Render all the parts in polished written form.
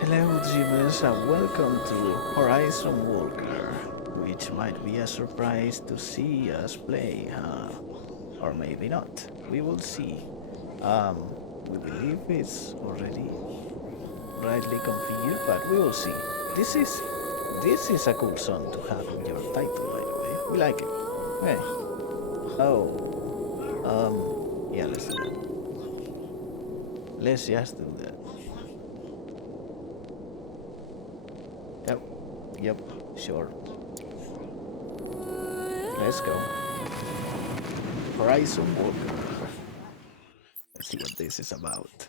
Hello dreamers and welcome to Horizon Walker, which might be a surprise to see us play, huh? Or maybe not, we will see. We believe it's already rightly configured, but we will see. This is a cool song to have in your title, by the way. We like it. Hey. Oh. Yeah, let's do that. Let's just do that. Yep, sure. Let's go. Horizon Walker. Let's see what this is about.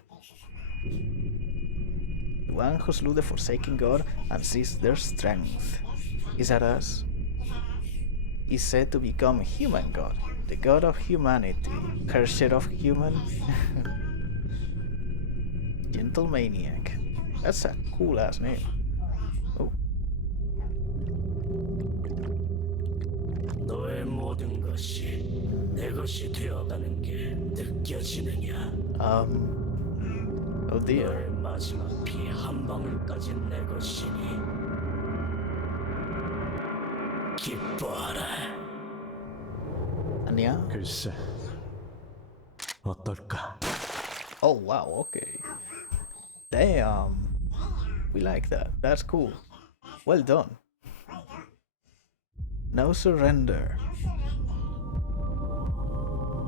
The one who slew the Forsaken God and seized their strength. Is that us? Is said to become human god, the god of humanity, her share of human. Gentle Maniac. That's a cool ass name. Oh. 너의 모든 것이 내 것이 되어가는 게 느껴지느냐? Oh dear. 너의 마지막 피 한 방울까지 내 것이니 기뻐하라. Anya? 글쎄, 어떨까? Oh wow, okay. Damn. We like that. That's cool. Well done. No surrender.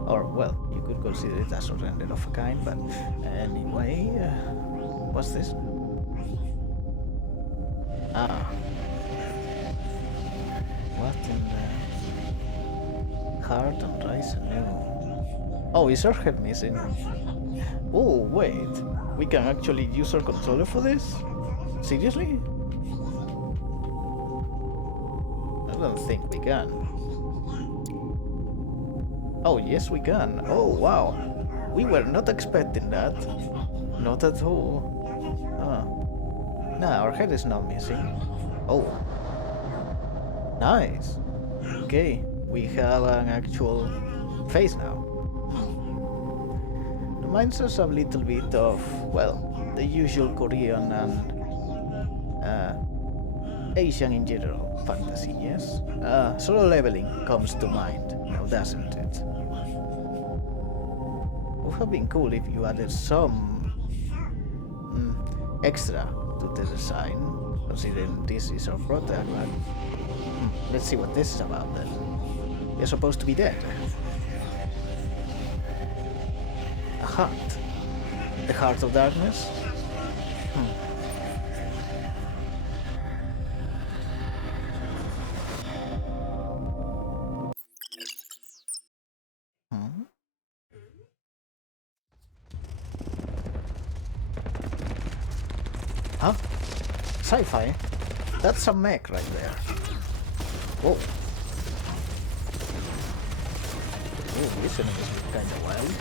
Or, well, you could consider it a surrender of a kind, but anyway, what's this? Ah. What in the heart and rise anew? Oh, is our head missing? Oh, wait. We can actually use our controller for this? Seriously? I don't think we can. Oh, yes we can. Oh, wow. We were not expecting that. Not at all. Nah, our head is not missing. Oh. Nice. Okay, we have an actual face now. Reminds us a little bit of, well, the usual Korean and Asian in general fantasy, yes? Solo leveling comes to mind, now doesn't it? Would have been cool if you added some extra to the design, considering this is our protag, but let's see what this is about then. You're supposed to be dead. A heart. The heart of darkness? Huh? Sci-fi? That's a mech right there. Whoa. Oh, this enemy is kinda wild.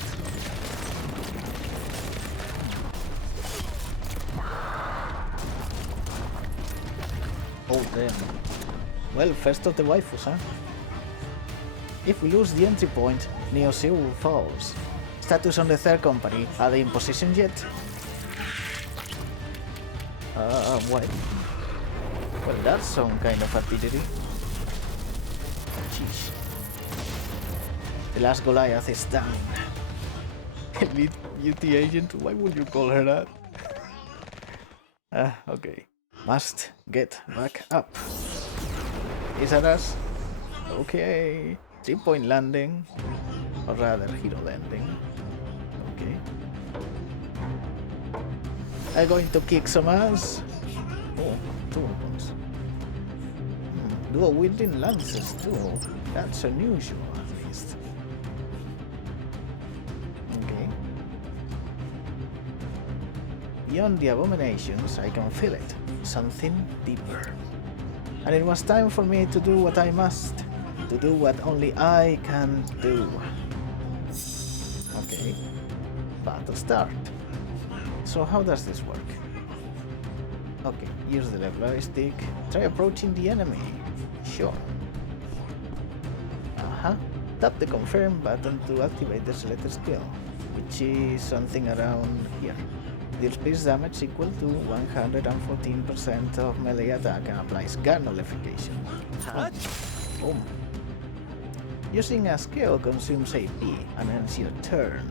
Oh damn. Well, first of the waifus, huh? If we lose the entry point, Neo Seoul falls. Status on the third company. Are they in position yet? What? Well, that's some kind of ability. Jeez. The last Goliath is down. Elite beauty agent? Why would you call her that? Okay. Must get back up. Is that us? Okay. 3-point landing. Or rather, hero landing. Okay. I'm going to kick some ass. Oh, 2 weapons. Dual wielding lances too. That's unusual, at least. Okay. Beyond the abominations, I can feel it. Something deeper. And it was time for me to do what I must. To do what only I can do. Okay. Battle start. So how does this work? Okay, use the left joystick. Try approaching the enemy. Sure. Tap the confirm button to activate the selected skill, which is something around here. Deals pierce damage equal to 114% of melee attack and applies guard nullification. Boom. Using a skill consumes AP and ends your turn.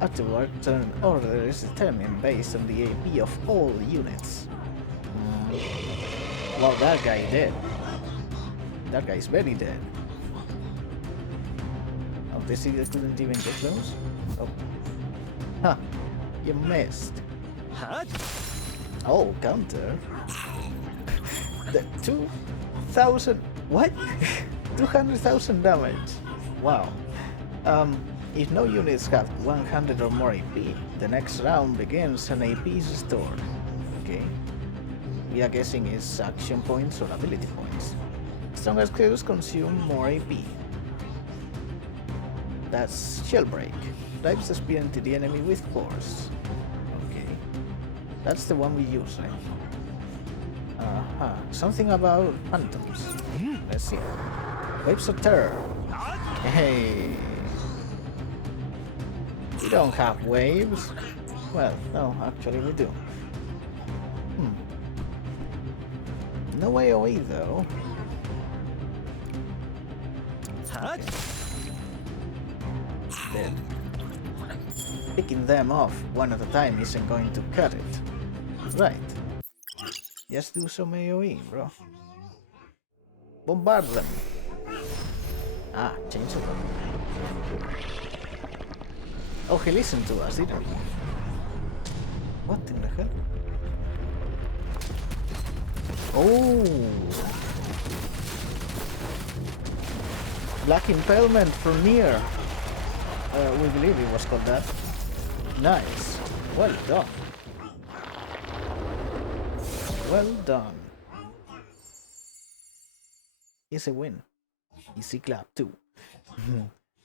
Afterward, turn order is determined based on the AP of all units. Well, that guy dead. That guy's very dead. Oh, this guy couldn't even get close? Oh. Huh. You missed. Oh, counter. The 2,000... What? 200,000 damage. Wow. If no units have 100 or more AP, the next round begins and AP is restored. Okay. We are guessing it's action points or ability points. Stronger skills consume more AP. That's Shell Break. Drives the spear into the enemy with force. Okay. That's the one we use, right? Something about phantoms. Let's see. Waves of Terror. Hey. We don't have waves. Well, no, actually we do. No AoE though. Okay. Dead. Picking them off one at a time isn't going to cut it. Right. Just do some AoE, bro. Bombard them. Ah, change of them. Oh, he listened to us, didn't he? What in the hell? Oh! Black Impalement from near. We believe it was called that. Nice. Well done. Well done. Easy win. Easy clap too.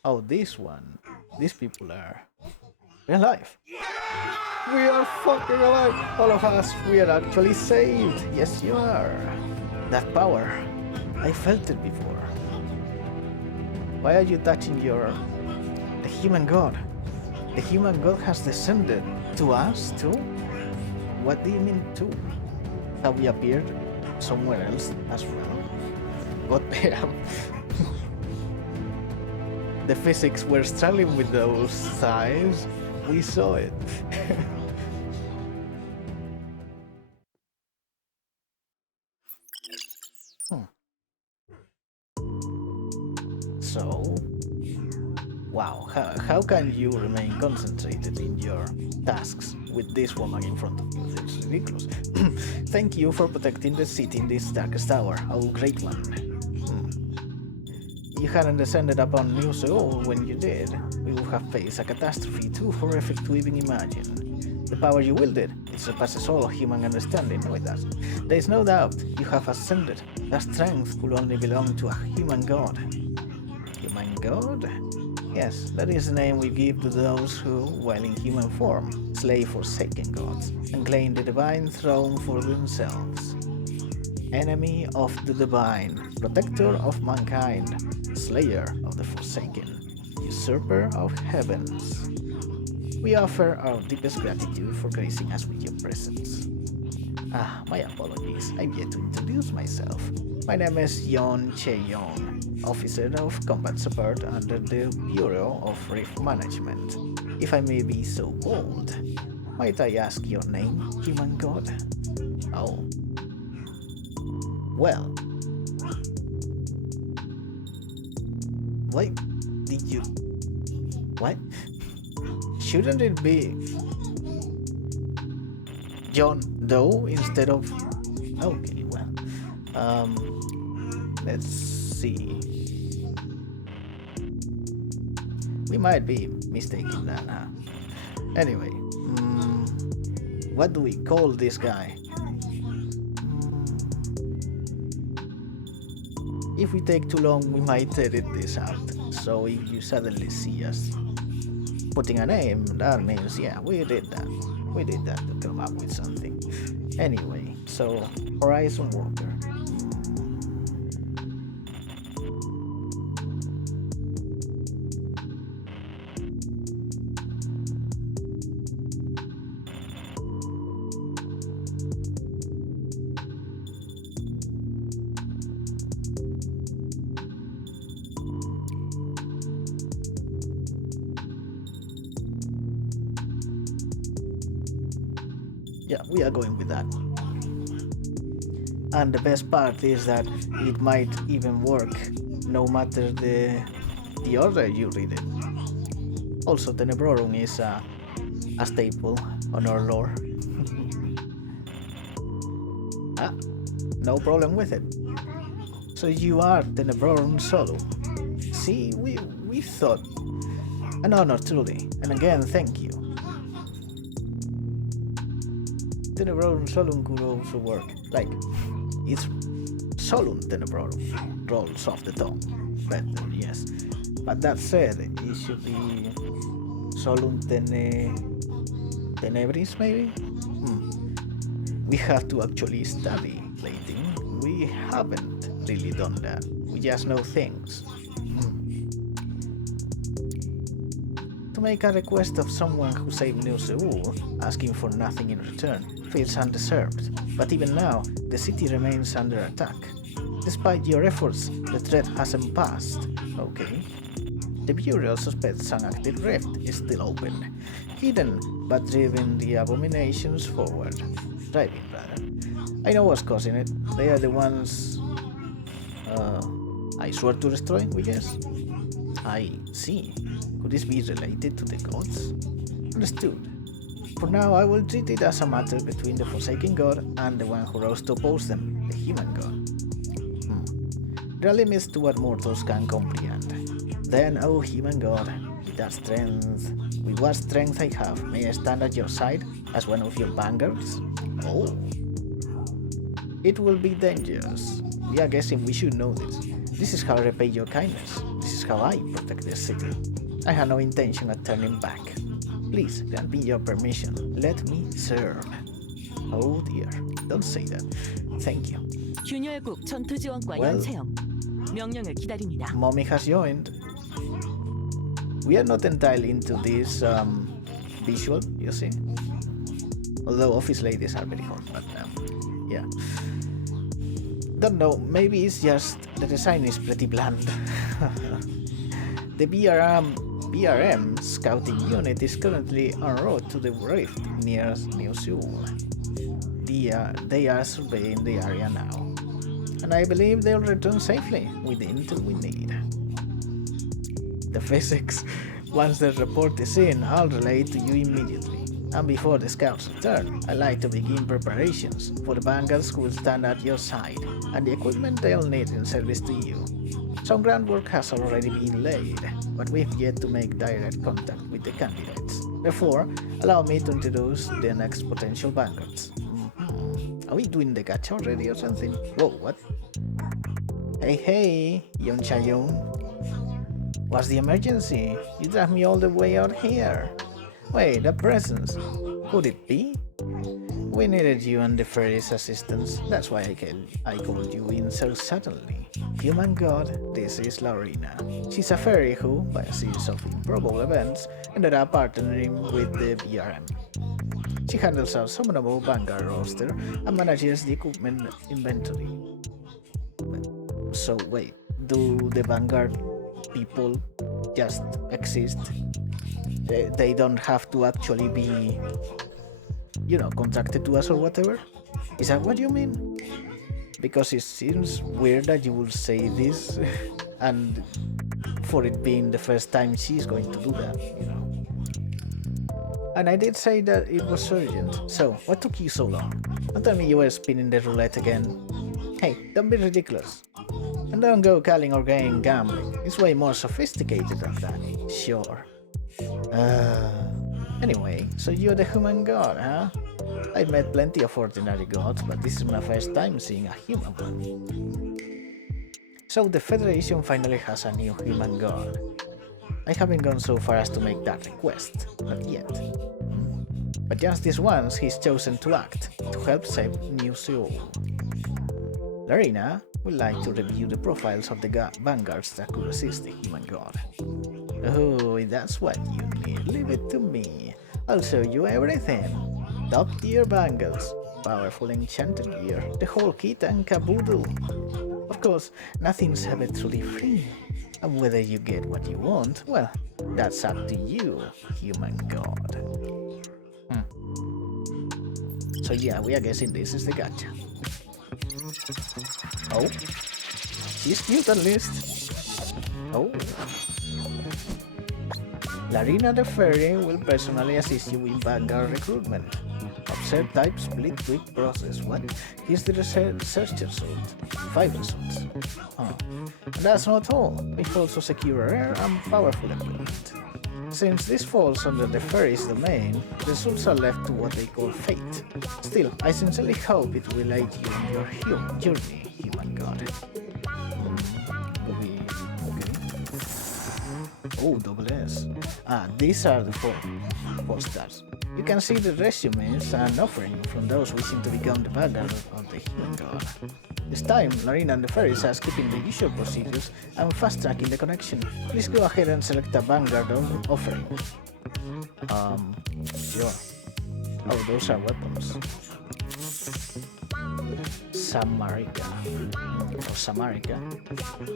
Oh, this one. These people are alive. We are fucking alive. All of us. We are actually saved. Yes, you are. That power. I felt it before. Why are you touching the human god? The human god has descended to us too? What do you mean too? Have we appeared somewhere else as well? God damn. The physics were struggling with those thighs. We saw it. So, wow, how can you remain concentrated in your tasks with this woman in front of you? It's ridiculous. Thank you for protecting the city in this darkest hour, oh great one. You hadn't descended upon New Seoul when you did. We would have faced a catastrophe too horrific to even imagine. The power you wielded, it surpasses all human understanding, no it doesn't. There is no doubt you have ascended. That strength could only belong to a human god. Human god? Yes, that is the name we give to those who, while in human form, slay forsaken gods and claim the divine throne for themselves. Enemy of the divine, protector of mankind, slayer of the forsaken, usurper of heavens. We offer our deepest gratitude for gracing us with your presence. My apologies, I've yet to introduce myself. My name is Yeon Chae-young, Officer of Combat Support under the Bureau of Rift Management. If I may be so bold, might I ask your name, human god? Oh. Well. Why did you... What? Shouldn't it be... John Doe instead of... Okay, well... let's see... We might be mistaking that, huh? Anyway, what do we call this guy? If we take too long, we might edit this out. So if you suddenly see us putting a name, that means, yeah, we did that. We did that to come up with something. Anyway, so Horizon Walker. Yeah, we are going with that. And the best part is that it might even work no matter the order you read it. Also, Tenebrorum is a staple on our lore. No problem with it. So you are Tenebrorum solo. See, we thought. An honor truly, and again thank you. Tenebrorum solum could also work. Like, it's solum Tenebrorum. Rolls off the tongue. Better, yes. But that said, it should be solum tenebris maybe? We have to actually study plating. We haven't really done that. We just know things. To make a request of someone who saved New Seoul, asking for nothing in return, feels undeserved. But even now, the city remains under attack. Despite your efforts, the threat hasn't passed. Okay. The Bureau suspects an active rift is still open, hidden but driving the abominations forward. Driving, rather. I know what's causing it. They are the ones I swore to destroy, we guess. I see. Could this be related to the gods? Understood. For now, I will treat it as a matter between the Forsaken God and the one who rose to oppose them, the human god. There are limits to what mortals can comprehend. Then, oh human god, with what strength I have, may I stand at your side as one of your vanguards? Oh. It will be dangerous. We are guessing we should know this. This is how I repay your kindness. This is how I protect the city. I have no intention of turning back. Please, grant me your permission. Let me serve. Oh dear, don't say that. Thank you. 균열국 전투 지원과 Well, 연체형 명령을 기다립니다. Mommy has joined. We are not entirely into this visual, you see. Although office ladies are very hot, but yeah. Don't know, maybe it's just the design is pretty bland. The BRM scouting unit is currently en route to the rift near New Seoul. They are surveying the area now, and I believe they'll return safely with the intel we need. The physics. Once the report is in, I'll relay to you immediately. And before the scouts return, I like to begin preparations for the Vanguards who will stand at your side, and the equipment they'll need in service to you. Some groundwork has already been laid, but we've yet to make direct contact with the candidates. Therefore, allow me to introduce the next potential Vanguards. Are we doing the Gacha already or something? Whoa, what? Hey, Yeon Chae-young. What's the emergency? You dragged me all the way out here. Wait, a presence. Could it be? We needed you and the fairy's assistance. That's why I called you in so suddenly. Human god, this is Larina. She's a fairy who, by a series of improbable events, ended up partnering with the BRM. She handles our summonable Vanguard roster and manages the equipment inventory. So wait, do the Vanguard people just exist? They don't have to actually be, contracted to us or whatever? Is that what you mean? Because it seems weird that you will say this and for it being the first time she's going to do that, And I did say that it was urgent, so what took you so long? Don't tell me you were spinning the roulette again. Hey, don't be ridiculous. And don't go calling our game gambling. It's way more sophisticated than that. Sure. Anyway, so you're the human god, huh? I've met plenty of ordinary gods, but this is my first time seeing a human one. So the Federation finally has a new human god. I haven't gone so far as to make that request, not yet. But just this once, he's chosen to act, to help save New Seoul. Larina would like to review the profiles of the vanguards that could assist the human god. Oh, that's what you need. Leave it to me. I'll show you everything. Top tier vanguards, powerful enchanted gear, the whole kit and caboodle. Of course, nothing's ever truly free. And whether you get what you want, well, that's up to you, human god. So yeah, we are guessing this is the gacha. Oh, she's cute at least. Oh. Larina the Fairy will personally assist you in Vanguard recruitment. Observe type split quick process. What? Here's the researcher suit. 5 results. Oh. And that's not all. We also secure rare and powerful equipment. Since this falls under the fairy's domain, the results are left to what they call fate. Still, I sincerely hope it will aid you in your journey, human god. Oh, double S. These are the four stars. You can see the resumes and offering from those wishing to become the Vanguard of the human god. This time, Larina and the fairies are skipping the usual procedures and fast-tracking the connection. Please go ahead and select a Vanguard offering. Sure. Oh, those are weapons. Samarika,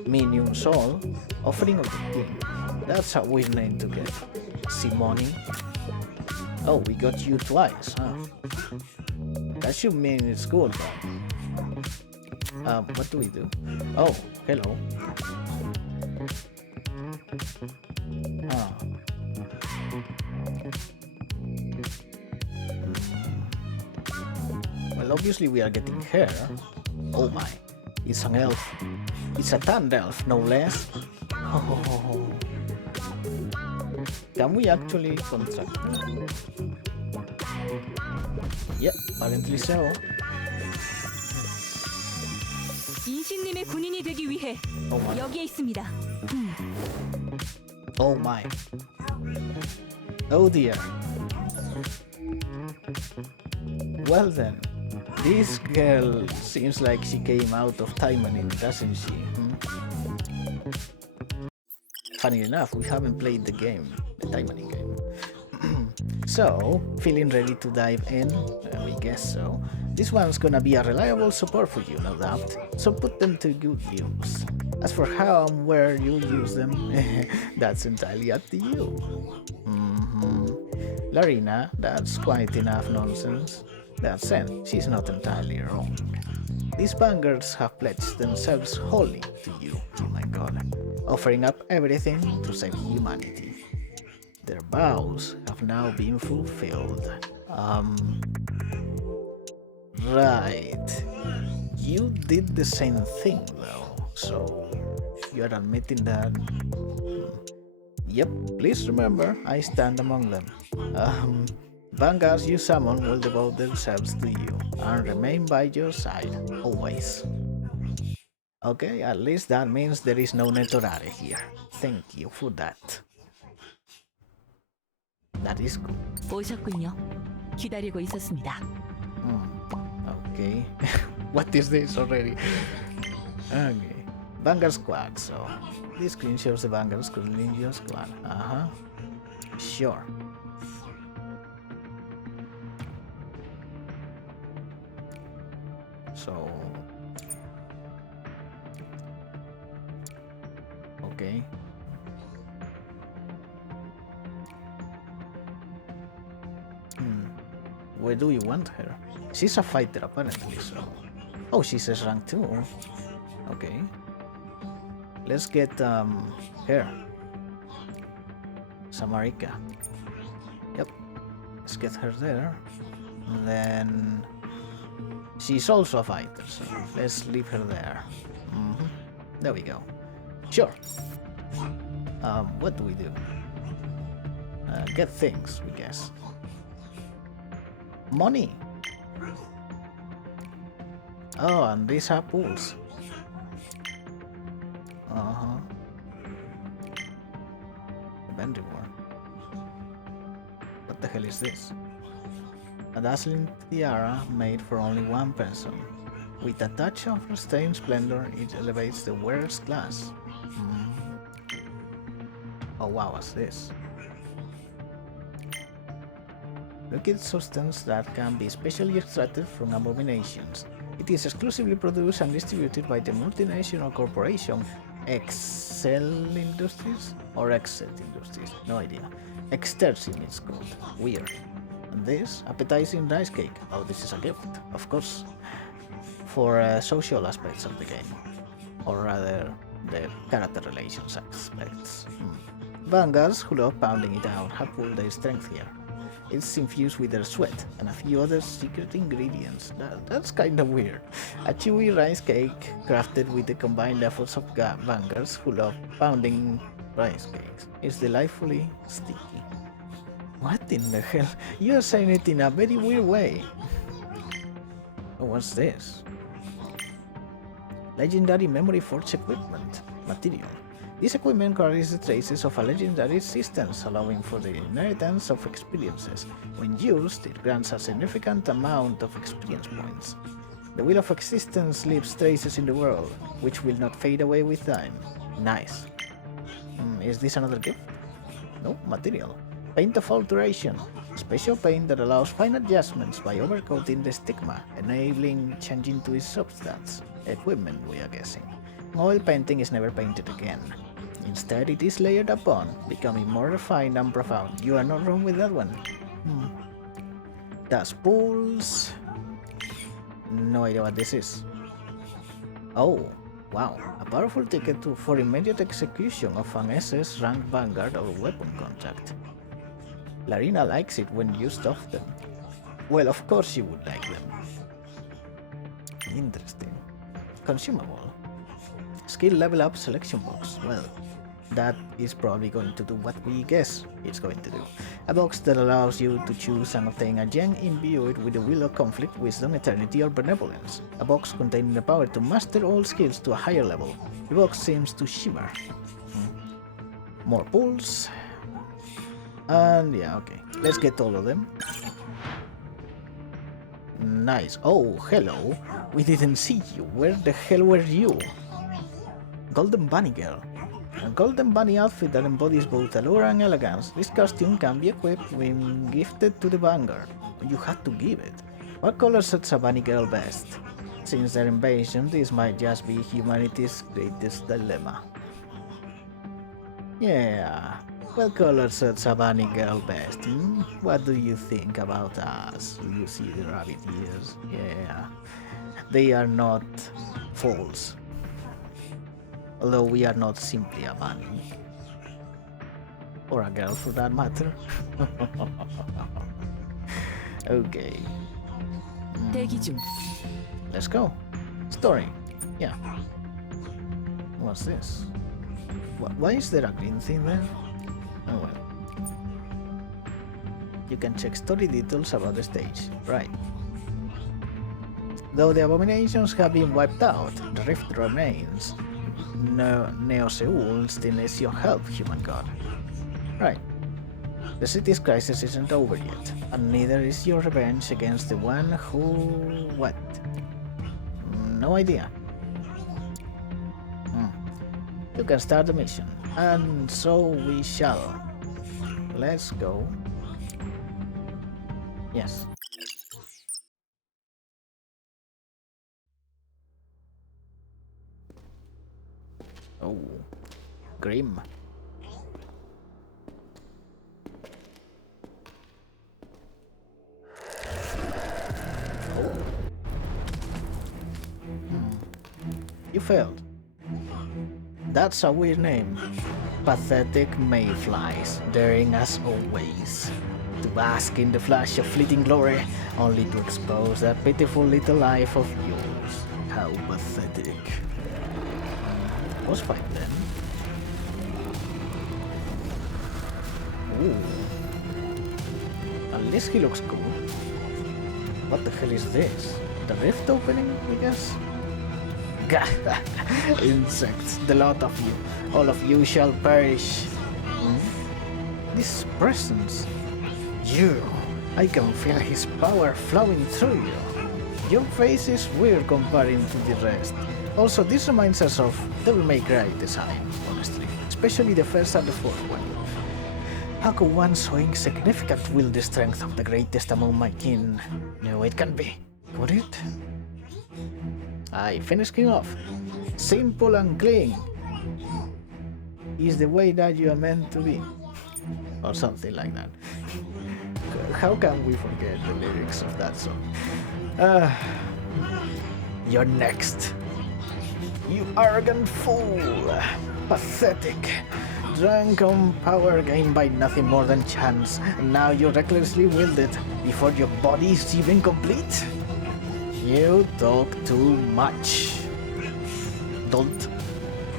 Minium Soul, Offering of the King. That's a weird name to get. Simoni. Oh, we got you twice, huh? That should mean it's good, but... what do we do? Oh, hello. Well, obviously we are getting her. Oh my, it's an elf. It's a tan elf, no less. Oh. Can we actually contract her? Yep, apparently so. 인신님의 군인이 되기 위해 Oh my. 여기에 있습니다. Oh my. Oh dear. Well then, this girl seems like she came out of Taimanin, doesn't she? Funny enough, we haven't played the game, the Taimanin game. So, feeling ready to dive in? We guess so. This one's gonna be a reliable support for you, no doubt, so put them to good use. As for how and where you'll use them, that's entirely up to you. Larina, that's quite enough nonsense. That said, she's not entirely wrong. These vanguards have pledged themselves wholly to you, human god, offering up everything to save humanity. Their vows have now been fulfilled. Right. You did the same thing though, so you're admitting that... Yep, please remember, I stand among them. Vanguards you summon will devote themselves to you and remain by your side, always. Okay, at least that means there is no Netorare here. Thank you for that. That is good. 오셨군요. 기다리고 있었습니다. Okay. What is this already? Okay. Vanguard Squad, so this screen shows the Vanguard Ninja Squad. Sure. So... Okay. Where do you want her? She's a fighter apparently, so... Oh, she says rank 2. Okay. Let's get her. Samarika. Yep. Let's get her there. And then... She's also a fighter, so let's leave her there. There we go. Sure. What do we do? Get things, we guess. Money. Oh, and these are pools. Vending one. What the hell is this? A dazzling tiara made for only one person. With a touch of restrained splendor, it elevates the wearer's class. Oh wow, what's this? Liquid substance that can be specially extracted from abominations. It is exclusively produced and distributed by the multinational corporation Excel Industries or Exet Industries, no idea. Extersin it's called. Weird. This appetizing rice cake. Oh, this is a gift, of course, for social aspects of the game, or rather, the character relations aspects. Vanguards who love pounding it out have pulled their strength here. It's infused with their sweat and a few other secret ingredients. That's kind of weird. A chewy rice cake crafted with the combined efforts of Vanguards who love pounding rice cakes. It's delightfully sticky. What in the hell? You are saying it in a very weird way. What's this? Legendary memory forge equipment. Material. This equipment carries the traces of a legendary existence, allowing for the inheritance of experiences. When used, it grants a significant amount of experience points. The wheel of existence leaves traces in the world, which will not fade away with time. Nice. Is this another gift? No, material. Paint of alteration. Special paint that allows fine adjustments by overcoating the stigma, enabling changing to its substance. Equipment, we are guessing. Oil painting is never painted again. Instead, it is layered upon, becoming more refined and profound. You are not wrong with that one. That's pulse. No idea what this is. Oh, wow. A powerful ticket for immediate execution of an SS rank Vanguard or weapon contract. Larina likes it when used often. Well, of course you would like them. Interesting. Consumable. Skill level up selection box. Well, that is probably going to do what we guess it's going to do. A box that allows you to choose and obtain a gem imbued with the will of conflict, wisdom, eternity, or benevolence. A box containing the power to master all skills to a higher level. The box seems to shimmer. More pulls. And yeah, okay. Let's get all of them. Nice. Oh, hello. We didn't see you. Where the hell were you? Golden Bunny Girl. A golden bunny outfit that embodies both allure and elegance. This costume can be equipped when gifted to the Vanguard. You had to give it. What color suits a bunny girl best? Since their invasion, this might just be humanity's greatest dilemma. Yeah. What color suits a bunny girl best? What do you think about us? Do you see the rabbit ears? Yeah. They are not false. Although we are not simply a bunny. Or a girl for that matter. Okay. 대기 중. Let's go. Story. Yeah. What's this? Why is there a green thing there? Oh well. You can check story details about the stage. Right. Though the abominations have been wiped out, the rift remains. Neo Seoul still needs your help, human god. Right. The city's crisis isn't over yet, and neither is your revenge against the one who... what? No idea. You can start the mission, and so we shall. Let's go. Yes. Oh, grim. You failed. That's a weird name. Pathetic mayflies, daring as always. To bask in the flash of fleeting glory, only to expose that pitiful little life of yours. How pathetic. Bossfight then. Ooh. At least he looks cool. What the hell is this? The rift opening, I guess? Insects, the lot of you. All of you shall perish. This presence. You. I can feel his power flowing through you. Your face is weird comparing to the rest. Also, this reminds us of Devil May Cry design, honestly. Especially the first and the fourth one. How could one so insignificant wield the strength of the greatest among my kin? No, it can be. Could it? I finishing off. Simple and clean is the way that you are meant to be. Or something like that. How can we forget the lyrics of that song? You're next. You arrogant fool! Pathetic! Drunk on power gained by nothing more than chance, and now you recklessly wield it before your body is even complete? You talk too much. Don't.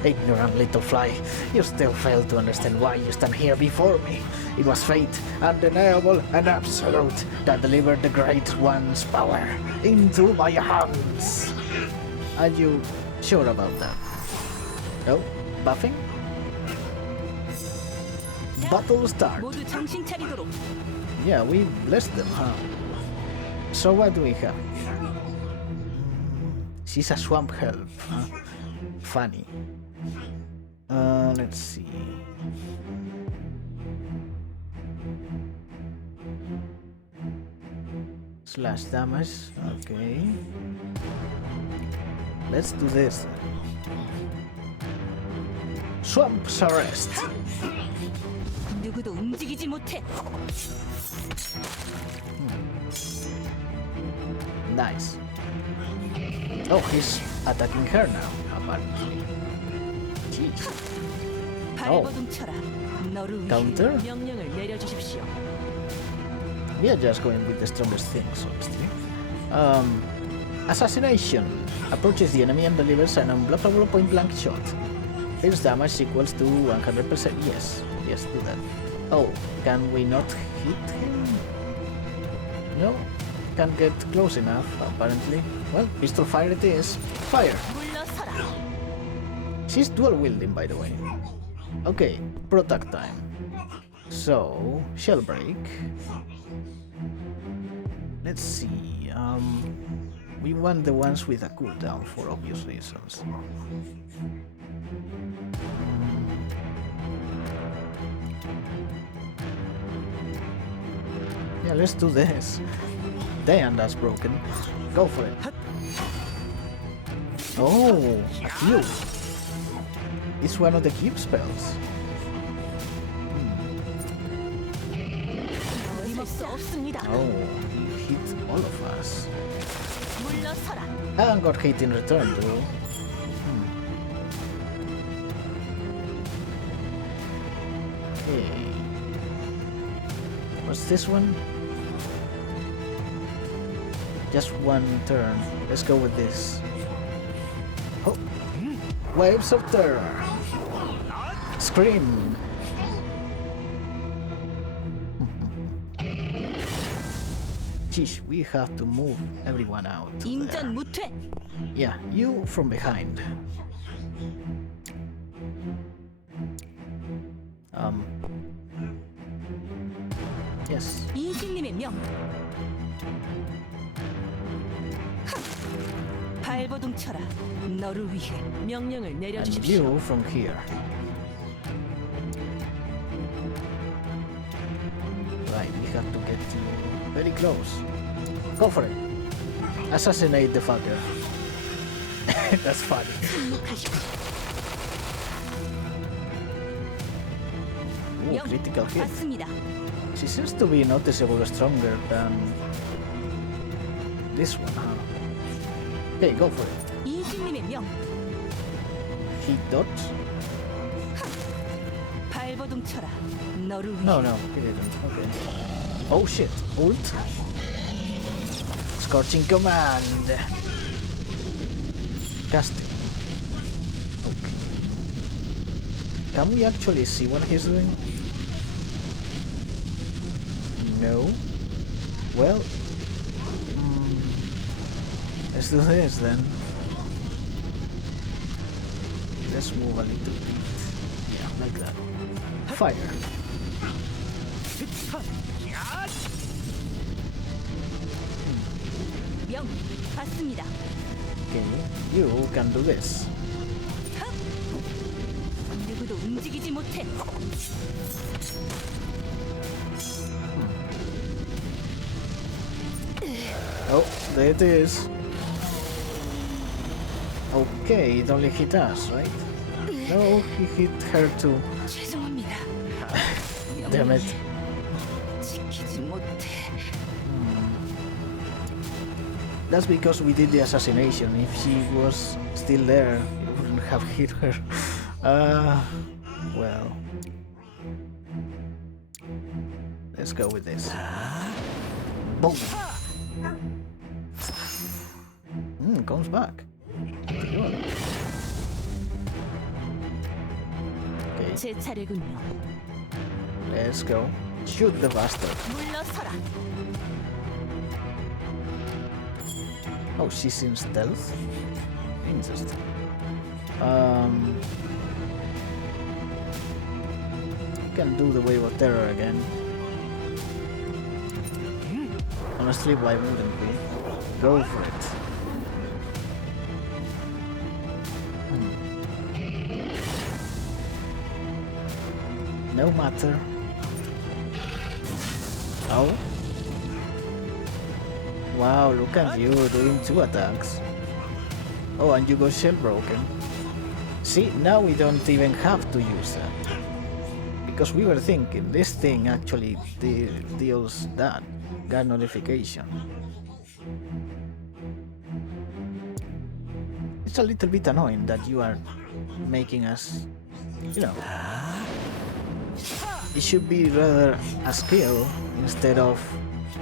Ignorant little fly, you still fail to understand why you stand here before me. It was fate, undeniable and absolute, that delivered the Great One's power into my hands. Are you sure about that? No? Buffing? Battle start. 모두 정신 차리도록. Yeah, we blessed them, huh? So what do we have here? She's a swamp help, huh? Funny. Let's see. Slash damage, okay. Let's do this. Swamp's arrest. 누구도 움직이지 못해. Nice. Oh, he's attacking her now, apparently. Jeez. 발버둥쳐라. 너를 위해 Counter? 명령을 내려주십시오. We are just going with the strongest things, obviously. Assassination. Approaches the enemy and delivers an unblockable point-blank shot. His damage equals to 100%. Yes, yes, do that. Oh, can we not hit him? No, can't get close enough, apparently. Well, pistol fire it is. Fire! 물러서라. She's dual wielding, by the way. Okay, protect time. So, shell break. Let's see. We want the ones with a cooldown for obvious reasons. Yeah, let's do this. Damn, that's broken. Go for it. Oh, a cube. It's one of the cube spells. 어림없어 없습니다. Oh, he hit all of us. 물러서라. And got hit in return too. Okay. What's this one? Just one turn. Let's go with this. Oh. Waves of terror. Scream. Sheesh, we have to move everyone out. There. 임전무퇴. Yeah, you from behind. Yes. 인신님의 명. 발버둥쳐라. 너를 위해 명령을 And 내려주십시오. you from here. Right, we have to get you very close. Go for it. Assassinate the fucker. That's funny. Ooh, 명 critical hit. 받습니다. She seems to be noticeably stronger than this one, huh? Okay, go for it. 인신님의 명. He dodged? 발버둥쳐라. 너를 위해 No, no, he didn't. Okay. Oh shit. Ult. Scorching command. Casting. Okay. Can we actually see what he's doing? No. Well, let's do this then. Let's move a little bit. Yeah, like that. Fire. 명 받습니다. Okay, you can do this. 누구도 움직이지 못해. Oh, there it is. Okay, it only hit us, right? No, he hit her too. 죄송합니다. Damn it. 지키지 못해. That's because we did the assassination. If she was still there, it wouldn't have hit her. Well. Let's go with this. Boom! Comes back. Good. Okay, 제 차례군요. let's go. Shoot the bastard. 물러서라. Oh, she's in stealth? Interesting. Can do the Wave of Terror again. Honestly, why wouldn't we? Go for it. No matter. Oh. Wow, look at you doing 2 attacks. Oh, and you go shell broken. See, now we don't even have to use that. Because we were thinking, this thing actually deals that. Got notification. It's a little bit annoying that you are making us, you know. It should be rather a skill instead of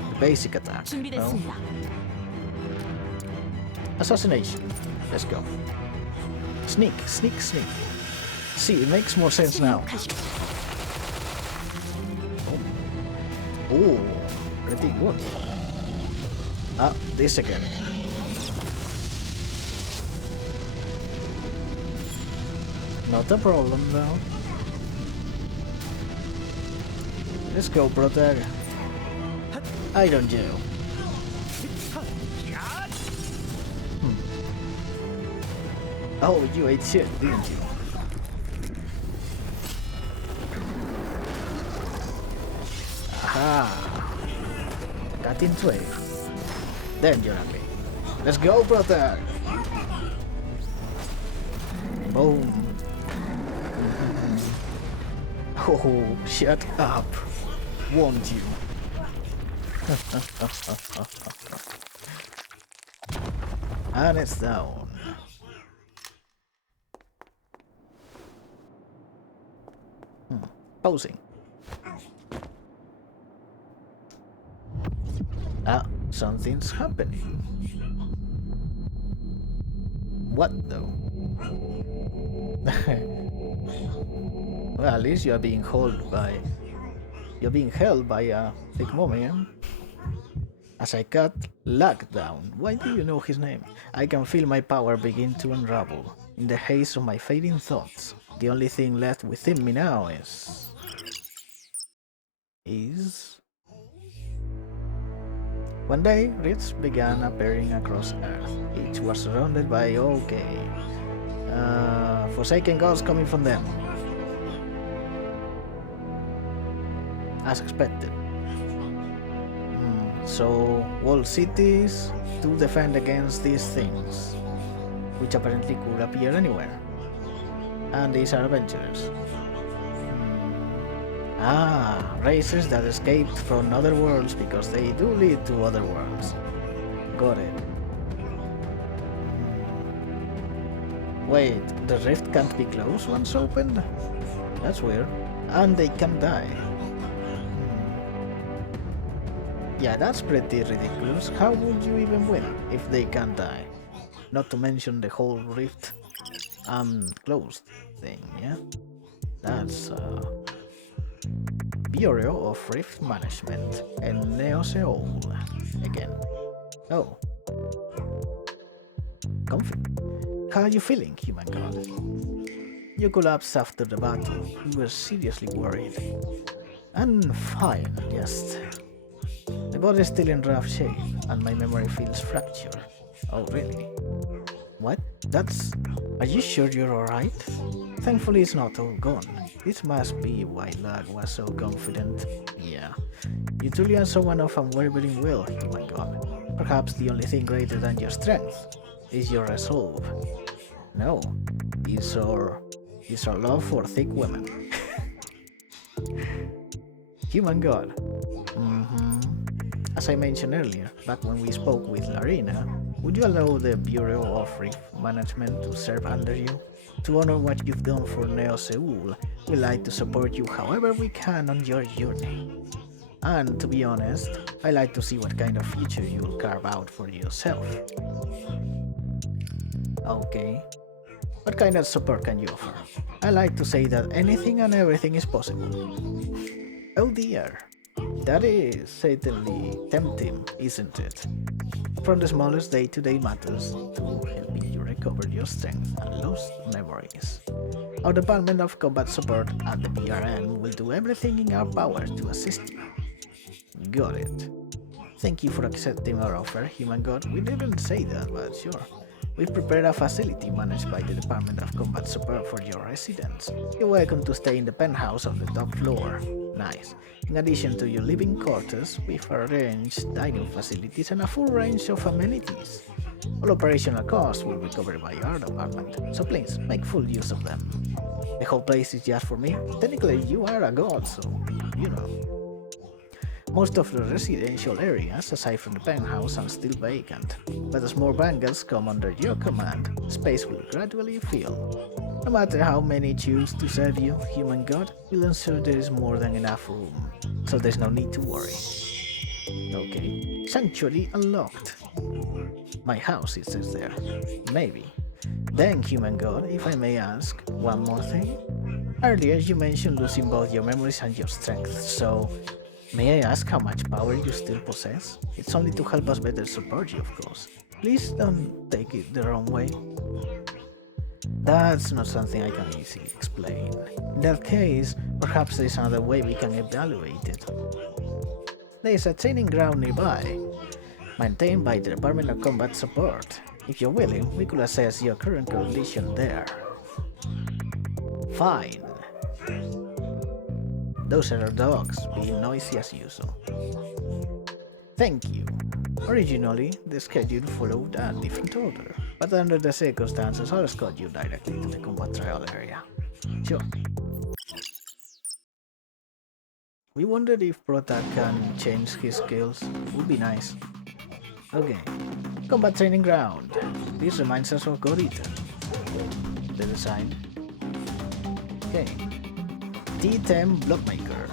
the basic attack. No? 준비됐습니다. Assassination. Let's go. Sneak, sneak, sneak. See, it makes more sense now. Oh, pretty good. Ah, this again. Not a problem though. Let's go, brother. I don't know. Oh, you ate shit, didn't you? Aha! Got into it. Then you're happy. Let's go, brother! Boom. Oh, shut up. Won't you? And it's down. Posing. Ah, something's happening. What though? Well, at least you're being held by a thick moment. As I cut Lugh down. Why do you know his name? I can feel my power begin to unravel. In the haze of my fading thoughts, the only thing left within me now is... One day, rifts began appearing across Earth. Each was surrounded by, forsaken gods coming from them. As expected. So, walled cities to defend against these things, which apparently could appear anywhere. And these are adventurers. Races that escaped from other worlds because they do lead to other worlds. Got it. Wait, the rift can't be closed once opened? That's weird. And they can die. Yeah, that's pretty ridiculous. How would you even win if they can't die? Not to mention the whole rift closed thing, yeah? That's Bureau of Rift Management and Neo Seoul again. Oh. Comfy. How are you feeling, human god? You collapsed after the battle. You were seriously worried. I'm fine, just... My body's still in rough shape, and my memory feels fractured. Oh, really? What? That's... Are you sure you're alright? Thankfully it's not all gone. This must be why Lugh was so confident. Yeah. You truly are someone of unwavering will, human god. Perhaps the only thing greater than your strength is your resolve. No, it's our love for thick women. Human god. As I mentioned earlier, back when we spoke with Larina, would you allow the Bureau of Reef Management to serve under you? To honor what you've done for Neo Seoul, we'd like to support you however we can on your journey. And to be honest, I like to see what kind of future you'll carve out for yourself. Okay. What kind of support can you offer? I like to say that anything and everything is possible. Oh dear. That is certainly tempting, isn't it? From the smallest day-to-day matters to helping you recover your strength and lost memories. Our Department of Combat Support at the BRN will do everything in our power to assist you. Got it. Thank you for accepting our offer, Human God. We didn't say that, but sure. We've prepared a facility managed by the Department of Combat Support for your residents. You're welcome to stay in the penthouse on the top floor. Nice. In addition to your living quarters, we've arranged dining facilities and a full range of amenities. All operational costs will be covered by our department, so please make full use of them. The whole place is just for me. Technically, you are a god, so you know. Most of the residential areas, aside from the penthouse, are still vacant, but as more vanguards come under your command, space will gradually fill. No matter how many choose to serve you, Human God, we'll ensure there is more than enough room, so there's no need to worry. Okay, Sanctuary unlocked. My house, it says there. Maybe. Then, Human God, if I may ask, one more thing? Earlier you mentioned losing both your memories and your strength, so may I ask how much power you still possess? It's only to help us better support you, of course. Please don't take it the wrong way. That's not something I can easily explain. In that case, perhaps there's another way we can evaluate it. There's a training ground nearby, maintained by the Department of Combat Support. If you're willing, we could assess your current condition there. Fine. Those are our dogs, being noisy as usual. Thank you. Originally, the schedule followed a different order, but under the circumstances, I'll escort you directly to the combat trial area. Sure. We wondered if Prota can change his skills. Would be nice. Okay. Combat training ground. This reminds us of God Eater. The design. Okay. T10 Blockmaker.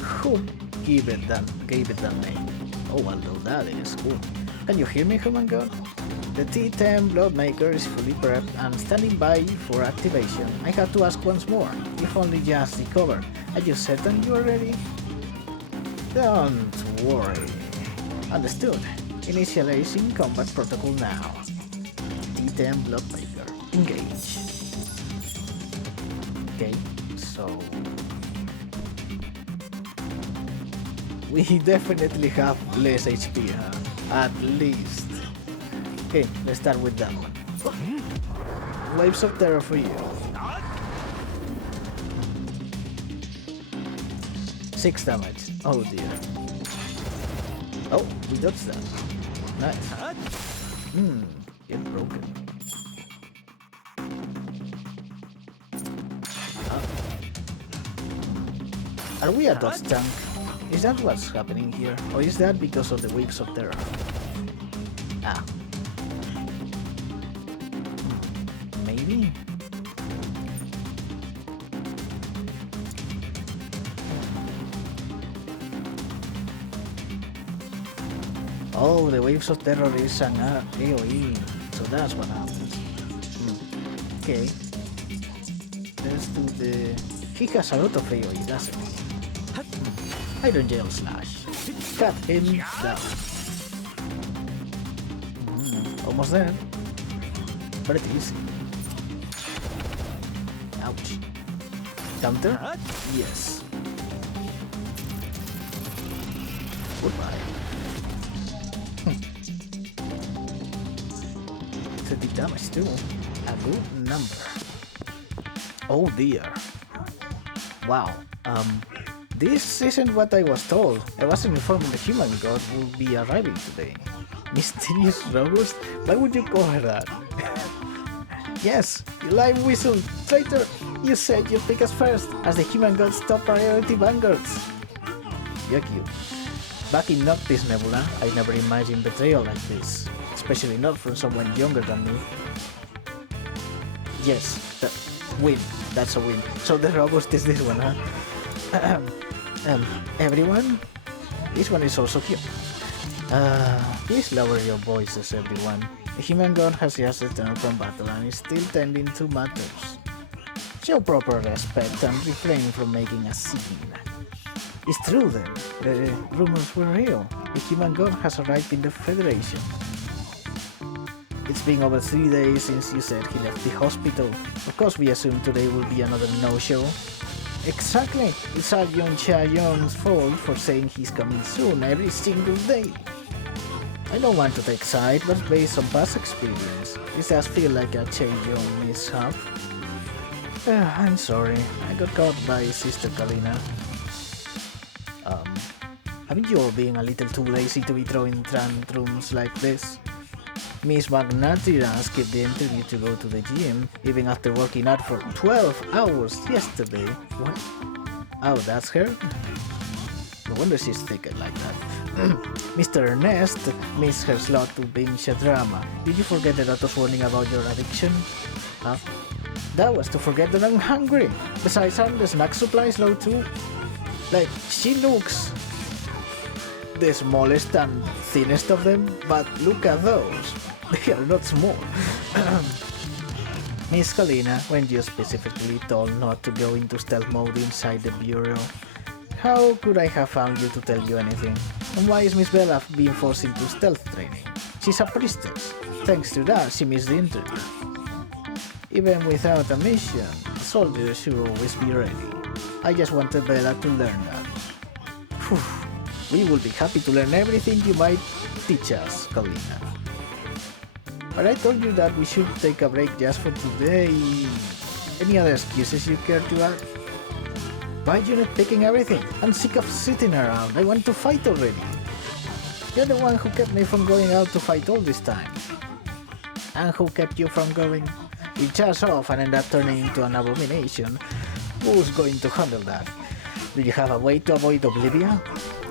Who gave it that name? Oh, although that is cool. Can you hear me, Human God? The T10 Bloodmaker is fully prepped and standing by for activation. I have to ask once more, if only just recovered. Are you certain you are ready? Don't worry. Understood. Initializing combat protocol now. T10 Bloodmaker. Engage. Okay, so we definitely have less HP, huh? At least. Okay, let's start with that one. Waves of terror for you. 6 damage. Oh dear. Oh, we dodged that. Nice. Get broken. Are we a dodge tank? Is that what's happening here? Or is that because of the waves of terror? Ah. Maybe? Oh, the waves of terror is an AoE, so that's what happens. Okay. Let's do the... He has a lot of AoE, doesn't he? Iron Gel Slash. Cut him down. Almost there. Pretty easy. Ouch. Counter? Yes. Goodbye. 30 damage too. A good number. Oh dear. Wow. This isn't what I was told. I wasn't informed the Human God would be arriving today. Mysterious Robust? Why would you call her that? Yes, you live whistle. Traitor, you said you'd pick us first as the Human God's top priority vanguards. You're cute. Back in Noctis Nebula, I never imagined betrayal like this, especially not from someone younger than me. Yes, win. That's a win. So the robust is this one, huh? Everyone? This one is also cute. Please lower your voices, everyone. The human god has just returned from battle and is still tending to matters. Show proper respect and refrain from making a scene. It's true then, the rumors were real. The human god has arrived in the Federation. It's been over 3 days since you said he left the hospital. Of course we assume today will be another no-show. Exactly, it's all Yeon Chae-young's fault for saying he's coming soon every single day. I don't want to take side, but based on past experience, this does feel like a Chae-young mishap. I'm sorry, I got caught by Sister Kalina. Haven't you all been a little too lazy to be throwing tantrums like this? Miss Magnatira skipped the interview to go to the gym, even after working out for 12 hours yesterday. What? Oh, that's her? No wonder she's thick like that. Mr. Erneste missed her slot to binge a drama. Did you forget the doctor's warning about your addiction? Huh? That was to forget that I'm hungry. Besides, aren't the snack supplies low too? Like, she looks the smallest and thinnest of them, but look at those. They are not small. Miss Kalina, when you specifically told not to go into stealth mode inside the bureau, how could I have found you to tell you anything? And why is Miss Bella being forced into stealth training? She's a priestess. Thanks to that, she missed the interview. Even without a mission, a soldier should always be ready. I just wanted Bella to learn that. Whew. We will be happy to learn everything you might teach us, Kalina. But I told you that we should take a break just for today. Any other excuses you care to add? Why are you not picking everything? I'm sick of sitting around. I want to fight already. You're the one who kept me from going out to fight all this time. And who kept you from going? You charged off and ended up turning into an abomination. Who's going to handle that? Do you have a way to avoid oblivion?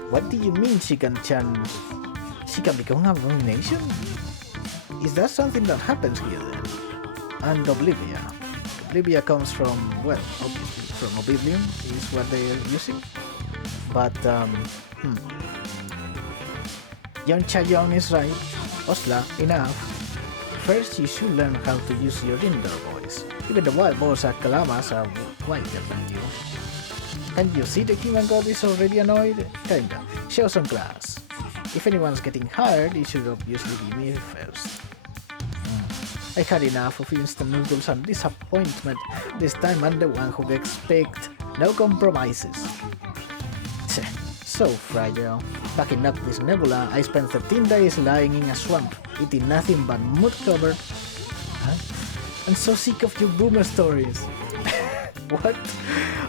What do you mean she can become an abomination? Is that something that happens here then? And oblivion. Oblivion comes from, well, obviously from oblivion is what they are using. But, Yeon Chae-young is right. Osla, enough. First, you should learn how to use your indoor voice. Even the wild boars at Kalamas are wiser than you. Can you see the human god is already annoyed? Kinda. Show some class. If anyone's getting hired, it should obviously be me first. I had enough of instant noodles and disappointment. This time I'm the one who gets picked. No compromises. So fragile. Back in Noctis Nebula, I spent 13 days lying in a swamp, eating nothing but mud covered. Huh? I'm so sick of your boomer stories. What?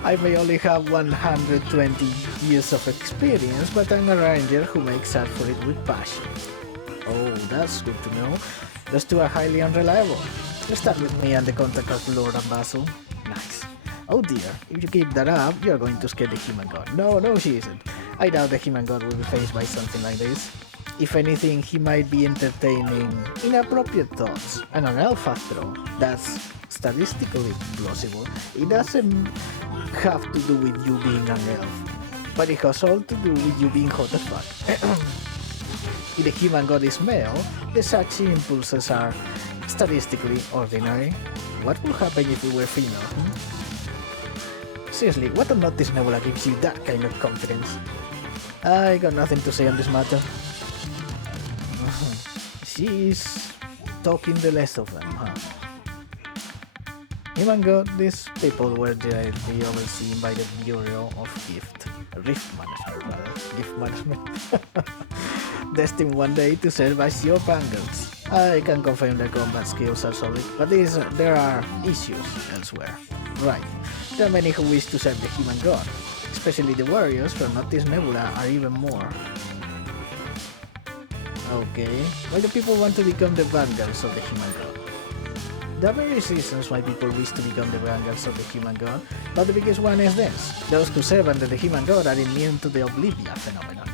I may only have 120 years of experience, but I'm a ranger who makes art for it with passion. Oh, that's good to know. Those two are highly unreliable. Let's start with me and the contact of Lord and Basil. Nice. Oh dear, if you keep that up, you're going to scare the human god. No, she isn't. I doubt the human god will be faced by something like this. If anything, he might be entertaining inappropriate thoughts. And an elf after all, that's statistically plausible. It doesn't have to do with you being an elf, but it has all to do with you being hot as fuck. If the human god is male, the such impulses are statistically ordinary. What would happen if we were female? Seriously, what on Noctis Nebula gives you that kind of confidence? I got nothing to say on this matter. She's talking the less of them, huh? Human god, these people were directly overseen by the Bureau of Rift Management. Destined one day to serve as your vanguards. I can confirm their combat skills are solid, but there are issues elsewhere. Right, there are many who wish to serve the human god, especially the warriors from Noctis Nebula are even more. Okay, why do people want to become the vanguards of the human god? There are various reasons why people wish to become the vanguards of the human god, but the biggest one is this: those who serve under the human god are immune to the oblivion phenomenon.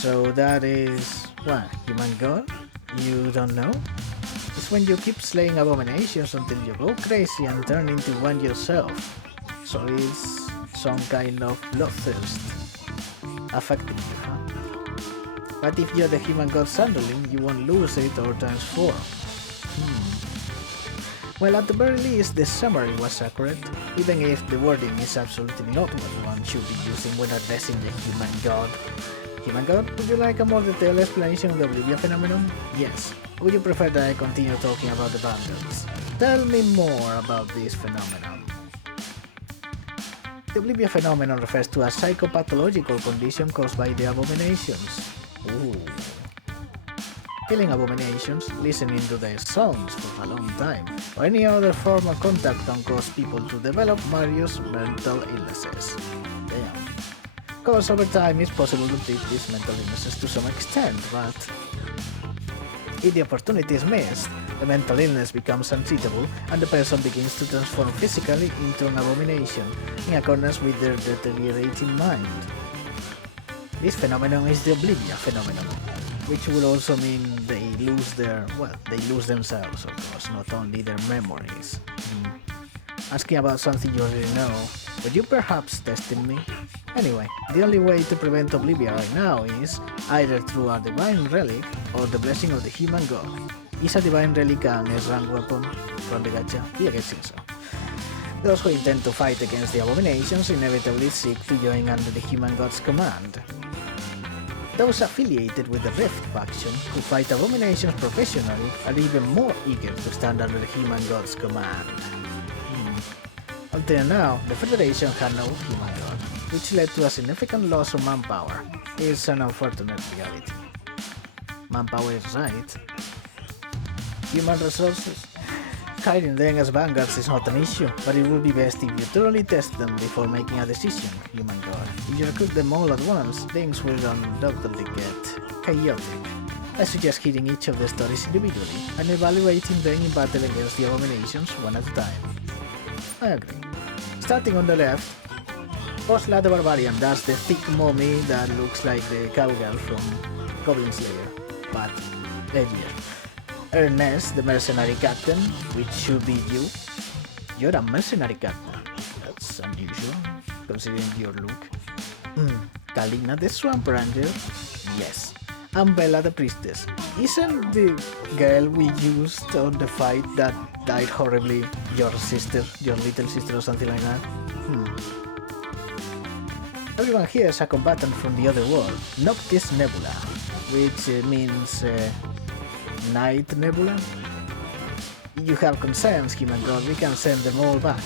So that is what? Human God? You don't know? It's when you keep slaying abominations until you go crazy and turn into one yourself. So it's some kind of bloodthirst affecting you, huh? But if you're the human god's underling, you won't lose it or transform. Well, at the very least, the summary was accurate, even if the wording is absolutely not what one should be using when addressing the human god. Human god, would you like a more detailed explanation of the oblivion phenomenon? Yes. Would you prefer that I continue talking about the Vanguards? Tell me more about this phenomenon. The oblivion phenomenon refers to a psychopathological condition caused by the abominations. Ooh. Killing abominations, listening to their songs for a long time, or any other form of contact can cause people to develop various mental illnesses. Damn. Of course, over time it's possible to treat these mental illnesses to some extent, but if the opportunity is missed, the mental illness becomes untreatable and the person begins to transform physically into an abomination in accordance with their deteriorating mind. This phenomenon is the oblivion phenomenon, which will also mean they lose themselves, of course, not only their memories. Asking about something you already know, would you perhaps testing me? Anyway, the only way to prevent oblivion right now is either through a divine relic or the blessing of the human god. Is a divine relic an S-rank weapon from the Gacha? I guess so. Those who intend to fight against the abominations inevitably seek to join under the human god's command. Those affiliated with the Rift faction who fight abominations professionally are even more eager to stand under the human god's command. Until now, the Federation had no human god, which led to a significant loss of manpower. It's an unfortunate reality. Manpower is right. Human resources? Hiring them as vanguards is not an issue, but it would be best if you thoroughly test them before making a decision, human god. If you recruit them all at once, things will undoubtedly get chaotic. I suggest hitting each of the stories individually and evaluating them in battle against the abominations one at a time. I agree. Starting on the left, Osla the Barbarian does the thick mummy that looks like the cowgirl from Goblin Slayer, but edgier. Erneste, the mercenary captain, which should be you. You're a mercenary captain. That's unusual, considering your look. Kalina, the swamp ranger. Yes. And Bella, the priestess. Isn't the girl we used on the fight that died horribly your sister, your little sister or something like that? Everyone here is a combatant from the other world, Noctis Nebula, which means Night Nebula. You have concerns, human god, we can send them all back.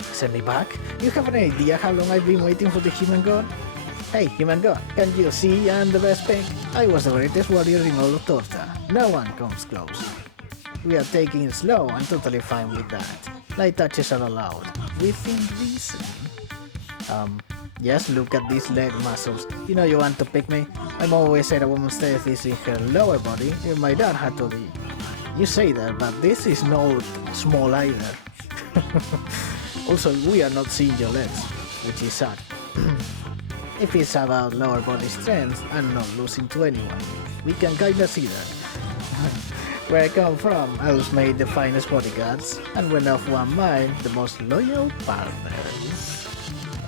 Send me back? You have an idea how long I've been waiting for the human god? Hey, human god, can you see I'm the best pick? I was the greatest warrior in all of Torta. No one comes close. We are taking it slow, I'm totally fine with that. Light touches are allowed. Within reason. Just look at these leg muscles. You know you want to pick me? I'm always said a woman's strength is in her lower body. If my dad had to be. You say that, but this is not small either. Also, we are not seeing your legs, which is sad. If it's about lower body strength, I'm not losing to anyone. We can kinda see that. Where I come from, elves made the finest bodyguards, and when of one mind, the most loyal partners.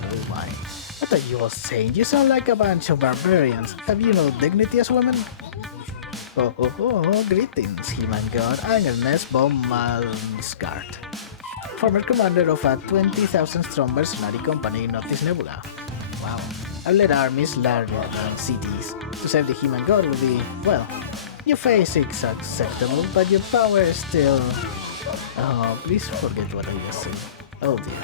Oh my. What are you all saying? You sound like a bunch of barbarians. Have you no dignity as women? Oh, greetings, human god. I'm Erneste Bombardment, former commander of a 20,000 strong mercenary company in Noctis Nebula. Wow. I've led armies larger than cities. To save the human god would be, well, your face is acceptable, but your power is still... Oh, please forget what I just said. Oh dear.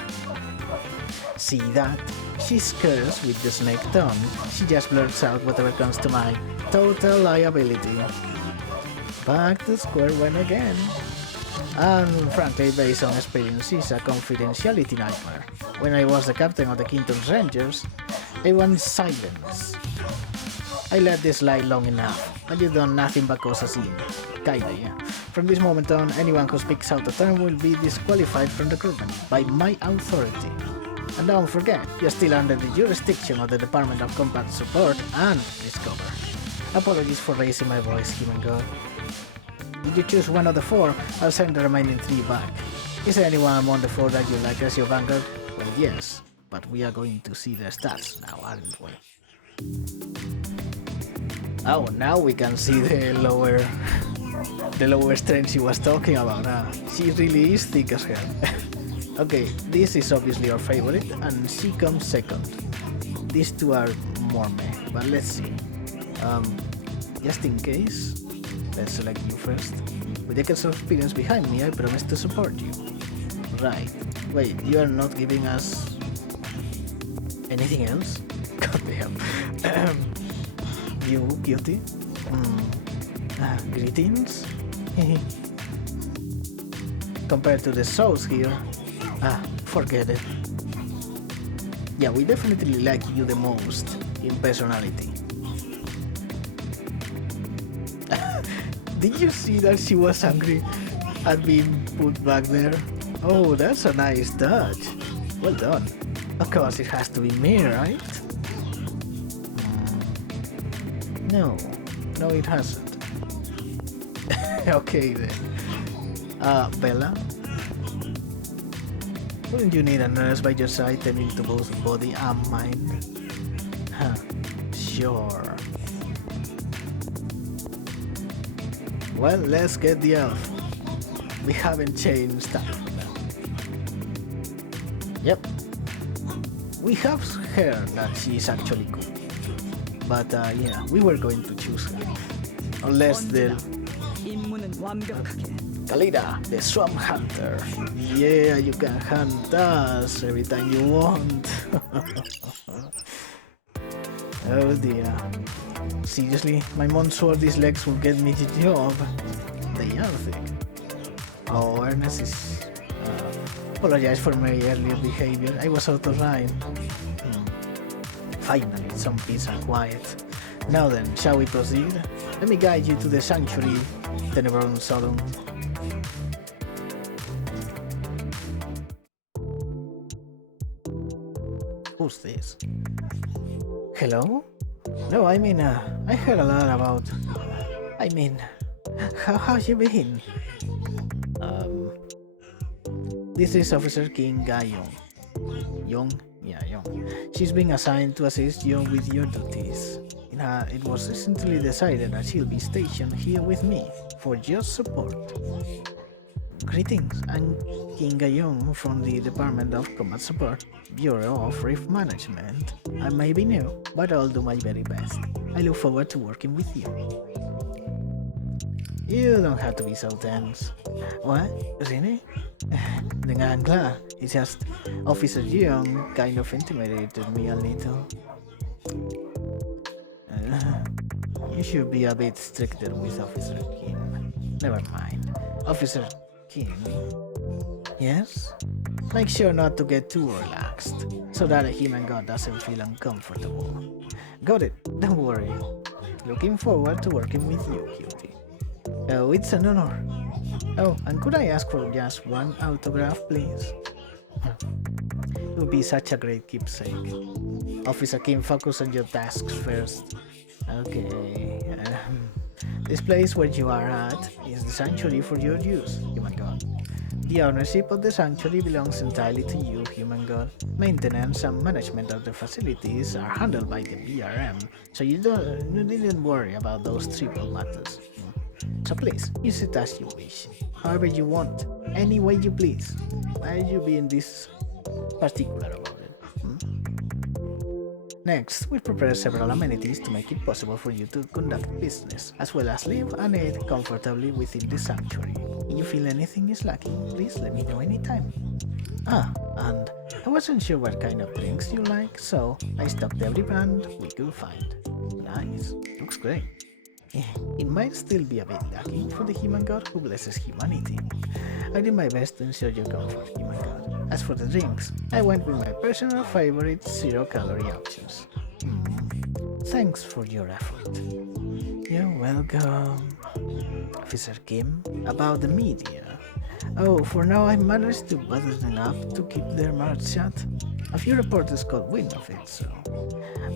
See that? She's cursed with the snake tongue. She just blurts out whatever comes to mind. Total liability. Back to square one again. And frankly, based on experience, she's a confidentiality nightmare. When I was the captain of the Kingdom's Rangers, I want silence. I let this slide long enough, and you've done nothing but cause a scene. Kinda, yeah. From this moment on, anyone who speaks out a term will be disqualified from recruitment by my authority. And don't forget, you're still under the jurisdiction of the Department of Combat Support and Discover. Apologies for raising my voice, human god. Did you choose one of the 4? I'll send the remaining 3 back. Is there anyone among the 4 that you like as your Vanguard? Well, yes, but we are going to see their stats now, aren't we? Oh, now we can see the lower strength she was talking about. She really is thick as hell. Okay, this is obviously our favorite, and she comes second. These 2 are more meh, but let's see. Just in case, let's select you first. With decades of experience behind me, I promise to support you. Right. Wait, you are not giving us anything else? God damn. You, cutie? Greetings? Compared to the souls here, forget it. Yeah, we definitely like you the most in personality. Did you see that she was angry at being put back there? Oh, that's a nice touch. Well done. Of course it has to be me, right? No, it hasn't. Okay then. Bella? Wouldn't you need a nurse by your side tending to both body and mind? Huh, sure. Well, let's get the elf. We haven't changed that. Yep. We have heard that she's actually cool. But yeah, we were going to choose her. Unless the... Kalina, the Swamp Hunter. Yeah, you can hunt us every time you want. Oh dear. Seriously, my mom swore these legs will get me the job. They are thick. Oh, Erneste is... apologize for my earlier behavior. I was out of line. Finally, some peace and quiet. Now then, shall we proceed? Let me guide you to the sanctuary, Tenebrorum Sodom. Who's this? Hello? No, I mean, I heard a lot about... I mean, how's you been? This is Officer King Ga-young. Young? Yeah, Young. She's been assigned to assist you with your duties. It was recently decided that she'll be stationed here with me for your support. Greetings, I'm King Ga-young from the Department of Combat Support, Bureau of Rift Management. I may be new, but I'll do my very best. I look forward to working with you. You don't have to be so tense. What? Really? Dengan klar, it's just Officer Yeon kind of intimidated me a little. You should be a bit stricter with Officer Kim. Never mind. Officer Kim? Yes? Make sure not to get too relaxed, so that a human god doesn't feel uncomfortable. Got it, don't worry. Looking forward to working with you, cutie. Oh, it's an honor. Oh, and could I ask for just one autograph, please? It would be such a great keepsake. Officer Kim, focus on your tasks first. Okay. This place where you are at is the sanctuary for your use, human god. The ownership of the sanctuary belongs entirely to you, human god. Maintenance and management of the facilities are handled by the BRM, so you needn't worry about those trivial matters. So please, use it as you wish, however you want, any way you please. Why are you being this particular about it? Next, we prepare several amenities to make it possible for you to conduct business, as well as live and eat comfortably within the sanctuary. If you feel anything is lacking, please let me know anytime. And I wasn't sure what kind of drinks you like, so I stocked every brand we could find. Nice, looks great. It might still be a bit lacking for the human god who blesses humanity. I did my best to ensure your comfort, human god. As for the drinks, I went with my personal favorite zero-calorie options. Thanks for your effort. You're welcome. Officer Kim, about the media. Oh, for now I managed to bother them up to keep their mouths shut. A few reporters got wind of it, so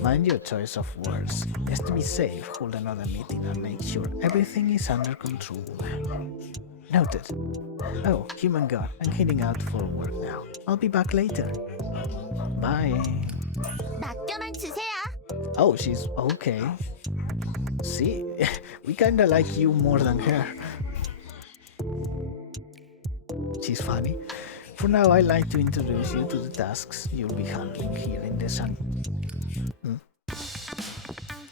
mind your choice of words. Just to be safe, hold another meeting and make sure everything is under control. Noted. Oh, human god, I'm heading out for work now. I'll be back later. Bye. 맡겨만 주세요. Oh, she's okay. See, we kinda like you more than her. She's funny. For now, I'd like to introduce you to the tasks you'll be handling here in the sun.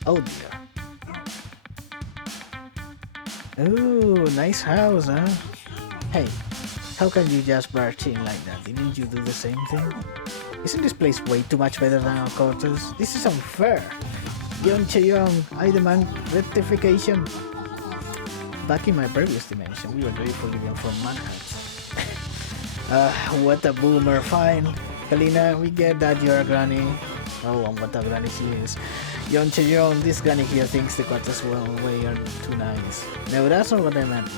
Oh dear. Ooh, nice house, huh? Hey, how can you just barge in like that? Didn't you do the same thing? Isn't this place way too much better than our quarters? This is unfair. Yeon Chae-young, I demand rectification. Back in my previous dimension, we were ready for living from manhunt. What a boomer, fine. Kalina, we get that you're a granny. Oh, and what a granny she is. Yeon Chae-young, this granny here thinks the quarters way are too nice. No, that's not what I meant.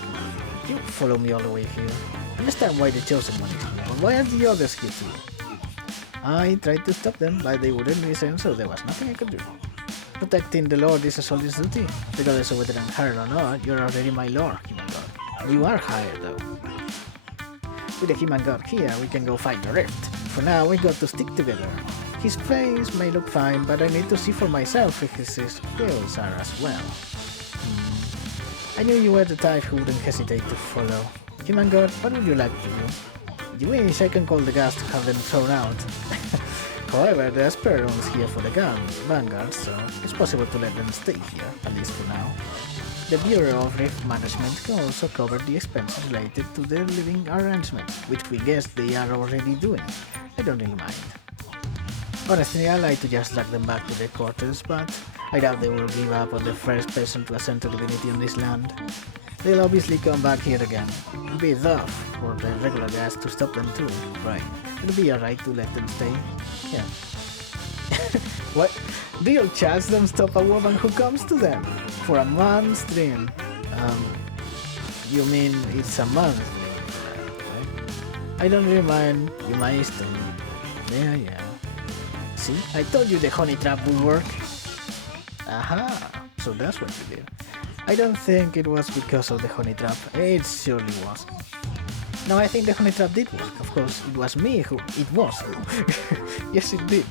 You follow me all the way here. Understand why the chosen one is here, but why aren't the others here too? I tried to stop them, but they wouldn't listen, so there was nothing I could do. Protecting the Lord is a soldier's duty. Regardless of whether I'm hired or not, you're already my Lord, human god. You are hired, though. With the human god here, we can go fight the rift. For now, we got to stick together. His face may look fine, but I need to see for myself if his skills are as well. I knew you were the type who wouldn't hesitate to follow. Human god, what would you like to do? You wish I can call the guards to have them thrown out. However, there are spare rooms here for the Vanguards, so it's possible to let them stay here, at least for now. The Bureau of Rift Management can also cover the expenses related to their living arrangements, which we guess they are already doing. I don't really mind. Honestly, I like to just drag them back to their quarters, but I doubt they will give up on the first person to ascend to divinity on this land. They'll obviously come back here again. It'll be tough for the regular guys to stop them too, right? It'll be alright to let them stay. Yeah. What? Real chance them stop a woman who comes to them for a month's dream. You mean it's a month, right? I don't really mind. You might stay. Yeah. See, I told you the honey trap would work. Aha, so that's what you did. I don't think it was because of the honey trap. It surely was. No, I think the honey trap did work. Of course, it was me who... It was who... Yes, it did.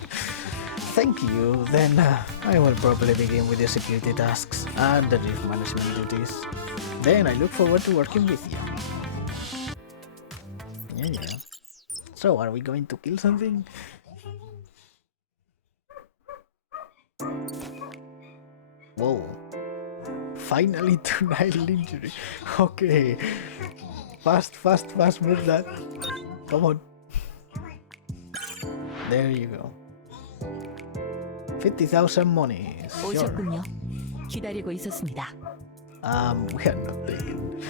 Thank you. Then I will probably begin with the security tasks and the rift management duties. Then I look forward to working with you. Yeah. So, are we going to kill something? Whoa. Finally 2 nightly injury. Okay. Fast, move that. Come on. There you go. 50,000 monies. Sure. 오셨군요. 기다리고 있었습니다. We are not taken.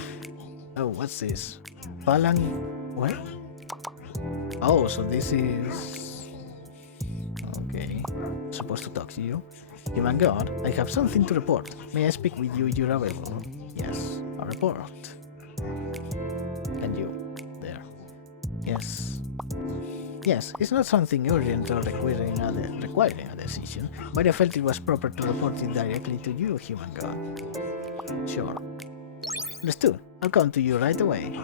Oh, what's this? Palrang... What? Oh, so this is... Okay. Supposed to talk to you. Human god, I have something to report. May I speak with you? You're available. Yes, a report. And you, there. Yes. Yes, it's not something urgent or requiring a decision, but I felt it was proper to report it directly to you, human god. Sure. Understood. I'll come to you right away.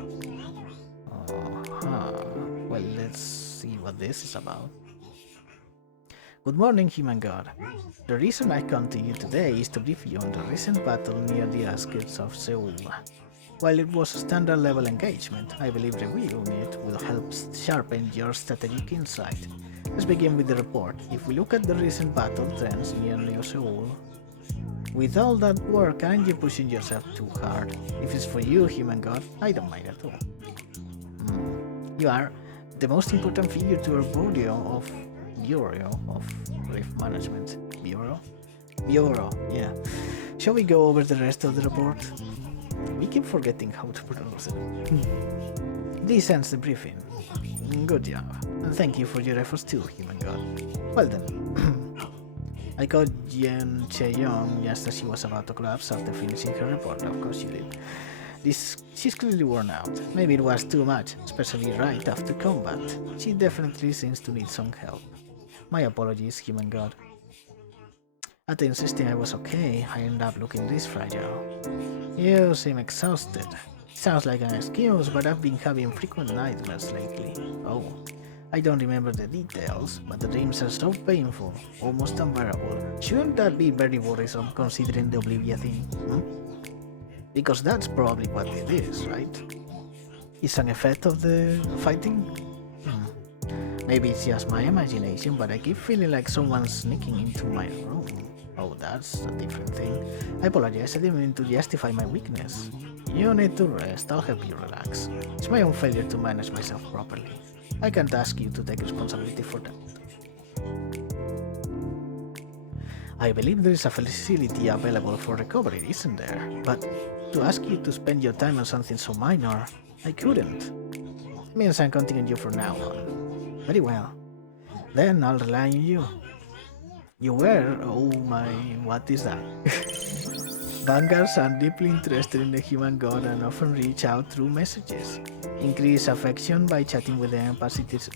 Well, let's see what this is about. Good morning, human god. The reason I come to you today is to brief you on the recent battle near the outskirts of Seoul. While it was a standard level engagement, I believe reviewing it will help sharpen your strategic insight. Let's begin with the report. If we look at the recent battle trends near New Seoul, with all that work, aren't you pushing yourself too hard? If it's for you, human god, I don't mind at all. You are the most important figure to our Bureau of Rift Management. Bureau, yeah. Shall we go over the rest of the report? We keep forgetting how to pronounce it. This ends the briefing. Good job. And thank you for your efforts too, human god. Well then. I called Yeon Chae-young just as she was about to collapse after finishing her report. Of course you did. She's clearly worn out. Maybe it was too much, especially right after combat. She definitely seems to need some help. My apologies, human god. After insisting I was okay, I ended up looking this fragile. You seem exhausted. Sounds like an excuse, but I've been having frequent nightmares lately. Oh, I don't remember the details, but the dreams are so painful, almost unbearable. Shouldn't that be very worrisome considering the oblivion thing? Because that's probably what it is, right? It's an effect of the fighting? Maybe it's just my imagination, but I keep feeling like someone's sneaking into my room. Oh, that's a different thing. I apologize, I didn't mean to justify my weakness. You need to rest, I'll help you relax. It's my own failure to manage myself properly. I can't ask you to take responsibility for that. I believe there is a facility available for recovery, isn't there? But to ask you to spend your time on something so minor, I couldn't. It means I'm counting on you from now on. Very well. Then I'll rely on you. You were, oh my, what is that? Vanguards are deeply interested in the human god and often reach out through messages. Increase affection by chatting with them and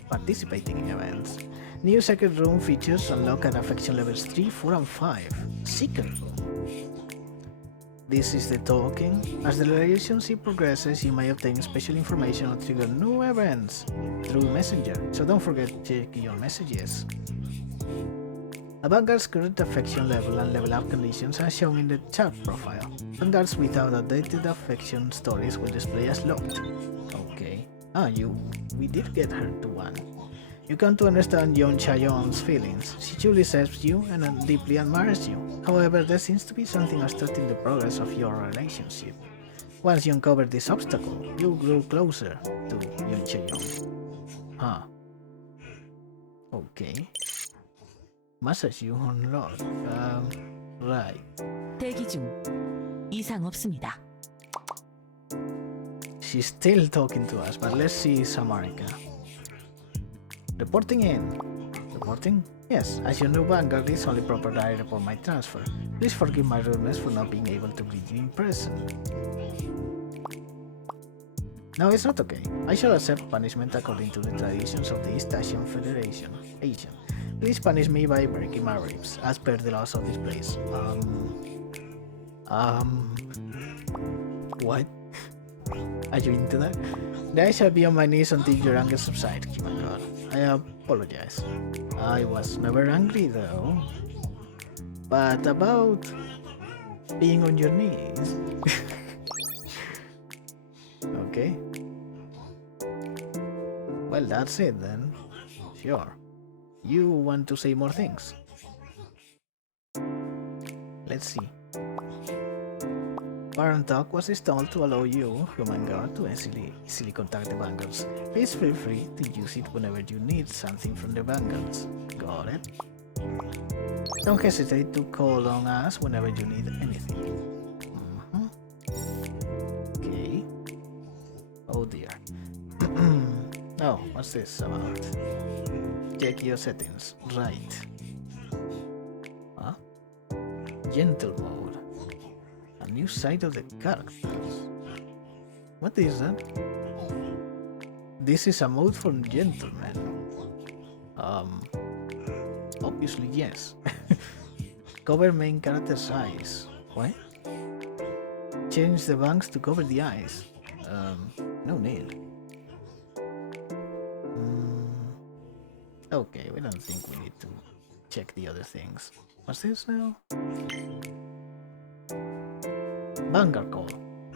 participating in events. New secret room features unlock at affection levels 3, 4 and 5. Secret room. This is the talking. As the relationship progresses, you may obtain special information or trigger new events through Messenger, so don't forget to check your messages. A Vanguard's current affection level and level up conditions are shown in the chat profile. Vanguards without updated affection stories will display as locked. Okay. We did get her to 1. You come to understand Yeon Chae-young's feelings. She truly serves you and deeply admires you. However, there seems to be something obstructing the progress of your relationship. Once you uncover this obstacle, you'll grow closer to Yeon Chae-young. Okay. Massage you on Lord. Right. 대기 중. 이상 없습니다. She's still talking to us, but let's see Samarika. Reporting in. Reporting? Yes, as your new Vanguard, it's only proper that I report my transfer. Please forgive my rudeness for not being able to greet you in person. No, it's not okay. I shall accept punishment according to the traditions of the East Asian Federation. Please punish me by breaking my ribs, as per the laws of this place. What? Are you into that? Then I shall be on my knees until your anger subsides, human god. I apologize. I was never angry though. But about being on your knees. Okay. Well, that's it then. Sure. You want to say more things? Let's see. Parent Talk was installed to allow you, human god, to easily contact the Vanguards. Please feel free to use it whenever you need something from the Vanguards. Got it? Don't hesitate to call on us whenever you need anything. Okay. Oh dear. Oh, what's this about? Check your settings. Right. Gentle mode. A new side of the characters. What is that? This is a mode for gentlemen. Obviously yes. Cover main character size. What? Change the bangs to cover the eyes. No need. Okay, we don't think we need to check the other things. What's this now? Vanguard Call.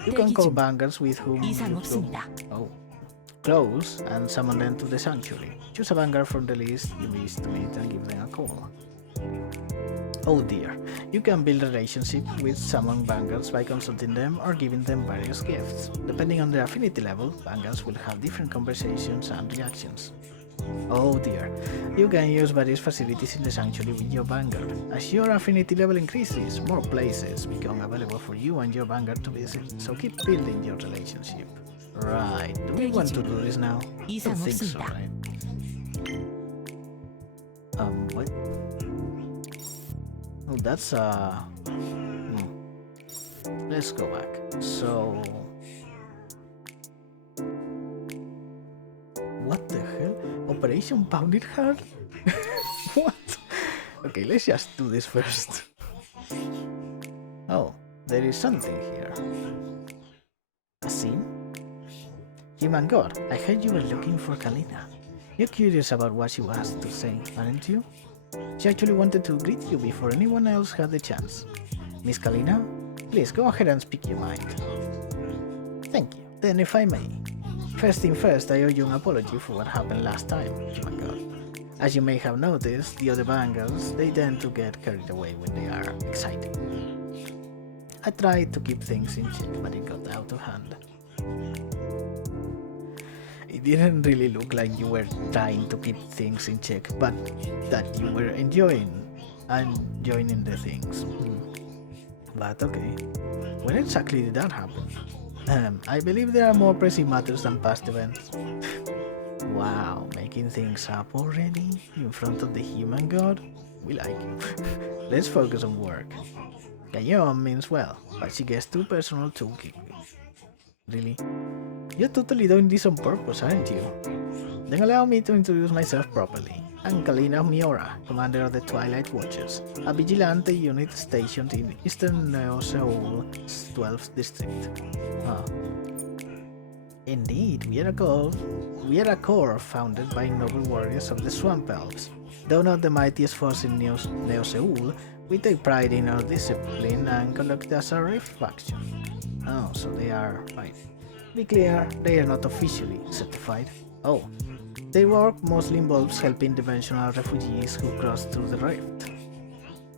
You can call Vanguards with whom you go close and summon them to the sanctuary. Choose a Vanguard from the list you wish to meet and give them a call. Oh dear. You can build relationships with summoned Vanguards by consulting them or giving them various gifts. Depending on their affinity level, Vanguards will have different conversations and reactions. Oh dear. You can use various facilities in the sanctuary with your Vanguard. As your affinity level increases, more places become available for you and your Vanguard to visit, so keep building your relationship. Right, do we want to do this now? I don't think so, right? What? Oh, that's let's go back. So, What the hell? Operation Pounded Heart? What? Okay, let's just do this first. Oh, there is something here. A scene? Human God, I heard you were looking for Kalina. You're curious about what she has to say, aren't you? She actually wanted to greet you before anyone else had the chance. Miss Kalina, please go ahead and speak your mind. Thank you. Then if I may. First thing first, I owe you an apology for what happened last time, Human God. As you may have noticed, the other Vanguards, they tend to get carried away when they are excited. I tried to keep things in check, but it got out of hand. It didn't really look like you were trying to keep things in check, but that you were enjoying joining the things. But okay, when exactly did that happen? I believe there are more pressing matters than past events. Wow, making things up already? In front of the Human God? We like you. Let's focus on work. Chae-young means well, but she gets too personal too quickly. Really? You're totally doing this on purpose, aren't you? Then allow me to introduce myself properly. I'm Kalina Miura, commander of the Twilight Watchers, a vigilante unit stationed in eastern Neo-Seoul's 12th district. Indeed, we are a corps founded by noble warriors of the Swamp Elves. Though not the mightiest force in Neo-Seoul, we take pride in our discipline and conduct as a rift faction. Oh, so they are right. Be clear, they are not officially certified. Oh, their work mostly involves helping dimensional refugees who cross through the rift.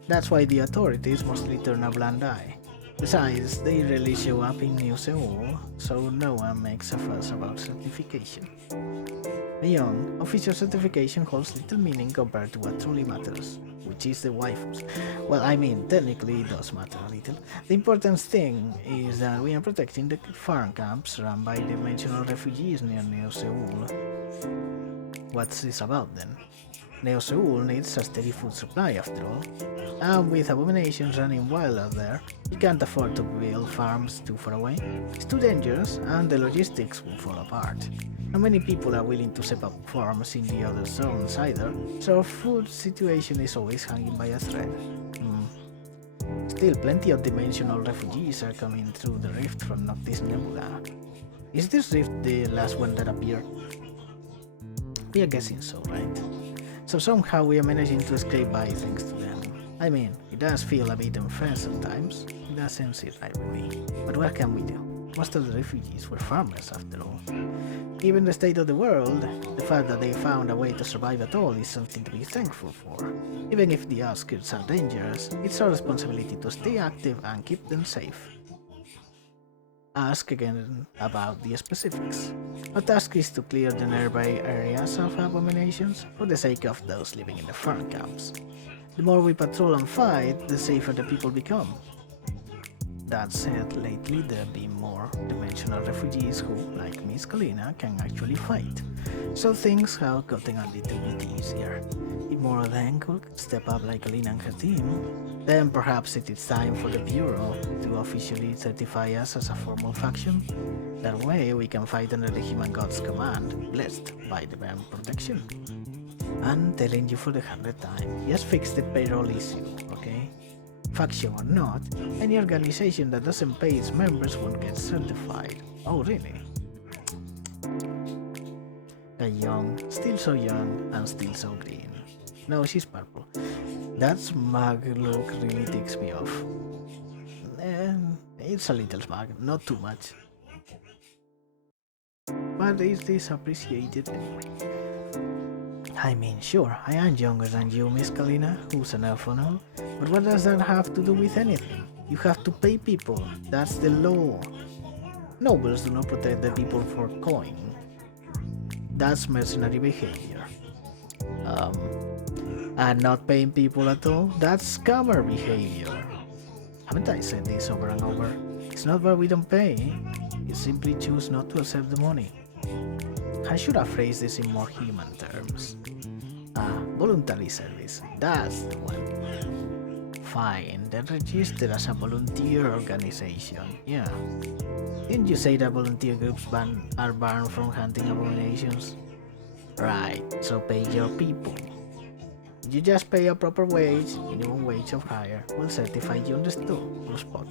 That's why the authorities mostly turn a blind eye. Besides, they rarely show up in New Seoul, so no one makes a fuss about certification. Beyond, official certification holds little meaning compared to what truly matters, which is the waifus. Well, I mean, technically it does matter a little. The important thing is that we are protecting the farm camps run by dimensional refugees near Neo Seoul. What's this about then? Neo Seoul needs a steady food supply after all, and with abominations running wild out there, you can't afford to build farms too far away. It's too dangerous, and the logistics will fall apart. Not many people are willing to set up farms in the other zones either, so our food situation is always hanging by a thread. Still, plenty of dimensional refugees are coming through the rift from Noctis Nebula. Is this rift the last one that appeared? We are guessing so, right? So somehow we are managing to escape by thanks to them. I mean, it does feel a bit unfair sometimes. It doesn't sit right with me. But what can we do? Most of the refugees were farmers after all. Given the state of the world, the fact that they found a way to survive at all is something to be thankful for. Even if the outskirts are dangerous, it's our responsibility to stay active and keep them safe. Ask again about the specifics. Our task is to clear the nearby areas of abominations for the sake of those living in the farm camps. The more we patrol and fight, the safer the people become. That said, lately there have been more dimensional refugees who, like Miss Kalina, can actually fight. So things have gotten a little bit easier. If more of them could step up like Kalina and her team, then perhaps it is time for the Bureau to officially certify us as a formal faction. That way we can fight under the Human God's command, blessed by divine protection. I'm telling you for the 100th time, just fix the payroll issue, okay? Faction or not, any organization that doesn't pay its members won't get certified. Oh really? Young, still so young and still so green. No, she's purple. That smug look really ticks me off. It's a little smug, not too much. But it is appreciated anyway. I mean, sure, I am younger than you, Miss Kalina, who's an elf and all, but what does that have to do with anything? You have to pay people, that's the law. Nobles do not protect the people for coin. That's mercenary behavior. And not paying people at all, that's scammer behavior. Haven't I said this over and over? It's not that we don't pay, you simply choose not to accept the money. I should have phrased this in more human terms. Voluntary service, that's the one. Fine, then register as a volunteer organization, yeah. Didn't you say that volunteer groups are banned from hunting abominations? Right, so pay your people. You just pay a proper wage, minimum wage of hire, will certify you on the spot.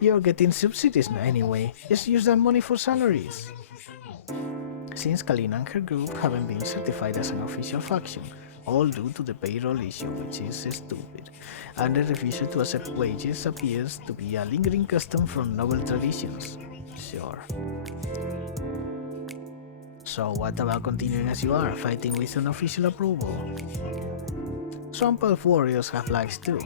You're getting subsidies anyway, just use that money for salaries. Since Kalina and her group haven't been certified as an official faction, all due to the payroll issue, which is stupid, and the refusal to accept wages appears to be a lingering custom from noble traditions. Sure. So what about continuing as you are, fighting with unofficial approval? Some elf warriors have lives too.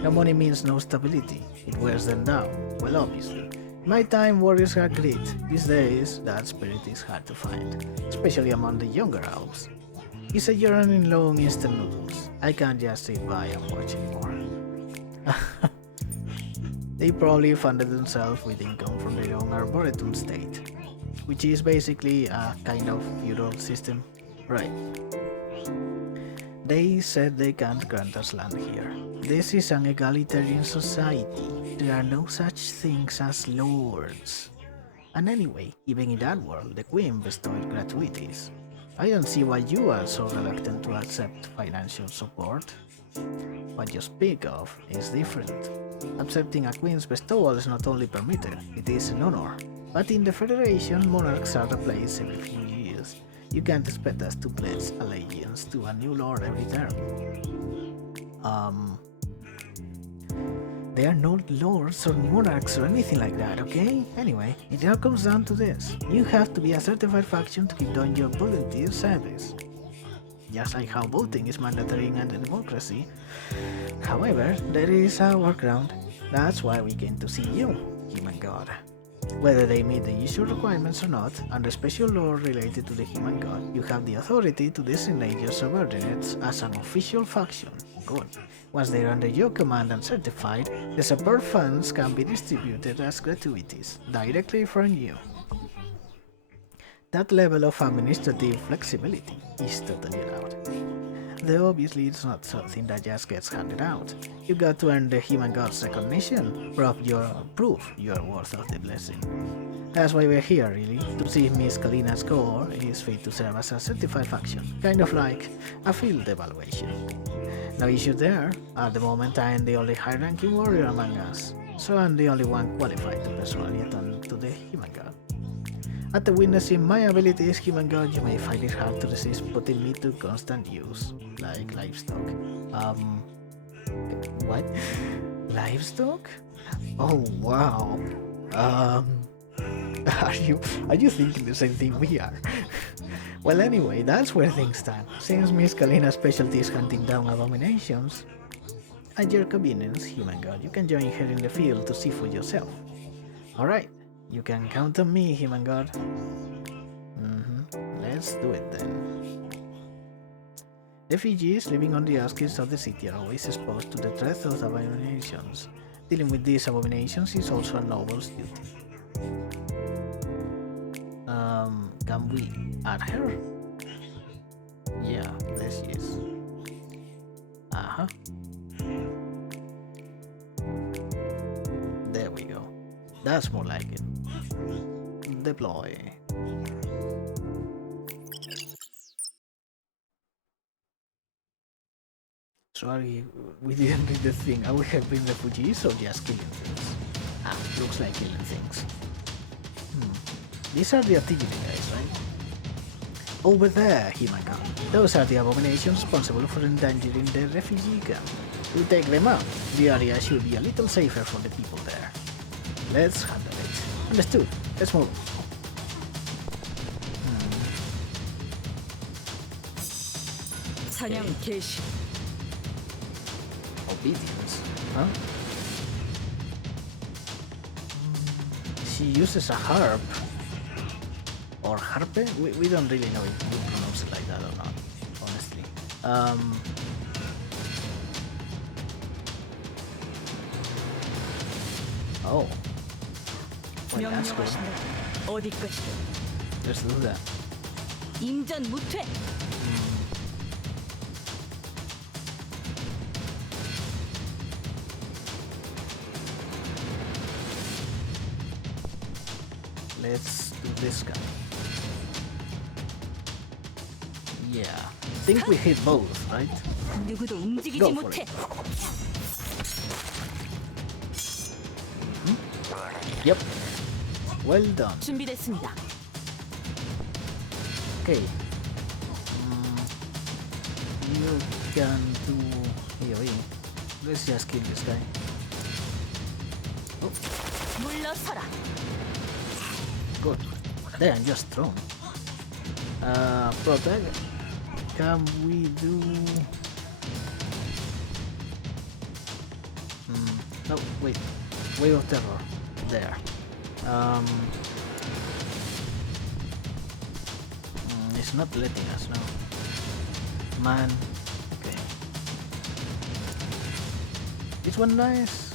No money means no stability, it wears them down, well obviously. In my time, warriors had grit. These days, that spirit is hard to find, especially among the younger elves. It's a yearning in long instant noodles. I can't just sit by and watch anymore. They probably funded themselves with income from their own arboretum state, which is basically a kind of feudal system, right? They said they can't grant us land here. This is an egalitarian society. There are no such things as lords. And anyway, even in that world, the queen bestowed gratuities. I don't see why you are so reluctant to accept financial support. What you speak of is different. Accepting a queen's bestowal is not only permitted, it is an honor. But in the Federation, monarchs are replaced every few years. You can't expect us to pledge allegiance to a new lord every term. They are not lords or monarchs or anything like that, okay? Anyway, it all comes down to this. You have to be a certified faction to keep doing your volunteer service. Just like how voting is mandatory in a democracy. However, there is a workaround. That's why we came to see you, human god. Whether they meet the usual requirements or not, under special law related to the human god, you have the authority to designate your subordinates as an official faction. Good. Once they are under your command and certified, the support funds can be distributed as gratuities, directly from you. That level of administrative flexibility is totally allowed. Though obviously it's not something that just gets handed out. You got to earn the human god's recognition, prove your worth of the blessing. That's why we're here, really, to see if Miss Kalina's core is fit to serve as a certified faction, kind of like a field evaluation. No issue there. At the moment I am the only high-ranking warrior among us, so I'm the only one qualified to personally attend to the human god. After witnessing my abilities, human god, you may find it hard to resist putting me to constant use, like livestock. What? Livestock? Oh wow. Are you thinking the same thing we are? Well, anyway, that's where things stand. Since Miss Kalina's specialty is hunting down abominations, at your convenience, human god, you can join her in the field to see for yourself. Alright, you can count on me, human god. Let's do it then. Refugees living on the outskirts of the city are always exposed to the threat of abominations. Dealing with these abominations is also a noble's duty. Can we add her? Yeah, let's use. There we go. That's more like it. Deploy. Sorry, we didn't read the thing. Are we helping refugees or just killing things? Looks like killing things. These are the artillery guys, right? Over there, Himaka. Those are the abominations responsible for endangering the refugee camp. We'll take them out. The area should be a little safer for the people there. Let's handle it. Understood. Let's move. 사냥 개시. Obedience, huh? She uses a harp. Or harpe? We don't really know if we pronounce it like that or not, honestly. Oh. Well, that's good. 어디까지? Let's do that. 임전무퇴. Let's do this guy. Yeah, I think we hit both, right? 누구도 움직이지 Go for 못해. it. Yep. Well done. 준비됐습니다. Okay. You can do AoE. Let's just kill this guy. Oh, 물러서라. good. Damn, just thrown. Protect. Can we do? No, wait. Wave of terror. There. It's not letting us now. Man. Okay. This one nice?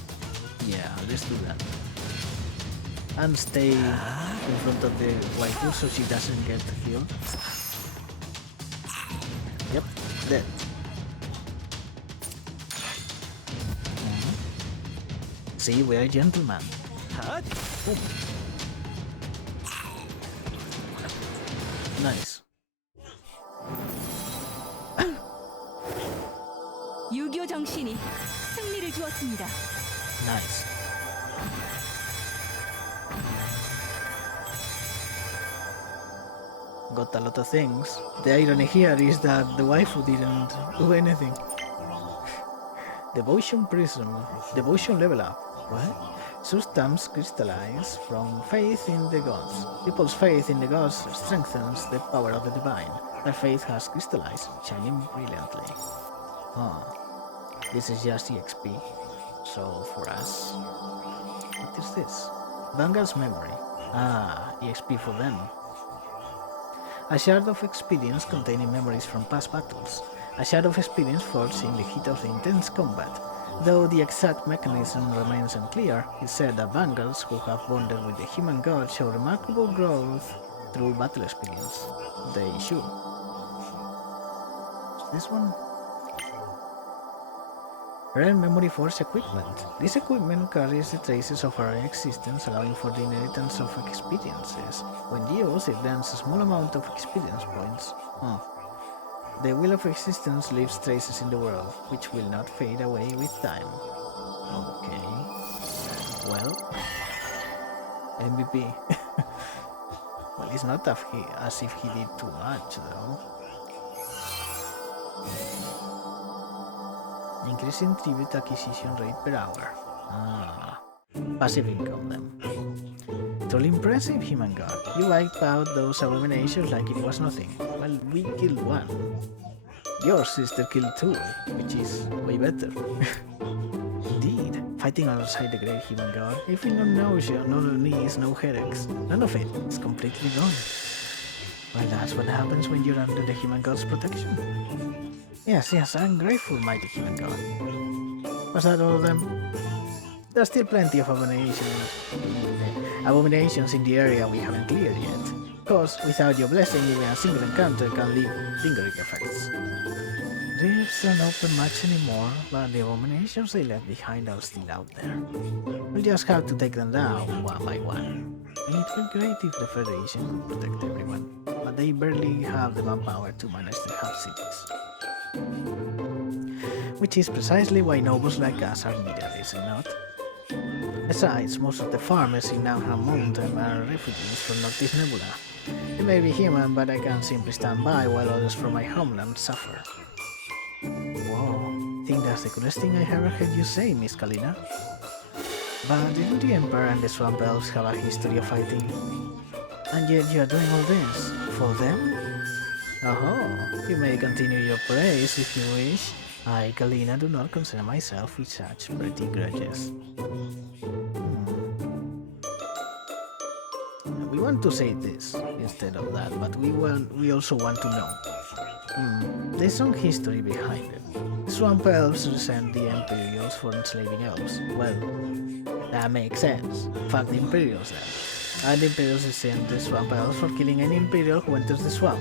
Yeah, let's do that. And stay in front of the waifu so she doesn't get healed. Yep, dead. See, we're gentlemen. Boom. Nice. 6.25 정신이 승리를 주었습니다. Nice. Got a lot of things. The irony here is that the waifu didn't do anything. Devotion Prism. Devotion level up. What? Substance crystallize from faith in the gods. People's faith in the gods strengthens the power of the divine. Their faith has crystallized, shining brilliantly. This is just EXP. So for us, what is this? Vanguard's memory. EXP for them. A shard of experience containing memories from past battles. A shard of experience forged in the heat of intense combat. Though the exact mechanism remains unclear, it's said that Vanguards who have bonded with the human god show remarkable growth through battle experience. They should. This one? Rare Memory Force equipment. This equipment carries the traces of our existence, allowing for the inheritance of experiences. When used, it grants a small amount of experience points. The Wheel of Existence leaves traces in the world, which will not fade away with time. Okay. Well, MVP. Well, it's not as if he did too much, though. Increasing tribute acquisition rate per hour. Passive income then. Truly impressive, human god. You wiped out those abominations like it was nothing. Well, we killed one. Your sister killed two, which is way better. Indeed, fighting alongside the great human god, I feel no nausea, no knees, no headaches. None of it. It's completely gone. Well, that's what happens when you're under the human god's protection. Yes, I'm grateful, mighty human god. Was that all of them? There's still plenty of abominations in the area we haven't cleared yet. Of course, without your blessing, even a single encounter can leave lingering effects. There's an open match anymore, but the abominations they left behind are still out there. We'll just have to take them down one by one. It would be great if the Federation could protect everyone, but they barely have the manpower to manage the hub cities. Which is precisely why nobles like us are needed, is it not? Besides, most of the farmers in Nanhan Mountain are refugees from Northeast Nebula. They may be human, but I can't simply stand by while others from my homeland suffer. Whoa, think that's the coolest thing I ever heard you say, Miss Kalina. But didn't the Emperor and the Swamp Elves have a history of fighting? And yet you are doing all this for them? Oh, you may continue your praise if you wish. I, Kalina, do not concern myself with such petty grudges. We want to say this instead of that, but we also want to know. There's some history behind it. The Swamp Elves resent the Imperials for enslaving elves. Well, that makes sense. Fuck the Imperials then. And the Imperials resent the Swamp Elves for killing any Imperial who enters the swamp.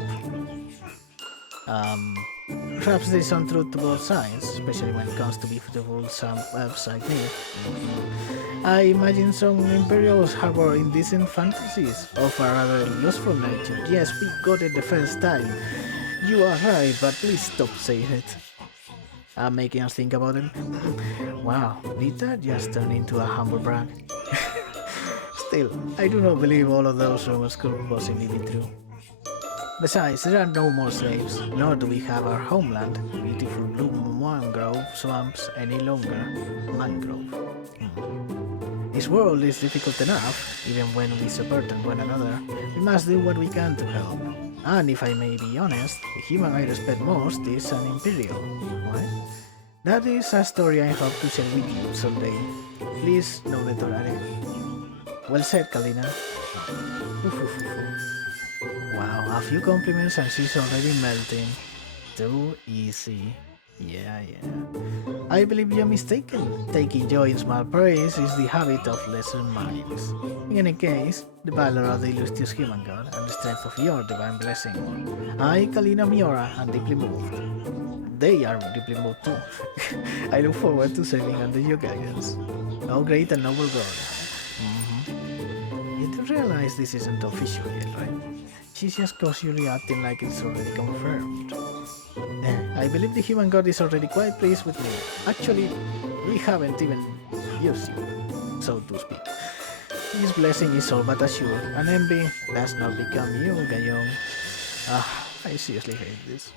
Perhaps there's some truth to both sides, especially when it comes to beautiful Swamp Elves like me. I imagine some Imperials harbor indecent fantasies of a rather lustful nature. Yes, we got it the first time. You are right, but please stop saying it. I'm making us think about it. Wow, did that just turn into a humble brag? Still, I do not believe all of those rumors could possibly be true. Besides, there are no more slaves, nor do we have our homeland, beautiful blue mangrove swamps, any longer. Mangrove. This world is difficult enough, even when we support one another. We must do what we can to help. And if I may be honest, the human I respect most is an Imperial. What? That is a story I hope to share with you someday. Please, no detorare. Well said, Kalina. Wow, a few compliments and she's already melting. Too easy. Yeah. I believe you're mistaken. Taking joy in small praise is the habit of lesser minds. In any case, the valor of the illustrious human god and the strength of your divine blessing. I, Kalina Miora, am deeply moved. They are deeply moved too. I look forward to sailing under your guidance. Oh, great and noble god. You do realize this isn't official yet, right? She's just casually acting like it's already confirmed. I believe the human god is already quite pleased with me. Actually, we haven't even used you, so to speak. His blessing is all but assured, and envy does not become you, Chae-young. I seriously hate this.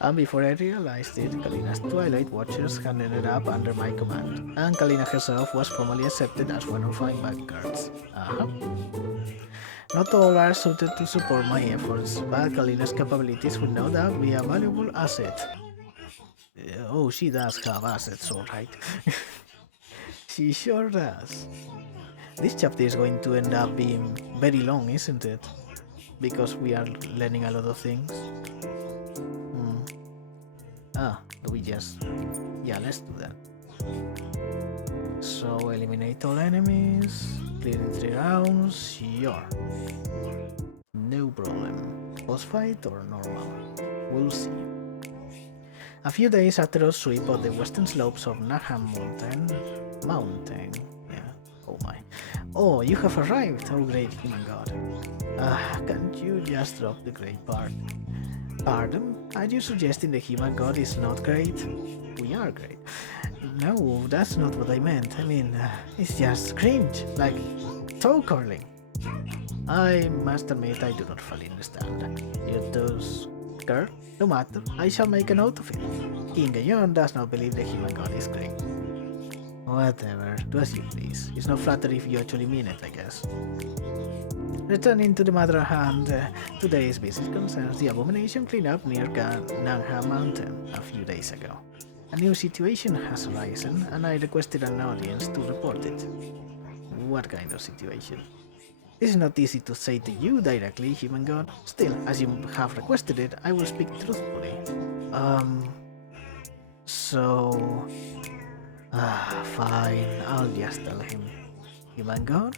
And before I realized it, Kalina's Twilight Watchers had ended up under my command, and Kalina herself was formally accepted as one of my vanguards. Not all are suited to support my efforts, but Kalina's capabilities would no doubt be a valuable asset. Oh, she does have assets, alright. She sure does. This chapter is going to end up being very long, isn't it? Because we are learning a lot of things. Do we just... Yeah, let's do that. So, eliminate all enemies, clear in 3 rounds, sure. No problem. Boss fight or normal? We'll see. A few days after a sweep of the western slopes of Naham Mountain. Yeah, oh my. Oh, you have arrived, oh great human god. Can't you just drop the great part? Pardon? Are you suggesting the human god is not great? We are great. No, that's not what I meant. I mean, it's just cringe, like toe curling. I must admit I do not fully understand. Your toes curl? No matter, I shall make a note of it. King Yeon does not believe the human god is great. Whatever, do as you please. It's not flattery if you actually mean it, I guess. Returning to the matter at hand, today's business concerns the abomination cleanup near Nangha Mountain a few days ago. A new situation has arisen, and I requested an audience to report it. What kind of situation? This is not easy to say to you directly, human god. Still, as you have requested it, I will speak truthfully. Fine, I'll just tell him. Human god?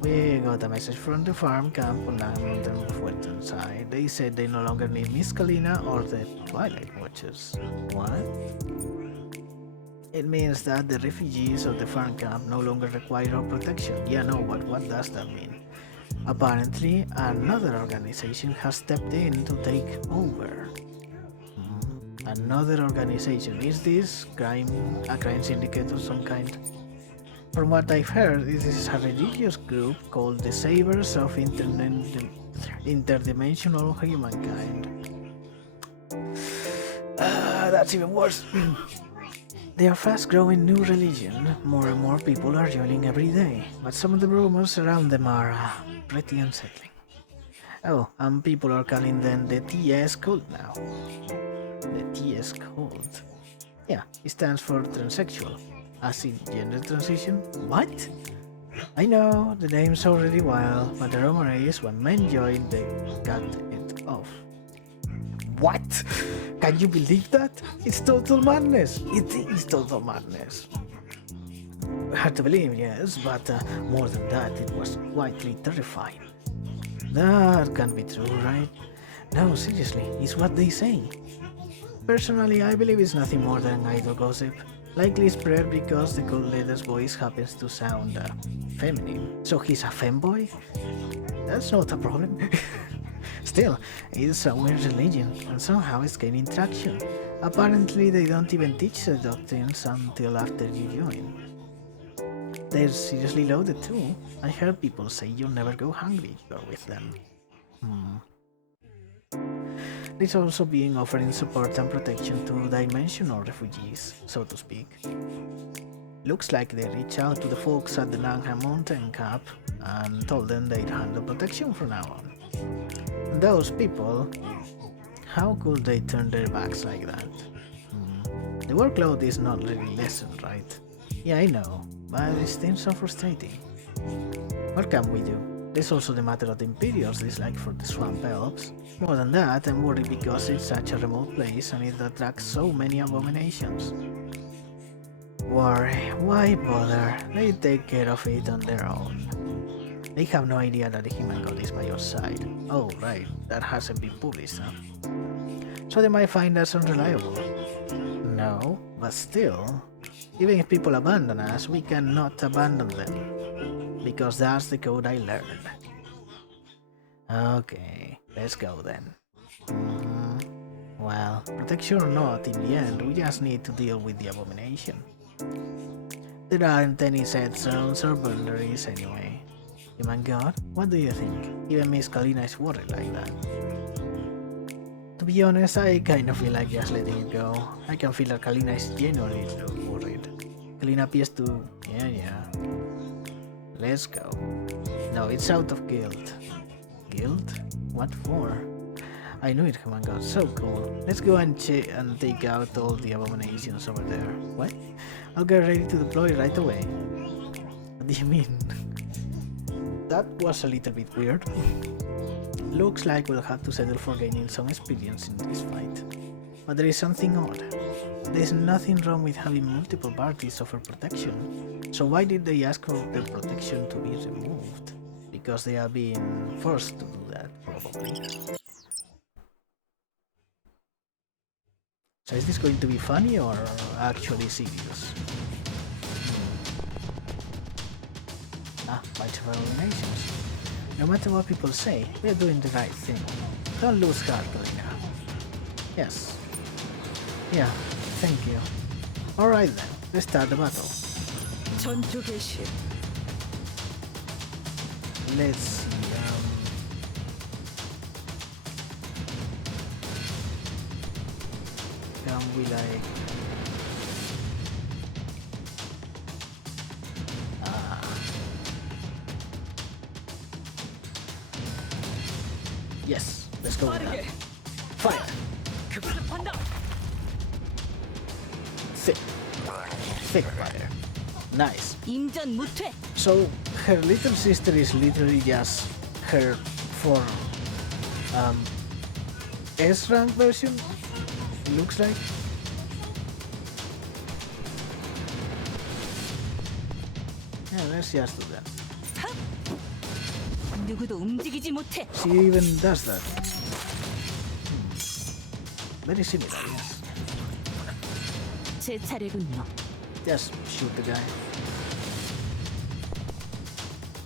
We got a message from the farm camp on the mountain side. They said they no longer need Miss Kalina or the Twilight Watchers. What? It means that the refugees of the farm camp no longer require our protection. Yeah, no, but what does that mean? Apparently, another organization has stepped in to take over. Another organization. Is this a crime syndicate of some kind? From what I've heard, this is a religious group called the Savers of Interdimensional Humankind. That's even worse. They are fast-growing new religion. More and more people are joining every day, but some of the rumors around them are pretty unsettling. Oh, and people are calling them the TS cult now. The TS cult? Yeah, it stands for transsexual. As in gender transition? What? I know, the name's already wild, but the rumor is when men join, they cut it off. What? Can you believe that? It's total madness. It is total madness. Hard to believe, yes, but more than that, it was quietly terrifying. That can't be true, right? No, seriously, it's what they say. Personally, I believe it's nothing more than idle gossip. Likely spread because the cult leader's voice happens to sound feminine. So he's a femboy? That's not a problem. Still, it's a weird religion, and somehow it's gaining traction. Apparently, they don't even teach the doctrines until after you join. They're seriously loaded too. I heard people say you'll never go hungry if you're with them. There's also being offering support and protection to dimensional refugees, so to speak. Looks like they reached out to the folks at the Nangham Mountain Camp and told them they'd handle protection from now on. And those people, how could they turn their backs like that? The workload is not really lessened, right? Yeah, I know, but it seems so frustrating. What can we do? There's also the matter of the Imperial's dislike for the swamp elves. More than that, I'm worried because it's such a remote place and it attracts so many abominations. Worry, why bother? They take care of it on their own. They have no idea that the human god is by your side. Oh, right, that hasn't been published, huh? So they might find us unreliable. No, but still, even if people abandon us, we cannot abandon them. Because that's the code I learned. Okay, let's go then. Well, protection or not, in the end, we just need to deal with the abomination. There aren't any set zones or boundaries anyway. Human God, what do you think? Even Miss Kalina is worried like that. To be honest, I kind of feel like just letting it go. I can feel that Kalina is genuinely worried. Kalina appears to... yeah. Let's go. No, it's out of guilt. Guilt? What for? I knew it, human god, so cool. Let's go and take out all the abominations over there. What? I'll get ready to deploy right away. What do you mean? That was a little bit weird. Looks like we'll have to settle for gaining some experience in this fight. But there is something odd. There's nothing wrong with having multiple parties offer protection. So why did they ask for the protection to be removed? Because they are being forced to do that, probably. So is this going to be funny or actually serious? Fight for abominations. No matter what people say, we're doing the right thing. Don't lose heart, Kalina. Yes. Yeah, thank you. Alright then, let's start the battle. 전투 개시. Let's see, can we like... Yes, let's go with that. Fire! Thick fire. Nice. 임전 무퇴. So her little sister is literally just her for S rank version, it looks like. Yeah, let's just do that. 누구도 움직이지 못해. She even does that. Very similar, yes. 제 차례군요. Just shoot the guy.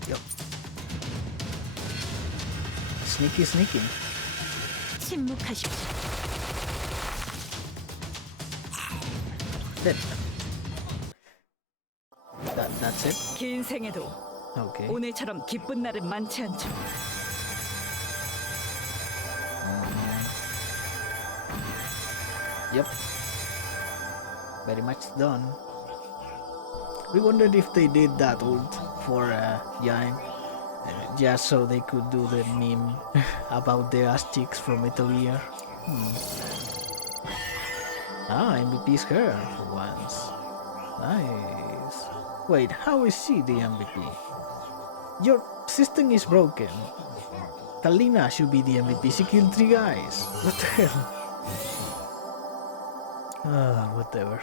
Yup. Sneaky. 침묵하십시오. Dead. That's it? 긴 생에도 Okay. 오늘처럼 기쁜 날은 많지 않죠. Yep. Very much done. We wondered if they did that ult for Yang, just so they could do the meme about the ass cheeks from Metal Gear. MVP's her for once. Nice. Wait, how is she the MVP? Your system is broken. Kalina should be the MVP. She killed 3 guys. What the hell? Whatever.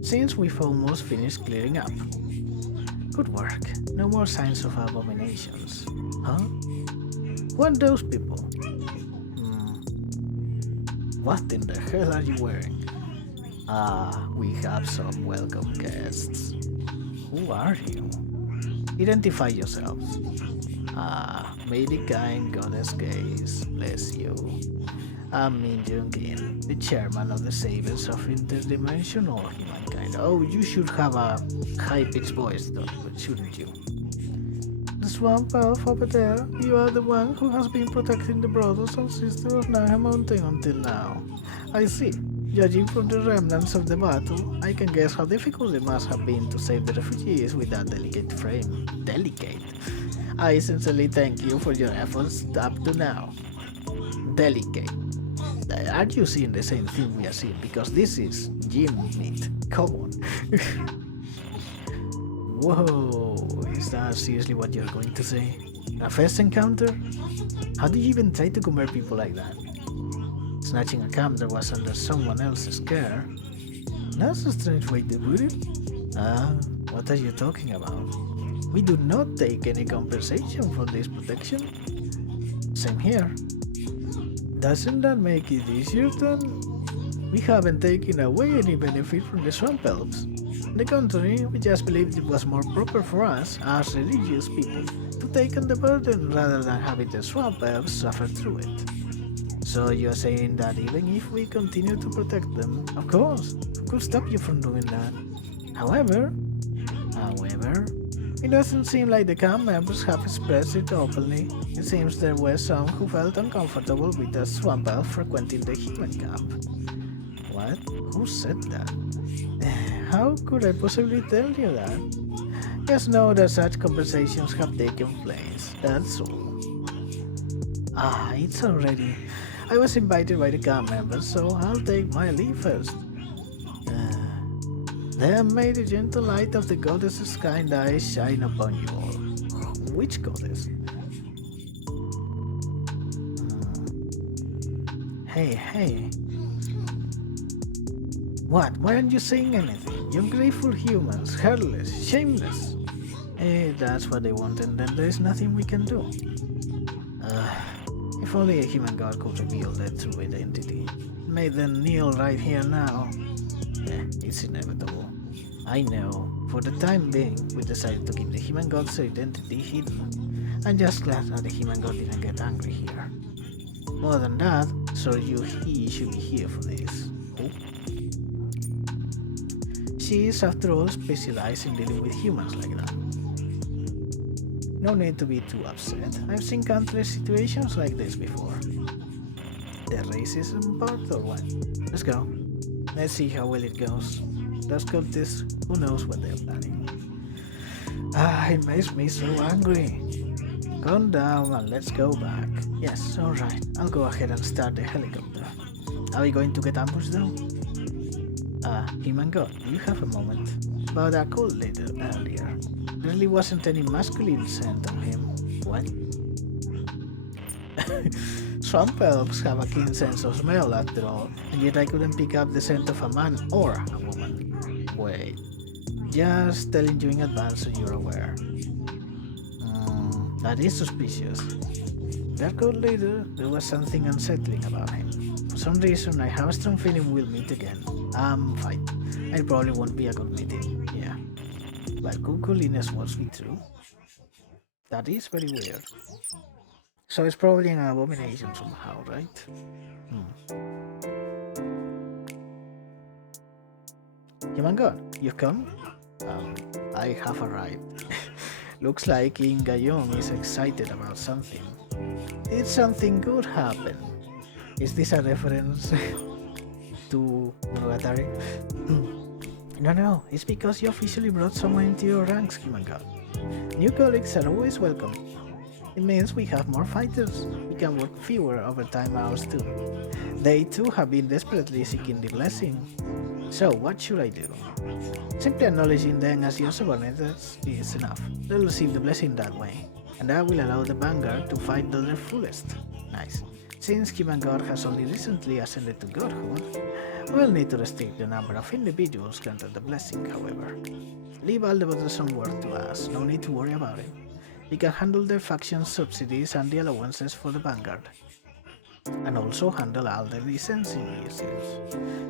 Since we've almost finished clearing up. Good work. No more signs of abominations. Huh? Who are those people? What in the hell are you wearing? We have some welcome guests. Who are you? Identify yourselves. May the kind goddess gaze bless you. I'm Min Jung-in, the chairman of the Saviors of Interdimensional Humankind. Oh, you should have a high-pitched voice, though, shouldn't you? The swamp elf over there, you are the one who has been protecting the brothers and sisters of Naga Mountain until now. I see. Judging from the remnants of the battle, I can guess how difficult it must have been to save the refugees with that delicate frame. Delicate? I sincerely thank you for your efforts up to now. Delicate. Are you seeing the same thing we are seeing? Because this is gym meat. Come on. Whoa, is that seriously what you're going to say? A first encounter? How do you even try to convert people like that? Snatching a camp that was under someone else's care? That's a strange way to put it. What are you talking about? We do not take any compensation for this protection. Same here. Doesn't that make it easier then? We haven't taken away any benefit from the swamp elves. On the contrary, we just believed it was more proper for us, as religious people, to take on the burden rather than having the swamp elves suffer through it. So you're saying that even if we continue to protect them, of course, we could stop you from doing that. However, it doesn't seem like the camp members have expressed it openly. It seems there were some who felt uncomfortable with a swamp elf frequenting the human camp. What? Who said that? How could I possibly tell you that? Just know that such conversations have taken place, that's all. It's already. I was invited by the camp members, so I'll take my leave first. Then may the gentle light of the goddess's kind eyes shine upon you all. Which goddess? Hey. What? Why aren't you saying anything? You ungrateful humans, heartless, shameless. That's what they want, and then there's nothing we can do. If only a human god could reveal their true identity. Made them kneel right here now. It's inevitable. I know. For the time being, we decided to keep the human god's identity hidden. I'm just glad that the human god didn't get angry here. More than that, he should be here for this. Oh. She is, after all, specialized in dealing with humans like that. No need to be too upset. I've seen countless situations like this before. The racism part or what? Let's go. Let's see how well it goes. Those cultists, who knows what they're planning. It makes me so angry. Calm down and let's go back. Yes, alright. I'll go ahead and start the helicopter. Are we going to get ambushed though? Human god, you have a moment. About that call later earlier. There really wasn't any masculine scent on him. What? Swamp elves have a keen sense of smell after all, and yet I couldn't pick up the scent of a man or a woman. Wait. Just telling you in advance so you're aware. That is suspicious. That call later, there was something unsettling about him. For some reason, I have a strong feeling we'll meet again. Fight. It probably won't be a good meeting, yeah. But could Kalina's words be true? That is very weird. So it's probably an abomination somehow, right? Human god, you've come? I have arrived. Looks like Yeon Chae-young is excited about something. Did something good happen? Is this a reference to Monogatari? No, it's because you officially brought someone into your ranks, human god. New colleagues are always welcome. It means we have more fighters. We can work fewer overtime hours too. They too have been desperately seeking the blessing. So what should I do? Simply acknowledging them as your subordinates is enough. They'll receive the blessing that way, and that will allow the Vanguard to fight to their fullest. Nice. Since human god has only recently ascended to godhood, we'll need to restrict the number of individuals granted the blessing, however. Leave all the bothersome work to us, no need to worry about it. We can handle the faction subsidies and the allowances for the Vanguard. and also handle elderly sensitive issues.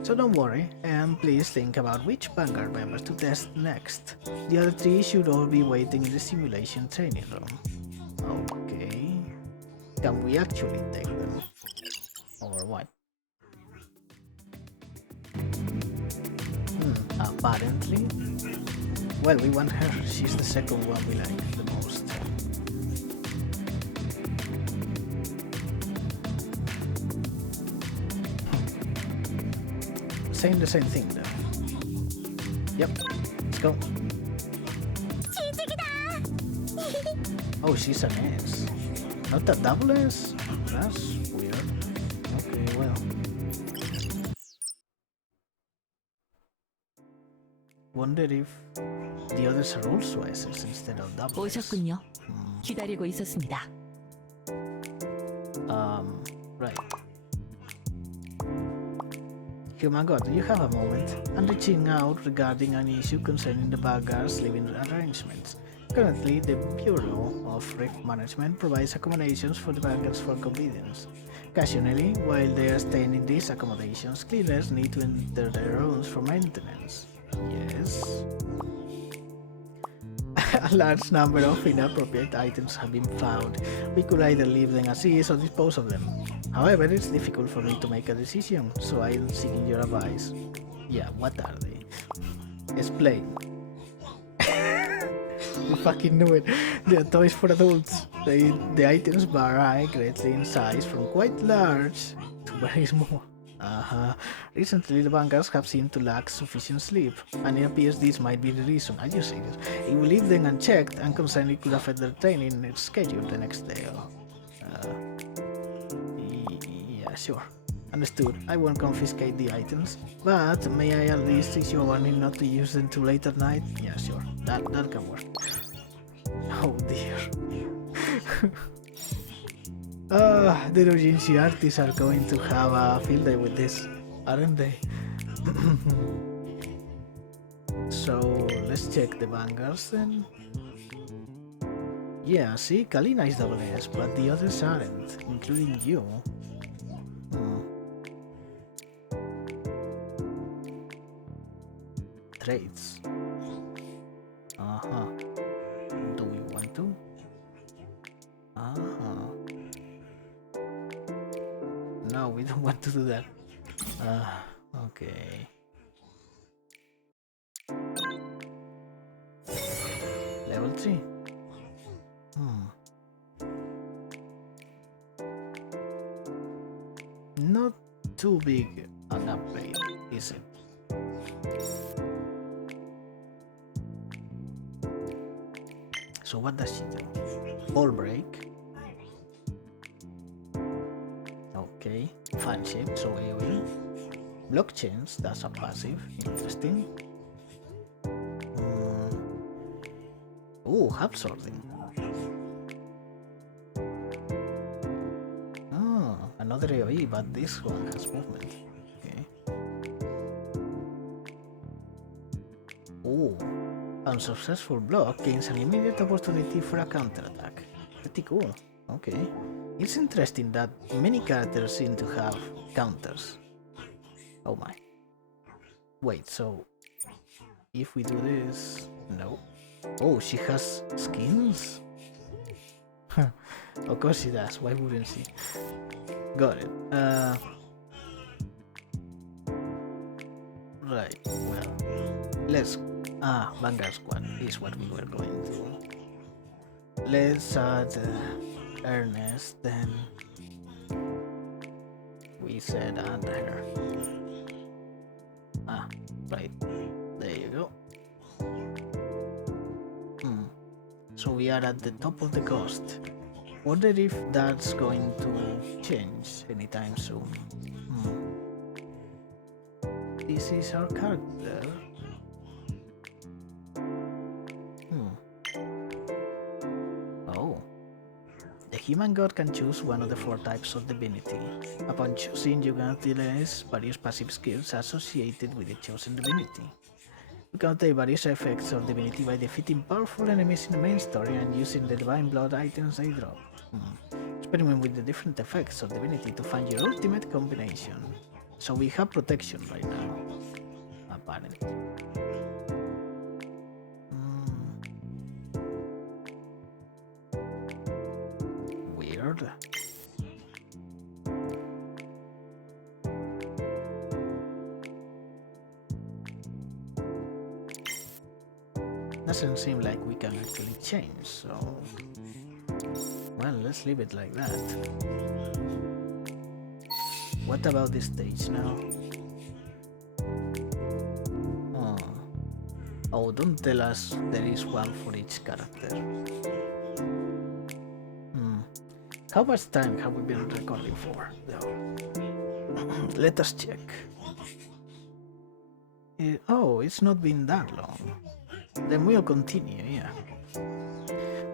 So don't worry, and please think about which Vanguard members to test next. The other three should all be waiting in the simulation training room. Okay. Can we actually take them? Or what? Apparently. Well, we want her. She's the second one we like the most. Saying the same thing though. Yep, let's go. Oh, she's an S. Not a double S? That's weird. Okay, well. Wonder if the others are also S's instead of double S. 오셨군요. 기다리고 있었습니다. Right. Human God, do you have a moment? I'm reaching out regarding an issue concerning the Vanguard's living arrangements. Currently, the Bureau of Rift Management provides accommodations for the Vanguards for convenience. Occasionally, while they are staying in these accommodations, cleaners need to enter their rooms for maintenance. Yes. A large number of inappropriate items have been found. We could either leave them as is or dispose of them. However, it's difficult for me to make a decision, so I am seeking your advice. Yeah, what are they? Explain. You fucking knew it. They are toys for adults. The items vary greatly in size from quite large to very small. Recently, the Vanguards have seemed to lack sufficient sleep, and it appears this might be the reason. Are you serious? If we leave them unchecked, and concerned could affect their training schedule the next day. Yeah, sure. Understood. I won't confiscate the items, but may I at least issue a warning not to use them too late at night? Yeah, sure. That can work. Oh dear. The Dojinshi artists are going to have a field day with this, aren't they? So let's check the Vanguards then. Yeah, see, Kalina is double S, but the others aren't, including you. Traits. Do we want to? No, we don't want to do that. Okay. Level 3. Not too big an upgrade, is it? So what does she do? Ball break. Okay. Fan shape, so AoE. Blockchains, that's a passive. Interesting. Oh, hub sorting. Another AoE, but this one has movement. Okay. Oh, unsuccessful block gains an immediate opportunity for a counterattack. Pretty cool. Okay. It's interesting that many characters seem to have counters. Oh my. Wait, so if we do this... No. Oh, she has skins? Of course she does, why wouldn't she? Got it. Right, well, let's... Vanguard Squad is what we were going to. Let's add Erneste, then we said add her. Right, there you go. So we are at the top of the coast. Wonder if that's going to change anytime soon. This is our character. Oh. The human god can choose one of the 4 types of divinity. Upon choosing, you can utilize various passive skills associated with the chosen divinity. You can take various effects of divinity by defeating powerful enemies in the main story and using the divine blood items they drop. Experiment with the different effects of divinity to find your ultimate combination. So we have protection right now, apparently. Weird. Doesn't seem like we can actually change, so... Well, let's leave it like that. What about this stage now? Oh, don't tell us there is one for each character. How much time have we been recording for, though? Let us check. Oh, it's not been that long. Then we'll continue, yeah.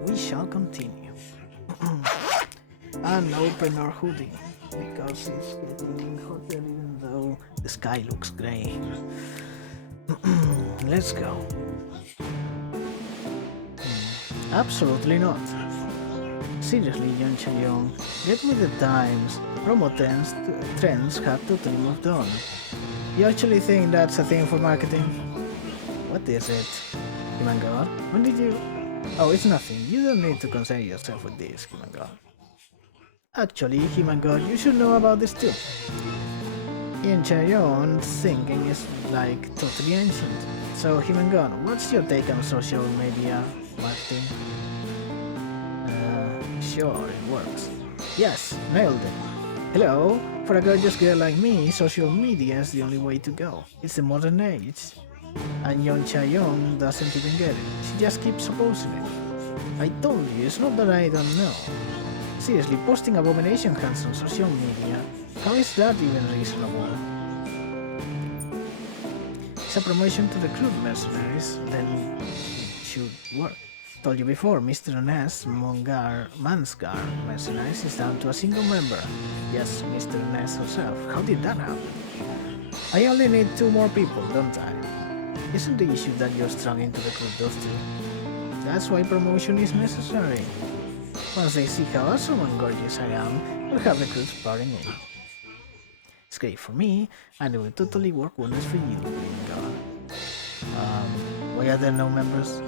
We shall continue. And open our hoodie, because it's getting hotter even though the sky looks grey. Let's go. Absolutely not. Seriously, Yeon Chae-young, get with the times. Promo trends have totally moved on. You actually think that's a thing for marketing? What is it? Vanguard? When did you... Oh, it's nothing. You don't need to concern yourself with this, Vanguard. Actually, Vanguard, you should know about this too. Yeon Chae-young's thinking is like totally ancient. So, Vanguard, what's your take on social media marketing? Sure, it works. Yes, nailed it. Hello? For a gorgeous girl like me, social media is the only way to go. It's the modern age. And Yeon Chae-young doesn't even get it. She just keeps opposing it. I told you, it's not that I don't know. Seriously, posting abomination hands on social media, how is that even reasonable? It's a promotion to recruit mercenaries, then it should work. Told you before, Mr. Erneste Mansgar mercenaries is down to a single member. Yes, Mr. Erneste herself. How did that happen? I only need 2 more people, don't I? Isn't the issue that you're struggling to recruit those 2? That's why promotion is necessary. Once they see how awesome and gorgeous I am, we'll have recruits pouring in. It's great for me, and it will totally work wonders for you, God. Why are there no members?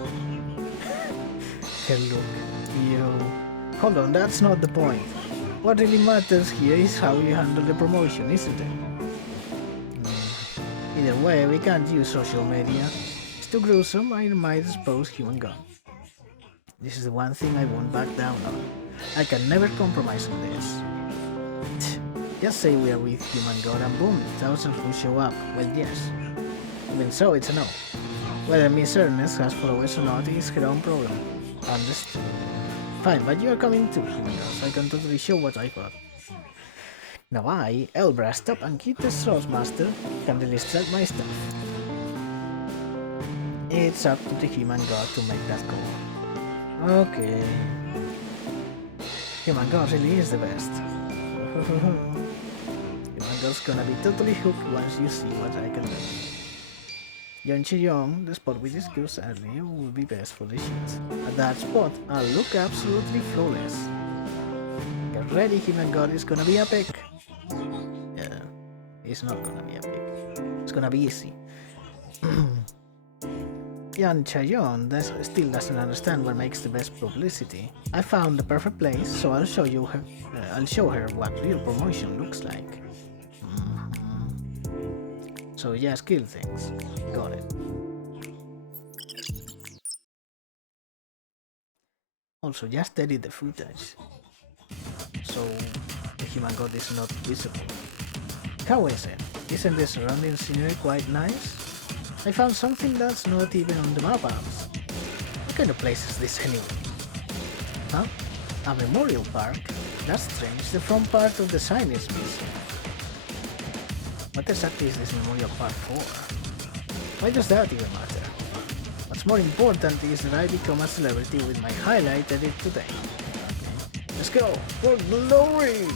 Hey, look, you... Hold on, that's not the point. What really matters here is how you handle the promotion, isn't it? Either way, we can't use social media. It's too gruesome, I might expose human god. This is the one thing I won't back down on. I can never compromise on this. Just say we are with human god and boom, thousands will show up. Well, yes. Even so, it's a no. Whether Miss Ernest has followers or not is her own problem. Understood. Fine, but you are coming too, human god, so I can totally show what I got. Now I, Elbrastop and Kid the Master, can illustrate my stuff. It's up to the human god to make that call. Okay. Human god really is the best. Human god's gonna be totally hooked once you see what I can do. Yeon Chae-young, the spot we discussed earlier, will be best for the shoots. At that spot, I'll look absolutely flawless. Get ready, human god, it's gonna be epic. Yeah, it's not gonna be epic. It's gonna be easy. Yeon Chae-young still doesn't understand what makes the best publicity. I found the perfect place, so I'll show her what real promotion looks like. So yeah, skill things. Got it. Also, just edit the footage, so the human god is not visible. How is it? Isn't the surrounding scenery quite nice? I found something that's not even on the map apps. What kind of place is this anyway? Huh? A memorial park? That's strange, the front part of the sign is missing. What exactly is this memorial park for? Why does that even matter? What's more important is that I become a celebrity with my highlight edit today. Okay. Let's go! For glory!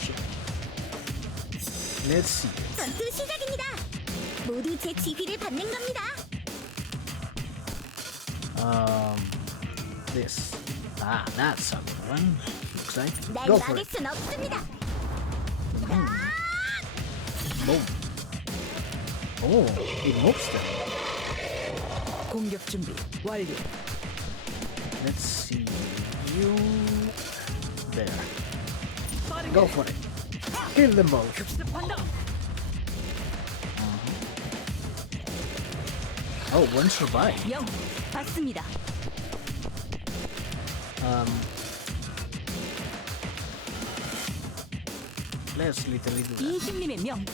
Shit. Let's see. 전투 시작입니다. 모두 제 지휘를 받는 겁니다. This. Ah, that's a good one. Looks looks like. 날 Go for 막을 it. 순 없습니다. Boom. Oh, it moves them. 공격 준비 완료. Let's see you there. Go for it. Kill them both. Oh, one survived. 영 받습니다. Let's literally do that. 인신님의 명.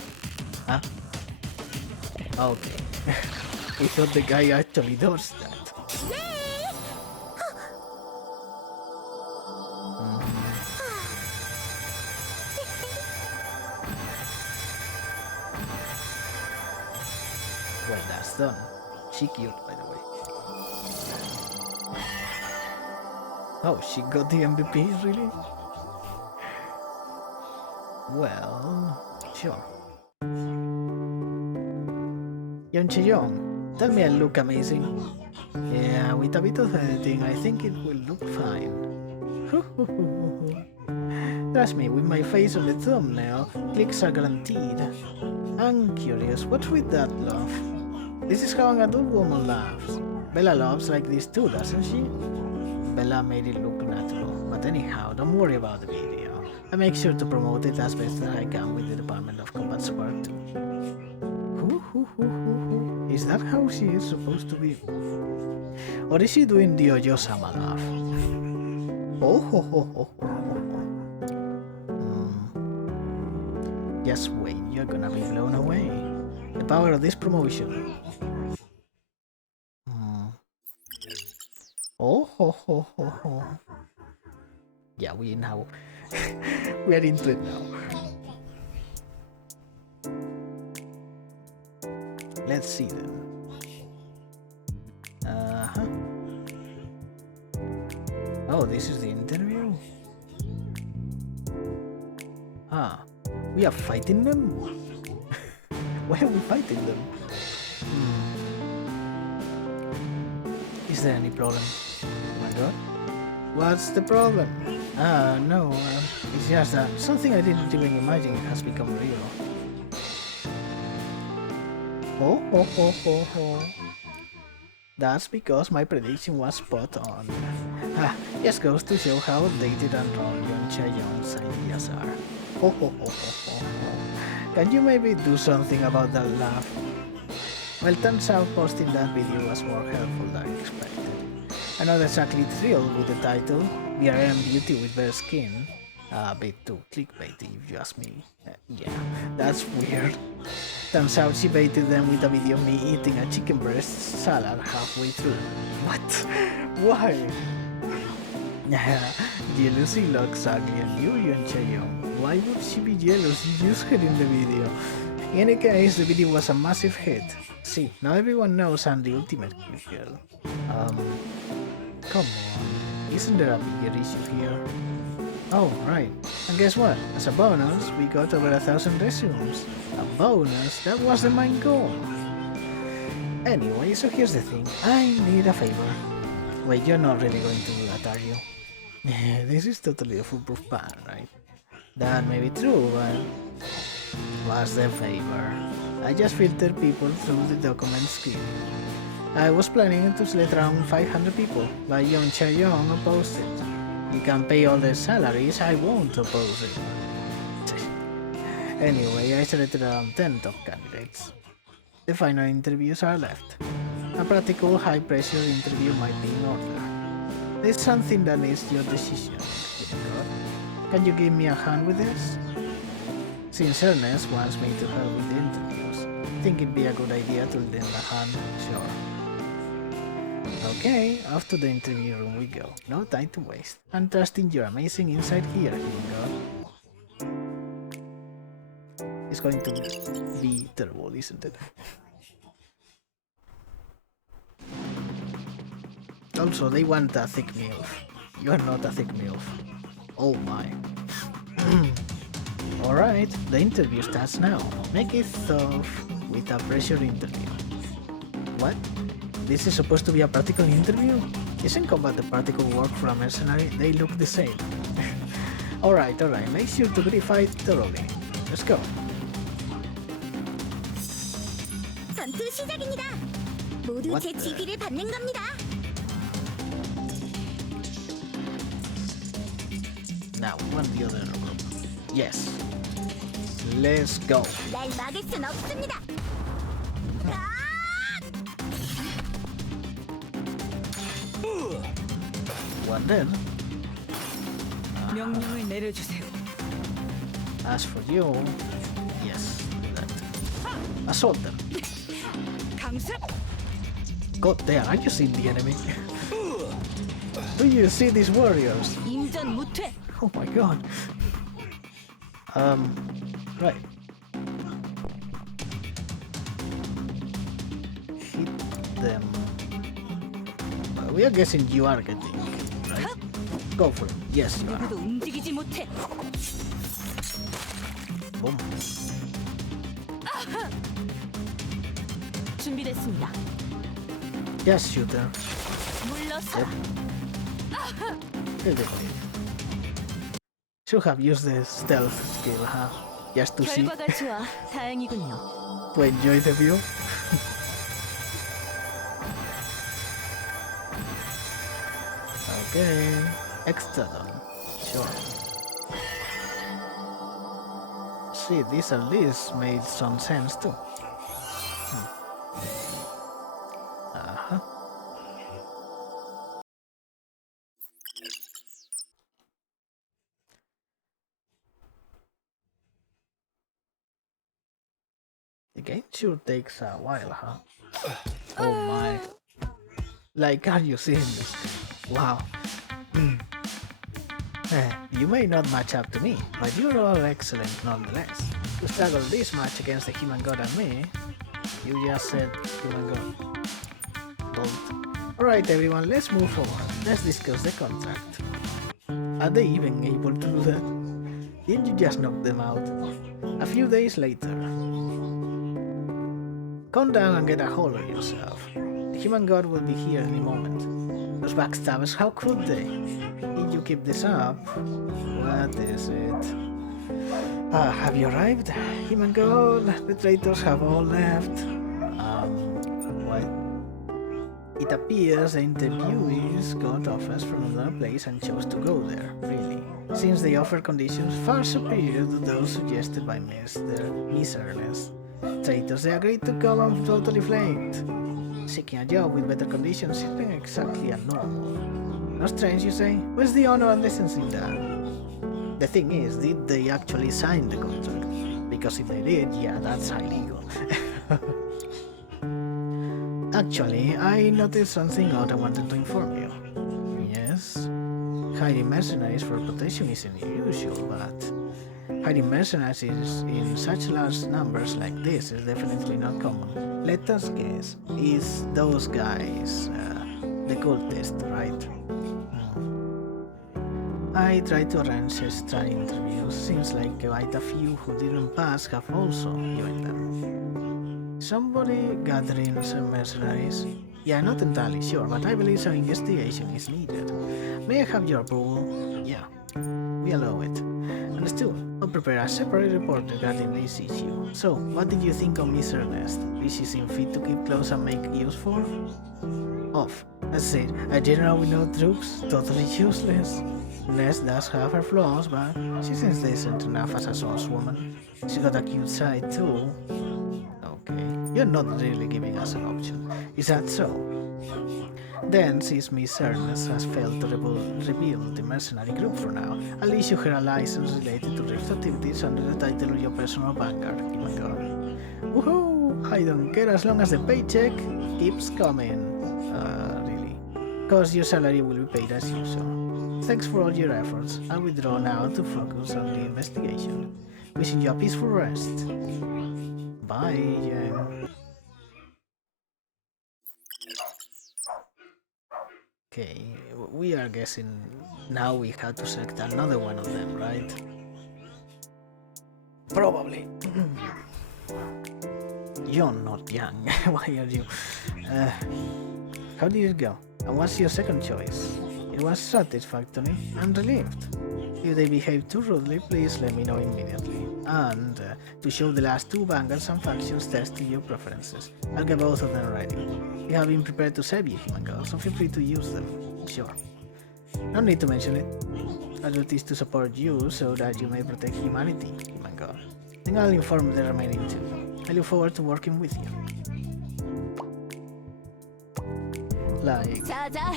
Huh? Okay. We thought the guy actually does that. Well, that's done. She cute, by the way. Oh, she got the MVP, really? Well, sure. Yeon Chae-young, tell me I look amazing. Yeah, with a bit of editing, I think it will look fine. Trust me, with my face on the thumbnail, clicks are guaranteed. I'm curious, what's with that laugh? This is how an adult woman laughs. Bella laughs like this too, doesn't she? Bella made it look natural, but anyhow, don't worry about the video. I make sure to promote it as best as I can with the Department of Combat Support too. Is that how she is supposed to be? Or is she doing the Oyo-sama laugh? Oh ho ho ho ho ho. Just wait, you're gonna be blown away. The power of this promotion. Oh ho ho ho ho. Yeah, we now we are into it now. Let's see then. Oh, this is the interview? Ah, we are fighting them? Why are we fighting them? Is there any problem? Oh my god. What's the problem? No, it's just that something I didn't even imagine has become real. Oh, ho, ho, ho, ho. That's because my prediction was spot on. Just goes to show how outdated and wrong Yeon Chae-young's ideas are. Ho, ho, ho, ho, ho, ho. Can you maybe do something about that laugh? Well, turns out posting that video was more helpful than expected. I'm not exactly thrilled with the title, BRM Beauty with Bare Skin. A bit too clickbaity if you ask me. Yeah, that's weird. Turns out she baited them with a video of me eating a chicken breast salad halfway through. What? Why? Jealousy looks ugly and you, Yeon Chae-young. Why would she be jealous? You used her in the video. In any case, the video was a massive hit. See, now everyone knows I'm the ultimate cute girl. Come on. Isn't there a bigger issue here? Oh, right. And guess what? As a bonus, we got over 1,000 resumes. A bonus? That was the main goal. Anyway, so here's the thing. I need a favor. Wait, you're not really going to do that, are you? This is totally a foolproof plan, right? That may be true, but what's the favor? I just filtered people through the document screen. I was planning to select around 500 people, but Yeon Chae-young opposed it. You can pay all the salaries, I won't oppose it. Anyway, I selected around 10 top candidates. The final interviews are left. A practical, high-pressure interview might be in order. There's something that needs your decision. Can you give me a hand with this? Since Erneste wants me to help with the interviews, I think it'd be a good idea to lend a hand, sure. Okay, off to the interview room we go. No time to waste. I'm trusting your amazing insight here, Vanguard. It's going to be terrible, isn't it? Also, they want a thick MILF. You are not a thick MILF. Oh my. Alright, the interview starts now. Make it tough with a pressure interview. What? This is supposed to be a practical interview? Isn't combat the practical work for a mercenary? They look the same. Alright, make sure to verify thoroughly. Let's go. 전투 시작입니다. 모두 What 제 the- 지휘를 받는 겁니다. Now, what the other group? Yes. Let's go. 날 막을 순 없습니다. What then? 명령을 내려주세요. As for you, yes, do that. Assault them. 강습. God damn, are you seeing the enemy? Do you see these warriors? 임전무퇴. Oh my god. Right. Hit them. We are guessing you are getting, right? Go for it. Yes, you are. 누구도 움직이지 못해. Boom. 준비됐습니다. Yes, shooter. 물러서. Good. Should have used the stealth skill, huh? Just to see, 결과가 좋아. 다행이군요. to enjoy the view. Okay, extra done. Sure. See, this at least made some sense too. Uh-huh. The game sure takes a while, huh? Oh my. Like, are you seeing this? Wow. You may not match up to me, but you're all excellent nonetheless. To struggle this much against the human god and me, you just said human god. Alright everyone, let's move forward. Let's discuss the contract. Are they even able to do that? Didn't you just knock them out? A few days later. Calm down and get a hold of yourself. The human god will be here any moment. Those backstabbers, how could they? If you keep this up, what is it? Have you arrived? Human god, the traitors have all left. What? It appears the interviewees got offers from another place and chose to go there, really. Since they offer conditions far superior to those suggested by Miss Erneste. Traitors, they agreed to come and totally flaked. Seeking a job with better conditions isn't exactly abnormal. Not strange, you say? Where's the honor and decency in that? The thing is, did they actually sign the contract? Because if they did, yeah, that's illegal. Actually, I noticed something odd I wanted to inform you. Yes? Hiring mercenaries for protection isn't usual, but hiring mercenaries in such large numbers like this is definitely not common. Let us guess, it's those guys, the cultists, right? I tried to arrange extra interviews. Seems like quite a few who didn't pass have also joined them. Somebody gathering some mercenaries? Yeah, not entirely sure, but I believe some investigation is needed. May I have your approval? Yeah, we allow it. Understood. I'll prepare a separate report regarding this issue. So, what did you think of Miss Erneste? Is she seem fit to keep close and make use for? Off. That's it. A general with no troops? Totally useless. Erneste does have her flaws, but she seems decent enough as a swordswoman. She got a cute side too. Okay, you're not really giving us an option. Is that so? Then, since Miss Erneste has failed to rebuild the mercenary group for now, I'll issue her a license related to Rift activities under the title of your personal Vanguard. Woohoo! I don't care as long as the paycheck keeps coming. Really. Cause your salary will be paid as usual. Thanks for all your efforts. I'll withdraw now to focus on the investigation. Wishing you a peaceful rest. Bye, Jen. Okay, we are guessing now we have to select another one of them, right? Probably. You're not young. Why are you? How did it go? And what's your second choice? It was satisfactory and relieved. If they behave too rudely, please let me know immediately. And to show the last two vanguards and factions test to your preferences. I'll get both of them ready. We have been prepared to serve you, human girl, so feel free to use them. Sure. No need to mention it. Our duty is to support you so that you may protect humanity, human girl. Then I'll inform the remaining two. I look forward to working with you. Like... 자자,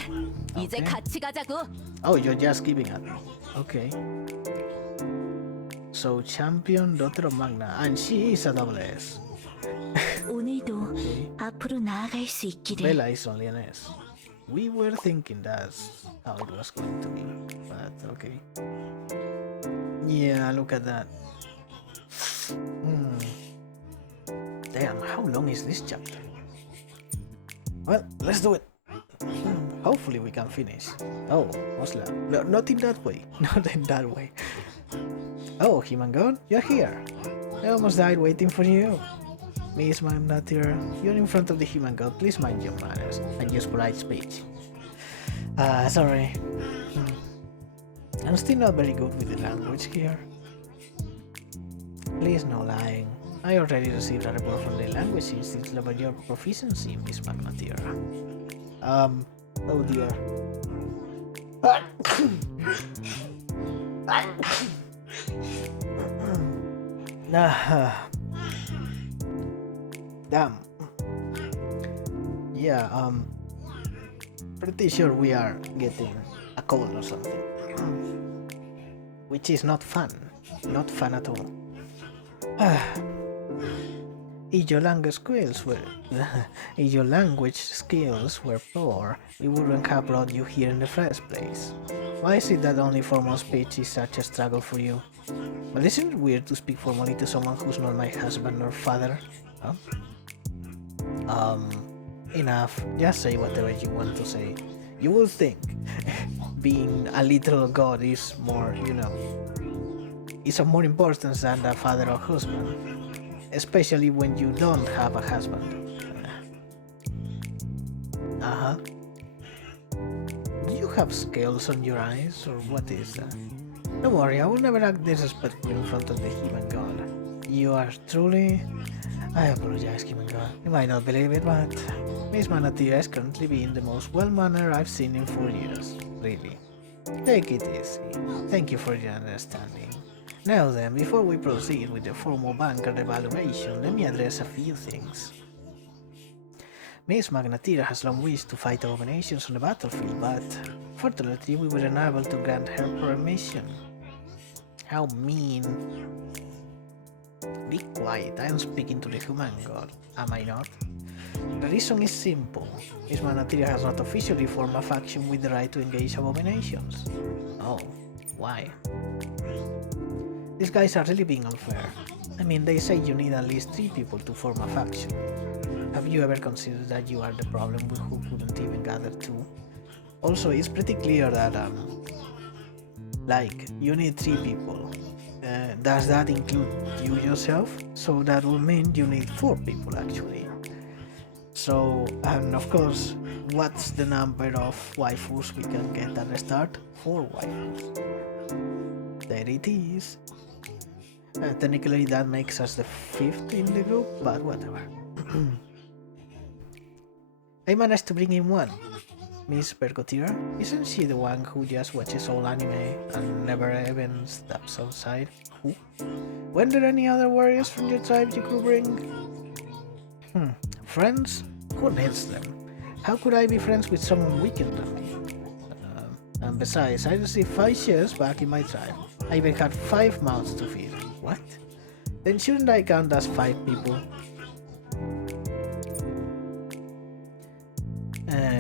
이제 Okay. 같이 가자고. Oh, you're just giving up. Okay. So, champion, daughter of Magna, and she is a double S. 오늘도 앞으로 나아갈 수 있기를. Bella is only an S. We were thinking that's how it was going to be, but okay. Yeah, look at that. Damn, how long is this chapter? Well, let's do it. Hopefully we can finish. Oh, Osla. No, not in that way. Not in that way. Oh, human god, you're here. I almost died waiting for you. Miss Magnatir, you're in front of the human god. Please mind your manners and use polite speech. Sorry. I'm still not very good with the language here. Please no lying. I already received a report from the language institute about your proficiency, Miss Magnatir. Oh dear. Damn. Yeah, pretty sure we are getting a cold or something. Which is not fun. Not fun at all. If your language skills were poor, we wouldn't have brought you here in the first place. Why is it that only formal speech is such a struggle for you? But isn't it weird to speak formally to someone who's not my husband or father? Huh? Enough. Just say whatever you want to say. You will think being a literal god is more, is of more importance than a father or husband. Especially when you don't have a husband. Do you have scales on your eyes, or what is that? Don't worry, I will never act disrespectful in front of the human god. You are truly... I apologize, human god. You might not believe it, but Miss Manatia is currently being the most well-mannered I've seen in 4 years. Really. Take it easy. Thank you for your understanding. Now then, before we proceed with the formal Vanguard evaluation, let me address a few things. Miss Magnatira has long wished to fight abominations on the battlefield, but fortunately we were unable to grant her permission. How mean. Be quiet, I am speaking to the human god, am I not? The reason is simple. Miss Magnatira has not officially formed a faction with the right to engage abominations. Oh, why? These guys are really being unfair. I mean, they say you need at least 3 people to form a faction. Have you ever considered that you are the problem with who couldn't even gather 2? Also, it's pretty clear that, you need 3 people. Does that include you yourself? So that would mean you need 4 people actually. So, and of course, what's the number of waifus we can get at the start? 4 waifus. There it is. Technically that makes us the 5th in the group, but whatever. I managed to bring in 1. Miss Bergotier, isn't she the one who just watches all anime and never even steps outside? Who? Weren't there any other warriors from your tribe you could bring? Friends? Who needs them? How could I be friends with someone weaker than me? And besides, I received 5 shares back in my tribe. I even had 5 mouths to feed. What? Then shouldn't I count as 5 people?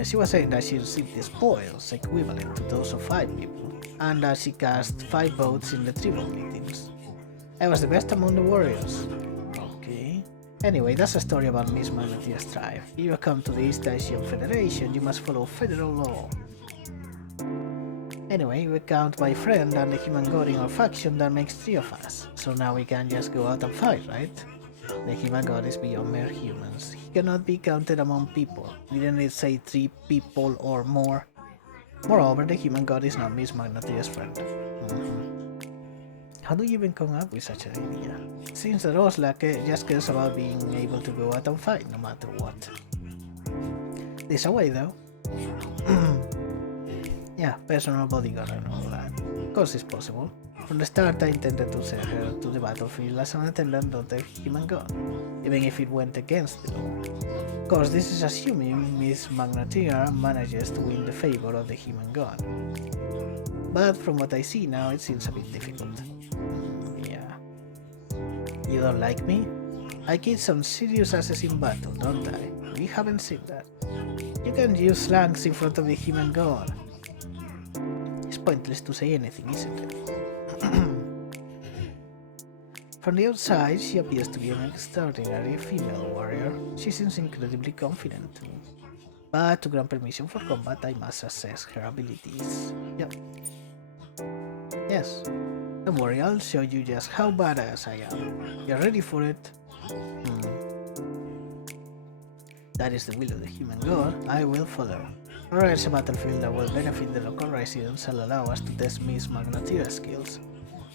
She was saying that she received the spoils equivalent to those of 5 people, and that she cast 5 votes in the tribal meetings. I was the best among the warriors. Okay. Anyway, that's a story about Miss Magnatia's tribe. If you come to the East Asian Federation, you must follow federal law. Anyway, we count my friend and the human god in our faction, that makes 3 of us. So now we can just go out and fight, right? The human god is beyond mere humans. He cannot be counted among people. Didn't it say 3 people or more? Moreover, the human god is not Miss Magnatia's friend. how do you even come up with such an idea? It seems that Osla just cares about being able to go out and fight no matter what. There's a way though. Yeah, personal bodyguard and all that. Of course it's possible. From the start I intended to send her to the battlefield as an attendant of the human god, even if it went against the law. Of course this is assuming Miss Magnatia manages to win the favor of the human god. But from what I see now, it seems a bit difficult. Yeah. You don't like me? I kick some serious asses in battle, don't I? We haven't seen that. You can use slangs in front of the human god. It's pointless to say anything, isn't it? From the outside, she appears to be an extraordinary female warrior. She seems incredibly confident too. But to grant permission for combat, I must assess her abilities. Yep. Yes. Don't worry, I'll show you just how badass I am. You're ready for it? That is the will of the human god. I will follow. Alright, a battlefield that will benefit the local residents and allow us to test Miss Magnatira's skills.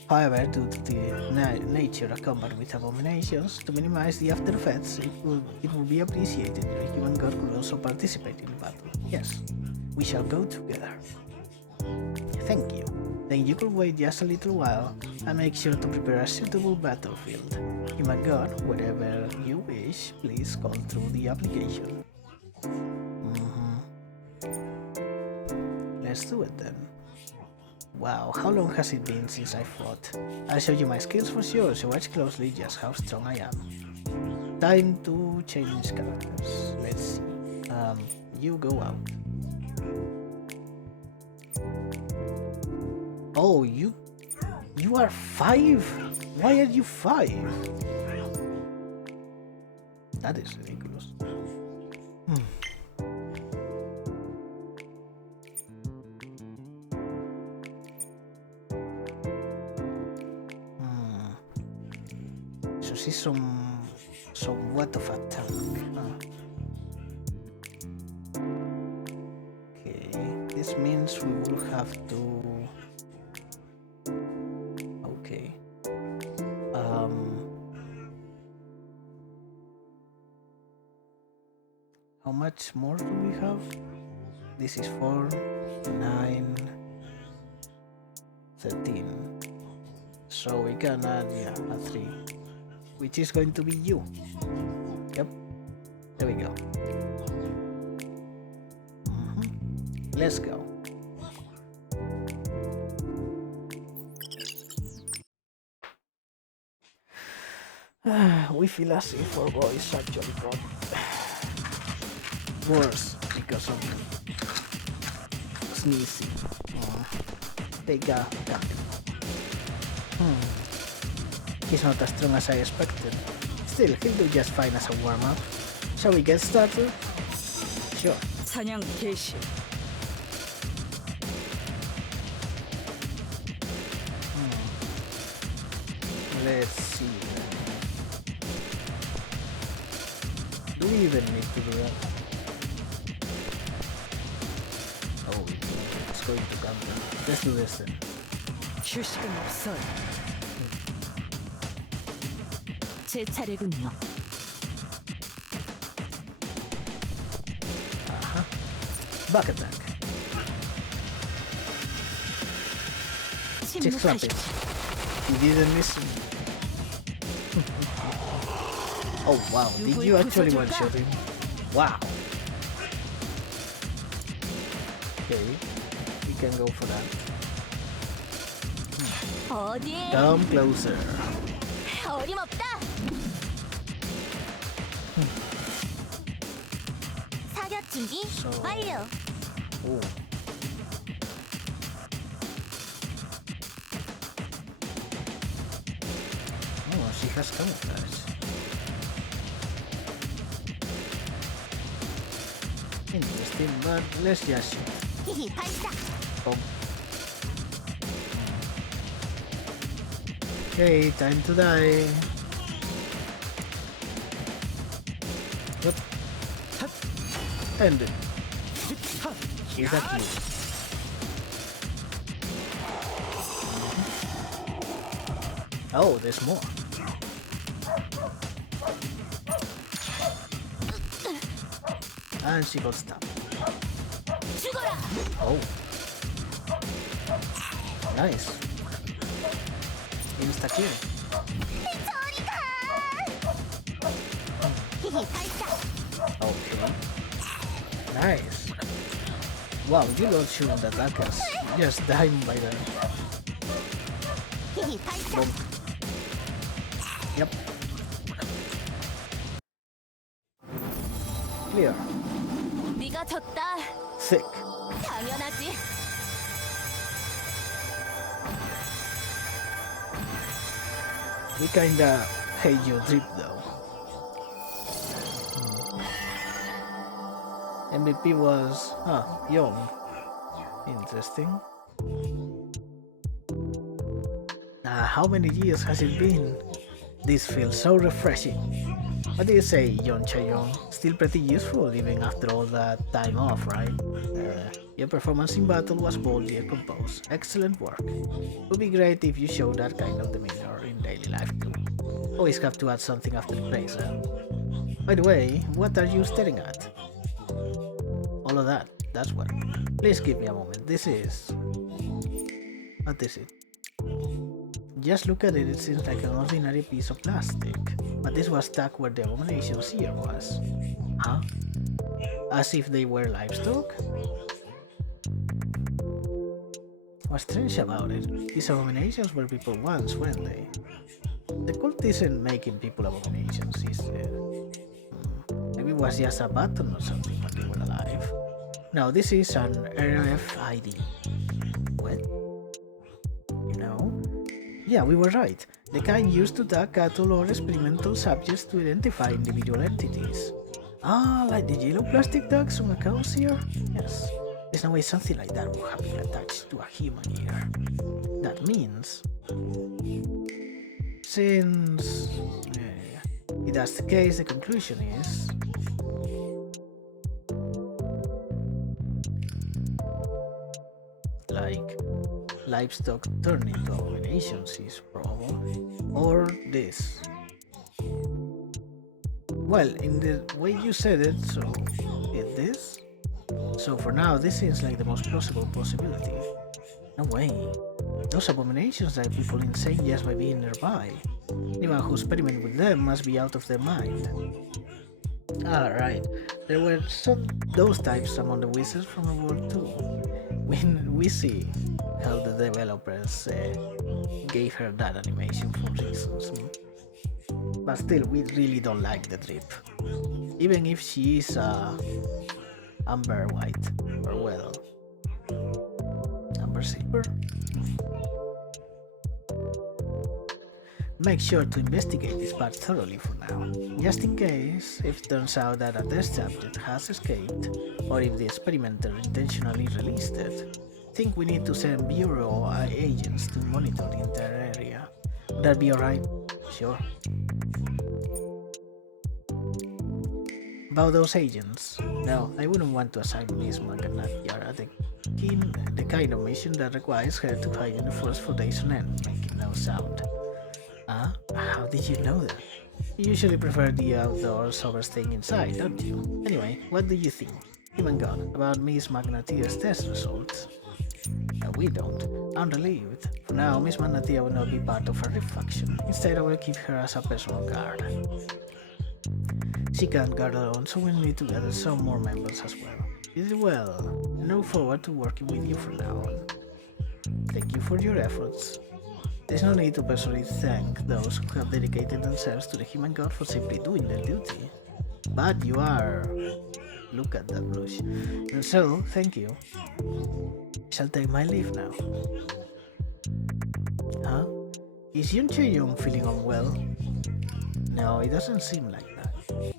However, due to the nature of combat with abominations, to minimize the after effects, it would be appreciated if the human god could also participate in the battle. Yes, we shall go together. Thank you. Then you could wait just a little while and make sure to prepare a suitable battlefield. Human god, wherever you wish, please call through the application. Let's do it then. Wow, how long has it been since I fought? I'll show you my skills for sure, so watch closely just how strong I am. Time to change characters. Let's see. You go out. Oh, you are 5? Why are you 5? That is ridiculous. So she's somewhat of a tank. Okay, this means we will have to. Okay. How much more do we have? This is 4, 9, 13. So we can add, a 3. Which is going to be you. Yep. There we go. Let's go. We feel as if our voice actually got worse because of sneezing. Take a gap. He's not as strong as I expected. Still, he'll do just fine as a warm-up. Shall we get started? Sure. 사냥 개시. Let's see. Do we even need to do that? Oh, it's going to come down. Let's do this then. 휴식은 없어요. 제 차례군요. Back attack. 6 rapid. You didn't miss me. Oh wow, did you actually one-shot him? Wow. Okay, we can go for that. 어디에? Come closer. 어림없다. 사격 준비 완료. Oh. Oh, she has camouflage. Interesting, but let's just shoot. 발사. Boom. Okay, time to die. Yep. End it. Is that you? Oh, there's more. And she got stabbed. Oh. Nice. Insta kill. Okay. Nice. Wow, you don't shoot the attackers. Just dying by the... Boom. Yep. Clear. 네가 졌다. Thicc. 당연하지. We kinda hate your drip though. MVP was Yeon. Interesting. How many years has it been? This feels so refreshing. What do you say, Yeon Chae-young? Still pretty useful even after all that time off, right? Your performance in battle was boldly and composed. Excellent work. It would be great if you showed that kind of demeanor in daily life too. Always have to add something after the praise, huh? By the way, what are you staring at? All of that, that's what. Please give me a moment. This is... What is it? Just look at it, it seems like an ordinary piece of plastic. But this was stuck where the abomination's ear was. Huh? As if they were livestock? What's strange about it? These abominations were people once, weren't they? The cult isn't making people abominations, is it? Maybe it was just a button or something when they were alive. No, this is an RFID. What? You know? Yeah, we were right. The kind used to tag cattle or experimental subjects to identify individual entities. Ah, like the yellow plastic tags on accounts here? Yes. There's no way something like that would have been attached to a human ear. That means... Since... if that's the case, the conclusion is... like... livestock turned into abominations is probably... or this. Well, in the way you said it, so... is this? So for now, this seems like the most plausible possibility. No way. Those abominations drive people insane just by being nearby. Anyone who experiments with them must be out of their mind. Ah, right. There were those types among the wizards from the world too. When we see how the developers gave her that animation for reasons. But still, we really don't like the drip. Even if she is amber white, or well, amber silver? Make sure to investigate this part thoroughly for now, just in case if it turns out that a test subject has escaped, or if the experimenter intentionally released it. Think we need to send Bureau agents to monitor the entire area. Would that be alright? Sure. About those agents, no, I wouldn't want to assign Miss Maganatiara the kind of mission that requires her to hide in the forest for days on end, making no sound. How did you know that? You usually prefer the outdoors over staying inside, don't you? Anyway, what do you think, human god, about Miss Magnatia's test results? No, we don't. I'm relieved. For now, Miss Magnatia will not be part of our faction. Instead, I will keep her as a personal guard. She can't guard alone, so we'll need to gather some more members as well. You did well, and I look forward to working with you from now on. Thank you for your efforts. There's no need to personally thank those who have dedicated themselves to the human god for simply doing their duty. But you are... Look at that blush. And so, thank you. I shall take my leave now. Huh? Is Yeon Chae-young feeling unwell? No, it doesn't seem like that.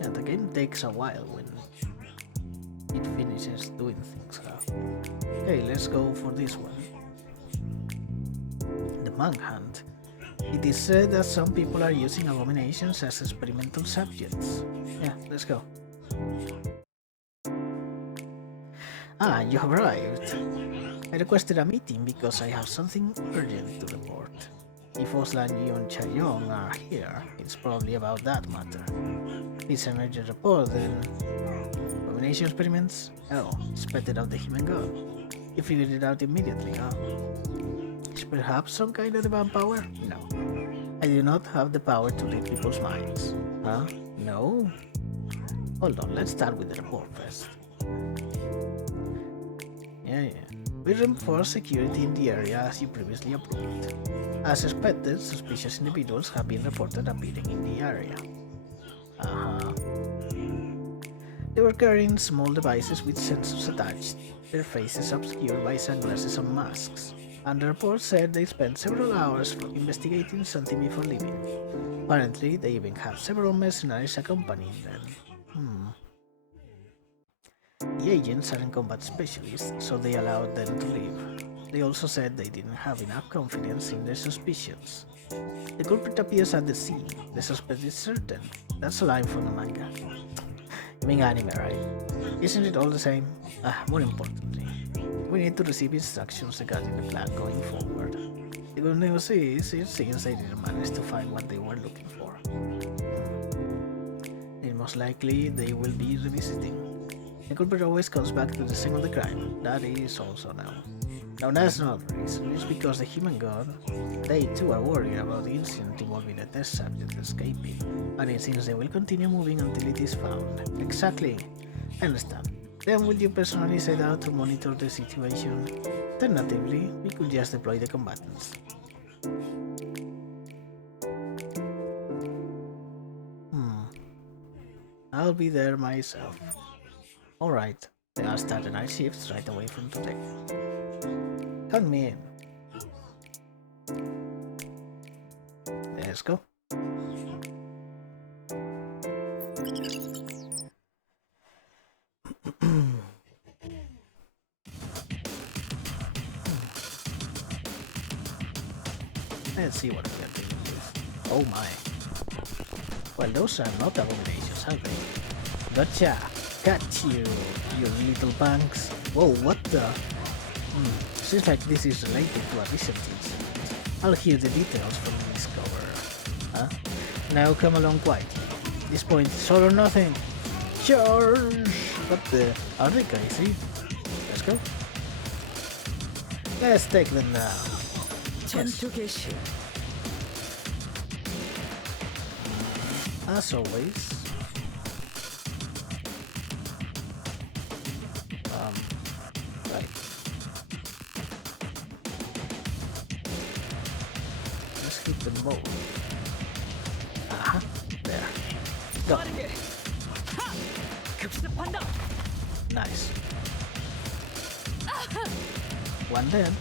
Yeah, the game takes a while when it finishes doing things. Okay, let's go for this one. The manhunt. It is said that some people are using abominations as experimental subjects. Yeah, let's go. Ah, you have arrived. I requested a meeting because I have something urgent to report. If Osla and Yeon Chae-young are here, it's probably about that matter. It's an urgent report, then. Abomination experiments? Oh, spetted out the human god. You figured it out immediately, huh? Is perhaps some kind of divine power? No. I do not have the power to read people's minds. Huh? No? Hold on, let's start with the report first. Yeah. We reinforced security in the area as you previously approved. As expected, suspicious individuals have been reported appearing in the area. They were carrying small devices with sensors attached, their faces obscured by sunglasses and masks, and the report said they spent several hours investigating something before leaving. Apparently, they even have several mercenaries accompanying them. The agents aren't combat specialists, so they allowed them to leave. They also said they didn't have enough confidence in their suspicions. The culprit appears at the scene. The suspect is certain. That's a line from the manga. You mean anime, right? Isn't it all the same? More importantly, we need to receive instructions regarding the plan going forward. The good news is, it seems they didn't manage to find what they were looking for. And most likely, they will be revisiting. The culprit always comes back to the scene of the crime. That is also known. Now that's not the reason, it's because the human god, they too are worried about the incident involving a test subject escaping, and it seems they will continue moving until it is found. Exactly. I understand. Then will you personally set out to monitor the situation? Alternatively, we could just deploy the combatants. I'll be there myself. Alright, then I'll start the night shifts right away from today. Count me in. Let's go. Let's see what we are dealing with. Oh my. Well, those are not abominations, are they? Gotcha! Got you, you little punks. Whoa, what the? Seems like this is related to a recent incident. I'll hear the details from the discoverer. Huh? Now come along quietly. This point is all or nothing. Charge! What the? Are they crazy? Let's go. Let's take them now. 전투 개시. As always. Right. Let's hit them both. There. Go. 급습한다. Nice. One dead.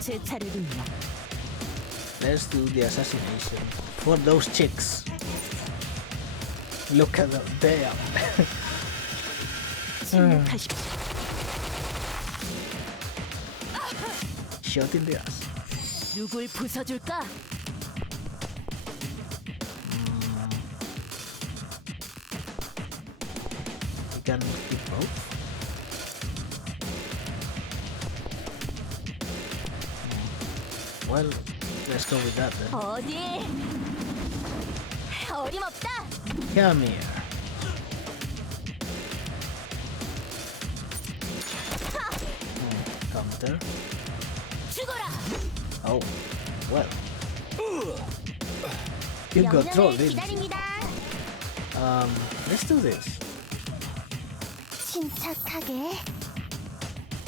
제 차례군요. Let's do the assassination for those chicks. Look at them. Damn. 침묵하십시오. Shot in the ass. 누굴 부숴줄까? We can keep both. Well, let's go with that then. 어디? 어림없다. Come here. Counter. 죽어라. Oh, well. You got trolled, didn't you? 기다립니다. Let's do this. 침착하게.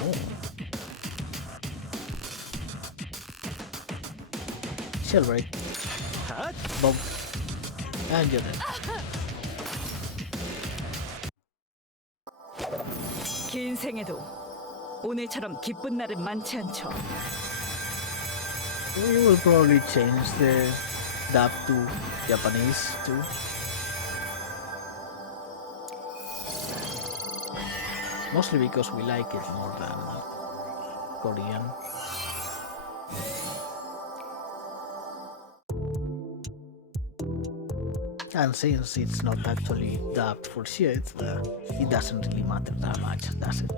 Oh. Celebrate. Boom. And you're dead. 긴 생에도 오늘처럼 기쁜 날은 많지 않죠. We will probably change the dub to Japanese too. Mostly because we like it more than Korean. And since it's not actually dubbed for shit, it doesn't really matter that much, does it?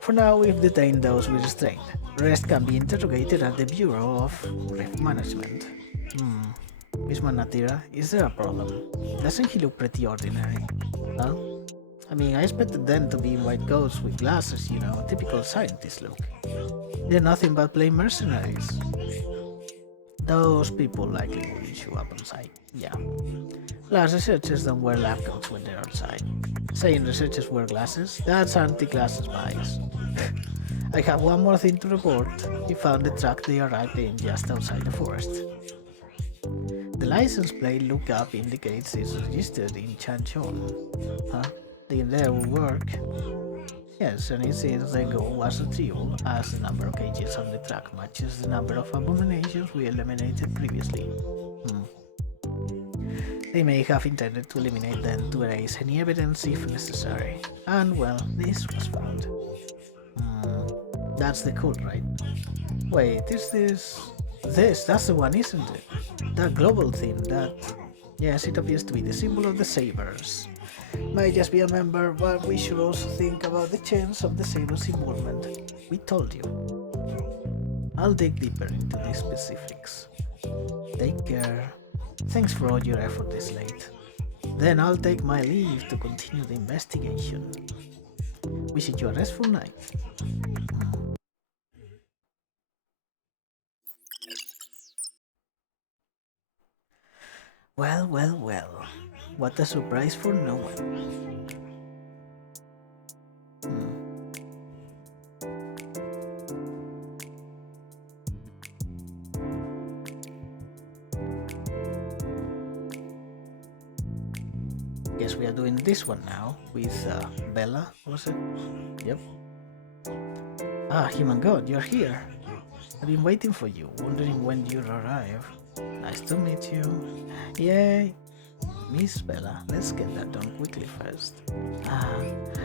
For now, we've detained those we restrained. Rest can be interrogated at the Bureau of Rift Management. Miss Manatira, is there a problem? Doesn't he look pretty ordinary? Huh? I mean, I expected them to be white coats with glasses, you know, typical scientist look. They're nothing but plain mercenaries. Those people likely wouldn't show up on site, yeah. Plus, researchers don't wear lab coats when they're outside. Saying researchers wear glasses? That's anti-glasses bias. I have one more thing to report. We found the truck they arrived in just outside the forest. The license plate looked up indicates it's registered in Changchun. Huh? Think there will work? Yes, and it seems the goal was retrieved as the number of cages on the truck matches the number of abominations we eliminated previously. They may have intended to eliminate them to erase any evidence if necessary. And well, this was found. That's the code, right? Wait, is this... that's the one, isn't it? That global thing, that... Yes, it appears to be the symbol of the Sabers. Might just be a member, but we should also think about the chance of the Sabers' involvement. We told you. I'll dig deeper into the specifics. Take care. Thanks for all your effort this late. Then I'll take my leave to continue the investigation. Wishing you a restful night. Well, well, well. What a surprise for no one. Guess we are doing this one now with Bella, was it? Yep. Ah, human god, you're here. I've been waiting for you, wondering when you'd arrive. Nice to meet you. Yay! Miss Bella, let's get that done quickly first.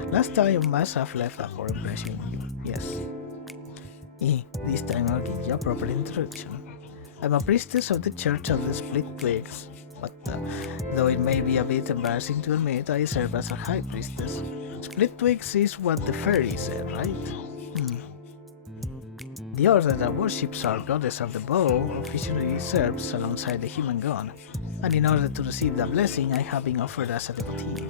Last time you must have left a poor impression on you. Yes. This time I'll give you a proper introduction. I'm a priestess of the Church of the Split Twigs, but though it may be a bit embarrassing to admit, I serve as a high priestess. Split Twigs is what the fairy said, right? The order that worships our goddess of the bow officially serves alongside the human god, and in order to receive that blessing, I have been offered as a devotee.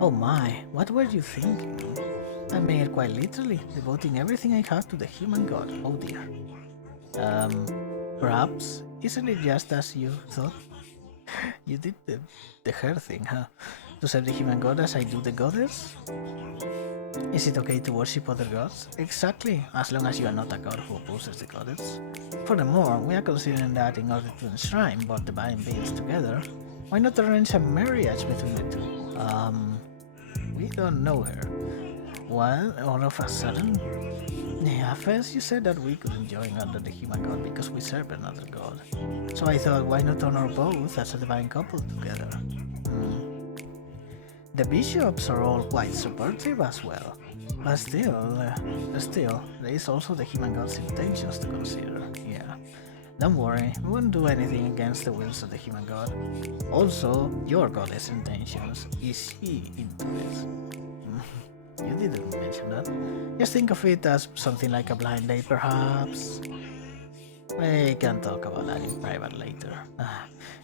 Oh my, what were you thinking? I mean it quite literally, devoting everything I have to the human god, oh dear. Perhaps, isn't it just as you thought? You did the hair thing, huh? To serve the human god as I do the goddess? Is it okay to worship other gods? Exactly, as long as you are not a god who opposes the goddess. Furthermore, we are considering that in order to enshrine both divine beings together, why not arrange a marriage between the two? We don't know her. Well, all of a sudden? Yeah, first you said that we couldn't join under the human god because we serve another god. So I thought, why not honor both as a divine couple together? The bishops are all quite supportive as well. But still, there is also the human god's intentions to consider, yeah. Don't worry, we won't do anything against the wills of the human god. Also, your goddess' intentions, is she into this? You didn't mention that. Just think of it as something like a blind date, perhaps. We can talk about that in private later.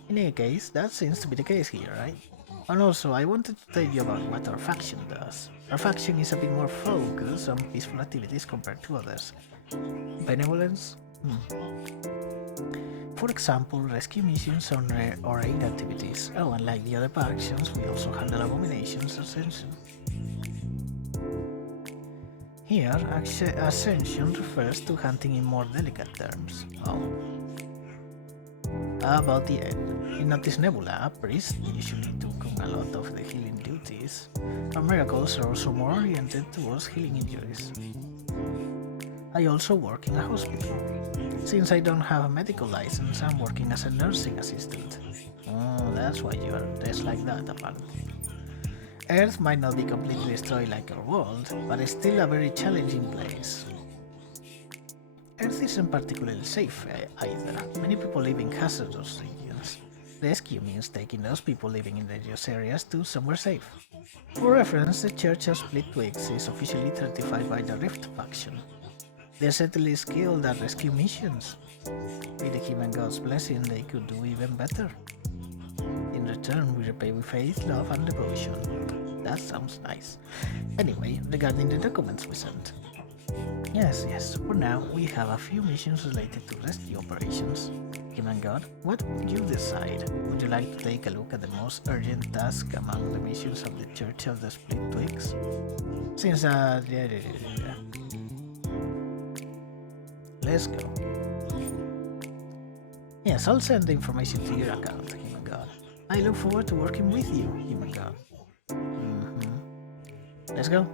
In any case, that seems to be the case here, right? And also, I wanted to tell you about what our faction does. Our faction is a bit more focused on peaceful activities compared to others. Benevolence? For example, rescue missions or aid activities. Oh, and like the other factions, we also handle abominations ascension. Here, ascension refers to hunting in more delicate terms. Oh. About the end. In Notice Nebula, a priest usually took on a lot of the healing duties. Our miracles are also more oriented towards healing injuries. I also work in a hospital. Since I don't have a medical license, I'm working as a nursing assistant. Oh, that's why you are dressed like that, apparently. Earth might not be completely destroyed like our world, but it's still a very challenging place. Earth isn't particularly safe either. Many people live in hazardous regions. Rescue means taking those people living in dangerous areas to somewhere safe. For reference, the Church of Split Twigs is officially certified by the Rift faction. They're certainly skilled at rescue missions. With the human god's blessing, they could do even better. In return, we repay with faith, love, and devotion. That sounds nice. Anyway, regarding the documents we sent. Yes, for now, we have a few missions related to rescue operations. Human God, what would you decide? Would you like to take a look at the most urgent task among the missions of the Church of the Split Twigs? Since, Let's go. Yes, I'll send the information to your account, Human God. I look forward to working with you, Human God. Let's go.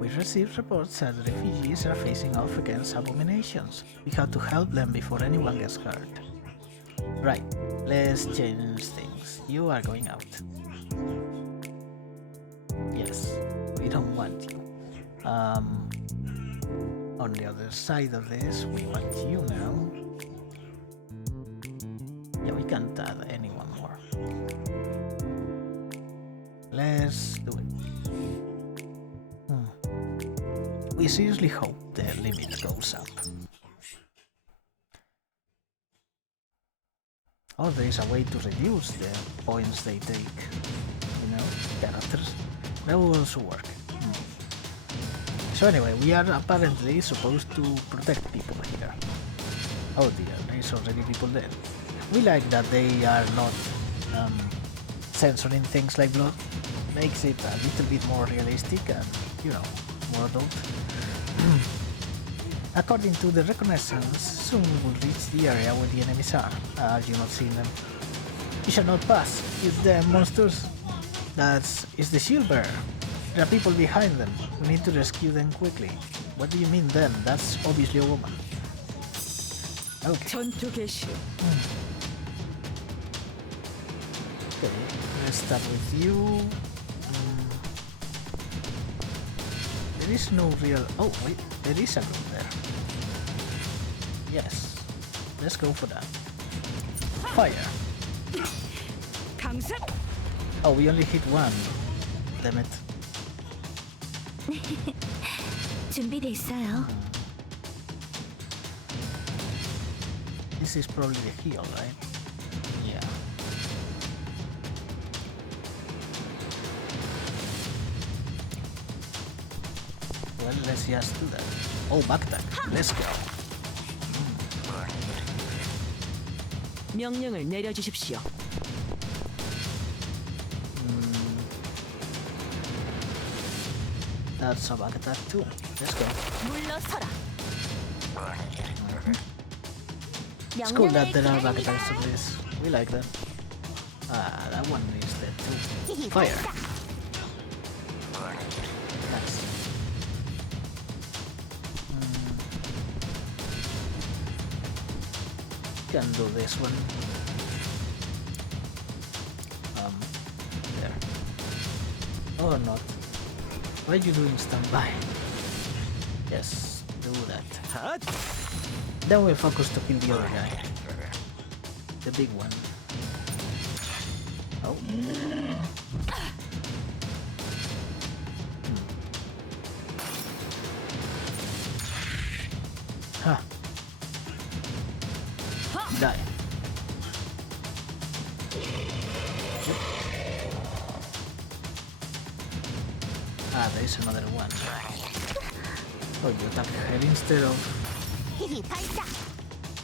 We received reports that the refugees are facing off against abominations. We have to help them before anyone gets hurt. Right, let's change things. You are going out. Yes, we don't want you. On the other side of this, we want you now. Yeah, we can't add anyone more. Let's do it. We seriously hope the limit goes up. Or there is a way to reduce the points they take, characters. That will also work. So anyway, we are apparently supposed to protect people here. Oh dear, there is already people dead. We like that they are not censoring things like blood. Makes it a little bit more realistic and, more adult. According to the reconnaissance, soon we will reach the area where the enemies are. Are you not seeing them? You shall not pass. It's the monsters. It's the shield bearer. There are people behind them. We need to rescue them quickly. What do you mean then? That's obviously a woman. Okay. 전투 개시. Okay, let's start with you. There is no real... Oh, wait, there is a room there. Yes, let's go for that. Fire. 강습. Oh, we only hit one. Damn it. 준비돼 있어요. This is probably the heal, right? Yeah. Well, let's just do that. Oh, backtack. Let's go. 명령을 내려주십시오. That's a backtack too. Let's go. 물러서라. It's cool that there are backtacks of this. We like that. Ah, that one is dead too. Fire. Nice. Can do this one. There. Or not. Why are you doing standby? Yes, do that. Then we'll focus to kill the other guy. The big one. Oh. Huh. Die. Ah, there is another one. Oh, you attack her instead of...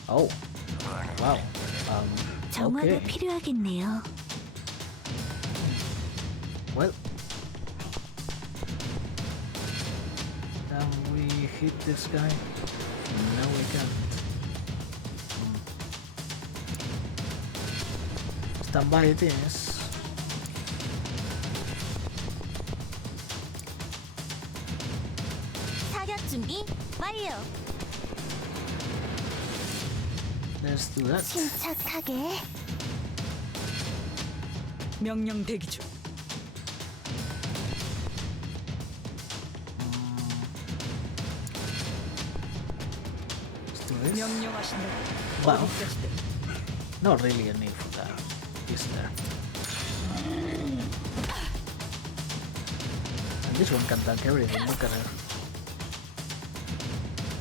Oh. Wow. 정화가 okay. 필요하겠네요. Well. Can we hit this guy? No, we can't. Stand by it is. 사격 준비 완료. Let's do that. 침착하게. 명령 대기 중. Let's do this. 명령하신다고. Wow. 어디까지든. Not really a need for that, is there? And this one can tank everything, look at her.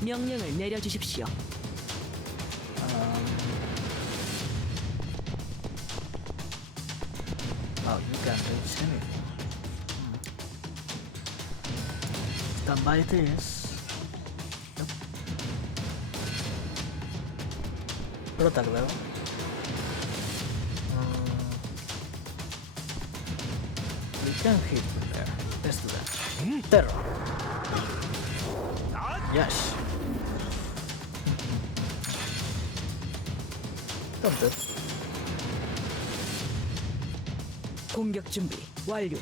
명령을 내려주십시오. Oh, you can't reach anything. Stand by this. Nope. Protect level. We can hit from there. Let's do that. Terror. Yes. Don't do it. 공격 준비 완료.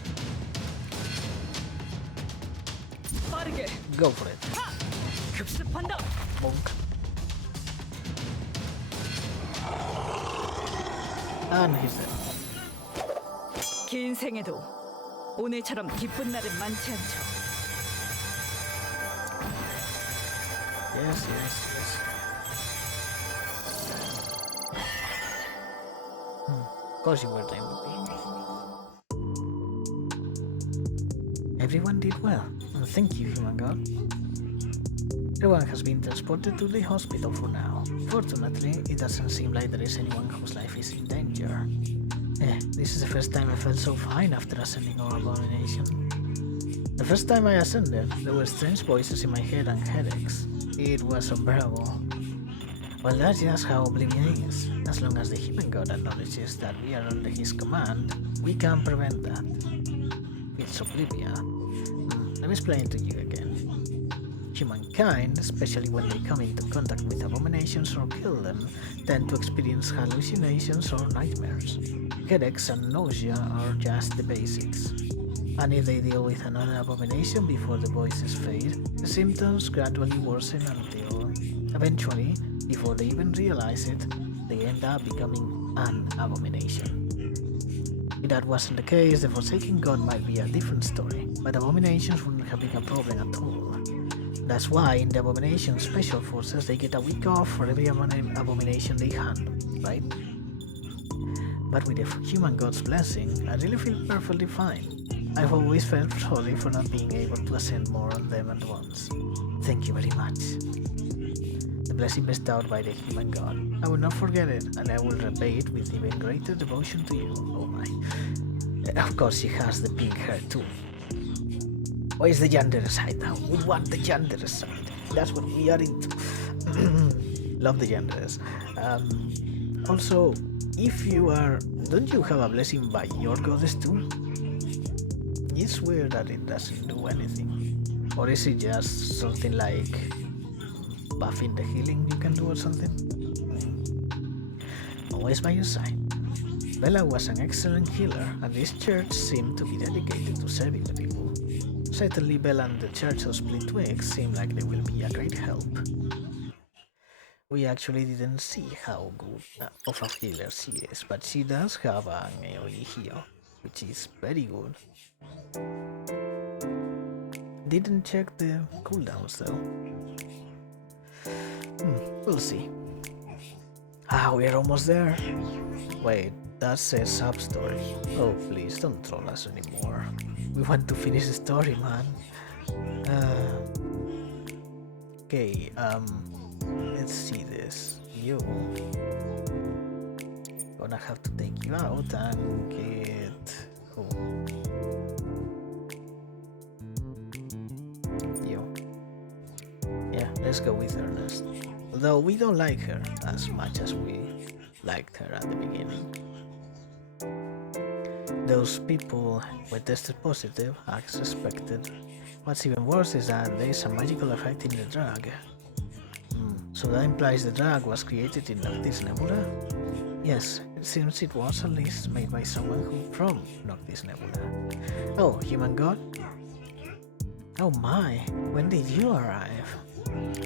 빠르게 Go for it. 급습한다. Bonk. And he's dead. 긴 생에도 오늘처럼 기쁜 날은 많지 않죠. Yes, yes, yes. Of course you were the MVP. Everyone did well, and thank you, human god. Everyone has been transported to the hospital for now. Fortunately, it doesn't seem like there is anyone whose life is in danger. This is the first time I felt so fine after ascending our abomination. The first time I ascended, there were strange voices in my head and headaches. It was unbearable. Well, that's just how oblivion is. As long as the human god acknowledges that we are under his command, we can prevent that. It's oblivion. Let me explain to you again. Humankind, especially when they come into contact with abominations or kill them, tend to experience hallucinations or nightmares. Headaches and nausea are just the basics. And if they deal with another abomination before the voices fade, the symptoms gradually worsen until, eventually, before they even realize it, they end up becoming an abomination. If that wasn't the case, the Forsaken God might be a different story, but abominations wouldn't have been a problem at all. That's why in the Abomination Special Forces they get a week off for every abomination they handle, right? But with the human god's blessing, I really feel perfectly fine. I've always felt sorry for not being able to ascend more on them at once. Thank you very much. The blessing bestowed by the human god. I will not forget it, and I will repay it with even greater devotion to you. Oh my. Of course she has the pink hair too. Where's the Yandere side now? We want the Yandere side. That's what we are into. Love the Yanderes. Also, if you are... Don't you have a blessing by your goddess too? It's weird that it doesn't do anything. Or is it just something like buffing the healing you can do or something? Always by your side. Bella was an excellent healer, and this church seemed to be dedicated to serving the people. Certainly Bella and the Church of Split Twigs seem like they will be a great help. We actually didn't see how good of a healer she is, but she does have an AoE heal, which is very good. Didn't check the cooldowns though. We'll see. We're almost there. Wait, that says Substory. Oh please, don't troll us anymore. We want to finish the story, man. Okay, let's see this. You gonna have to take you out and get who? You. Yeah, let's go with Erneste. Although we don't like her as much as we liked her at the beginning. Those people were tested positive, as expected. What's even worse is that there is a magical effect in the drug. So that implies the drug was created in Noctis Nebula? Yes, it seems it was at least made by someone who from Noctis Nebula. Oh, human god? Oh my, when did you arrive?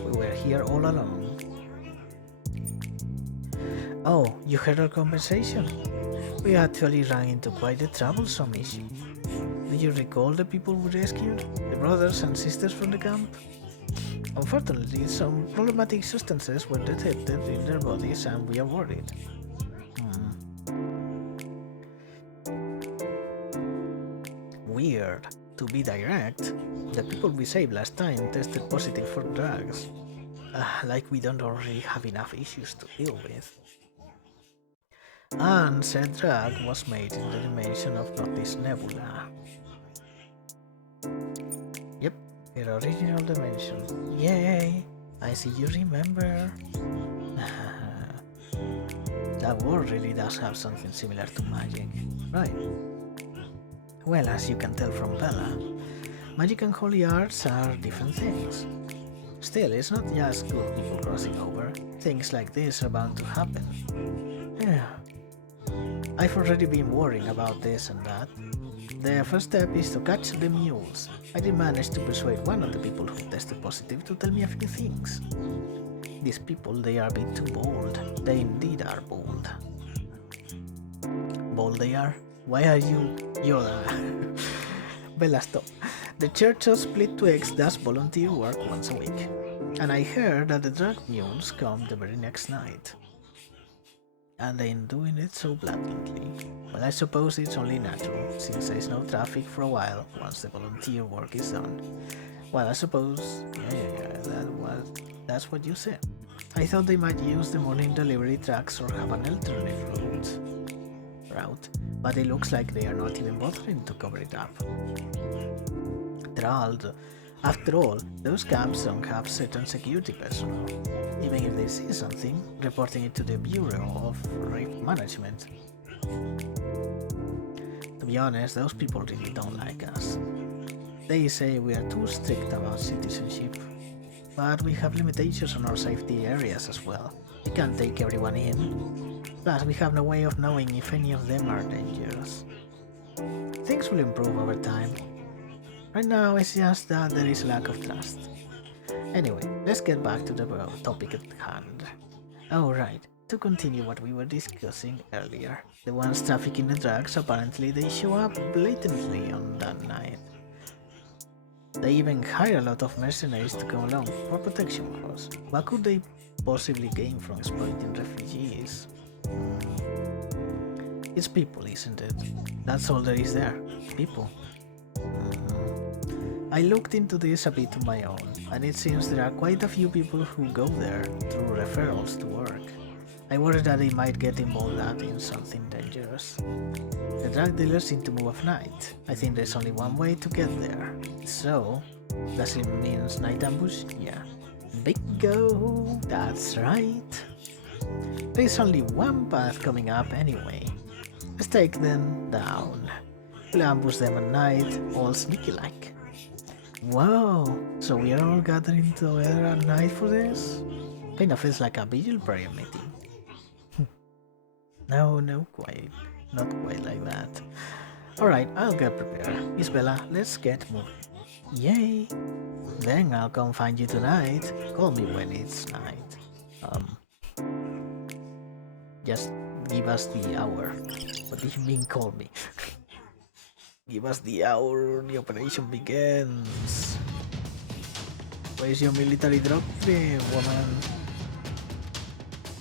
We were here all along. Oh, you heard our conversation? We actually ran into quite a troublesome issue. Do you recall the people we rescued? The brothers and sisters from the camp? Unfortunately, some problematic substances were detected in their bodies and we are worried. Weird. To be direct, the people we saved last time tested positive for drugs. Like we don't already have enough issues to deal with. And said drug was made in the dimension of Notice Nebula. Yep, the original dimension. Yay! I see you remember. That world really does have something similar to magic, right? Well, as you can tell from Bella, magic and holy arts are different things. Still, it's not just good people crossing over. Things like this are bound to happen. Yeah. I've already been worrying about this and that. The first step is to catch the mules. I did manage to persuade one of the people who tested positive to tell me a few things. These people, they are a bit too bold. They indeed are bold. Bold they are? Why are you... Yoda? Bella, stop. The Church of Split Twigs does volunteer work once a week. And I heard that the drug mules come the very next night. And they're doing it so blatantly. Well, I suppose it's only natural, since there's no traffic for a while once the volunteer work is done. Well, I suppose... that's what you said. I thought they might use the morning delivery trucks or have an alternate route, but it looks like they are not even bothering to cover it up. After all, those camps don't have certain security personnel. Even if they see something, reporting it to the Bureau of Rape Management. To be honest, those people really don't like us. They say we are too strict about citizenship, but we have limitations on our safety areas as well. We can't take everyone in. Plus, we have no way of knowing if any of them are dangerous. Things will improve over time. Right now, it's just that there is a lack of trust. Anyway, let's get back to the topic at hand. Oh right, to continue what we were discussing earlier. The ones trafficking the drugs, apparently they show up blatantly on that night. They even hire a lot of mercenaries to come along for protection costs. What could they possibly gain from exploiting refugees? It's people, isn't it? That's all there is there. People. I looked into this a bit on my own, and it seems there are quite a few people who go there through referrals to work. I worry that they might get involved in something dangerous. The drug dealers seem to move at night. I think there's only one way to get there. So, does it mean night ambush? Yeah. Bingo! That's right. There's only one path coming up anyway. Let's take them down. We'll ambush them at night, all sneaky-like. Whoa, so we are all gathering together at night for this? Kinda feels like a vigil prayer meeting. No, not quite like that. Alright, I'll get prepared. Miss Bella, let's get moving. Yay! Then I'll come find you tonight. Call me when it's night. Just give us the hour. What do you mean call me? Give us the hour the operation begins. Where's your military doctrine, woman?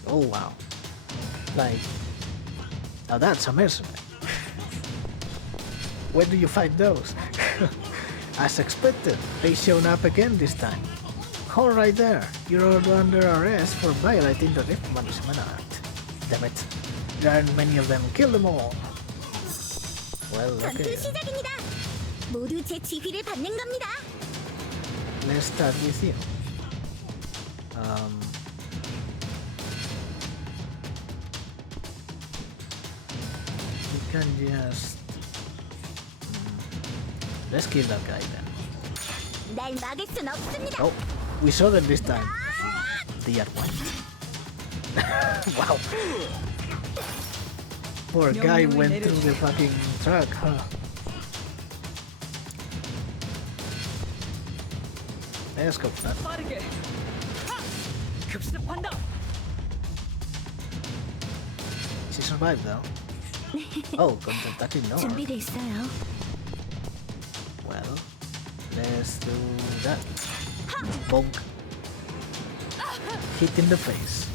Oh wow. Like, now that's a mercenary. Where do you find those? As expected, they shown up again this time. All right there, you're all under arrest for violating the Rape Management Act. Damn it, there aren't many of them, kill them all. Well, okay. 시작입니다. 모두 제 지휘를 받는 겁니다. Let's start with you. We can just... let's kill that guy then. 날 막을 순 없습니다. Oh, we saw them this time. They are white. Wow. Poor guy went through the fucking truck, huh? Let's go for that. 빠르게. 급습한다. She survived though. Oh, counterattack ignored. 준비돼 있어요. Well, let's do that. Bonk. Hit in the face.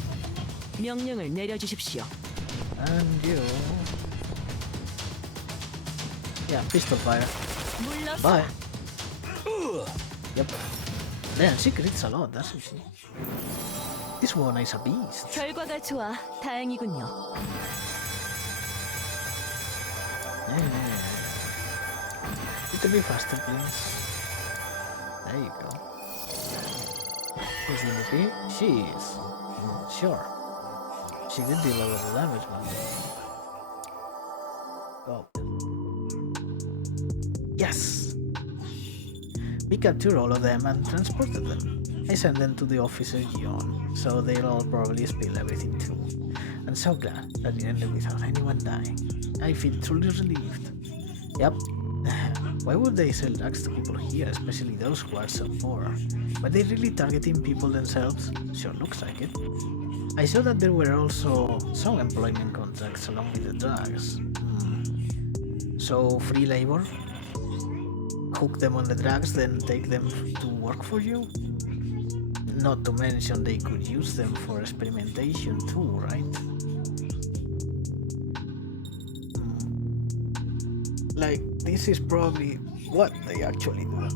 명령을 내려주십시오. And you... Yeah, pistol fire. 물러서. Bye. Yep. Man, she crits a lot, doesn't she? This one is a beast. 결과가 좋아. 다행이군요. Yeah. Little bit faster, please. There you go. Is the MVP? She is. Sure. She did deal a lot of damage, man. Oh. Yes! We captured all of them and transported them. I sent them to the officer Yeon, so they'll all probably spill everything too. I'm so glad that it ended without anyone dying. I feel truly relieved. Yep. Why would they sell drugs to people here, especially those who are so poor? Were they really targeting people themselves? Sure looks like it. I saw that there were also some employment contracts along with the drugs. So free labor? Hook them on the drugs, then take them to work for you? Not to mention they could use them for experimentation too, right? Like, this is probably what they actually do.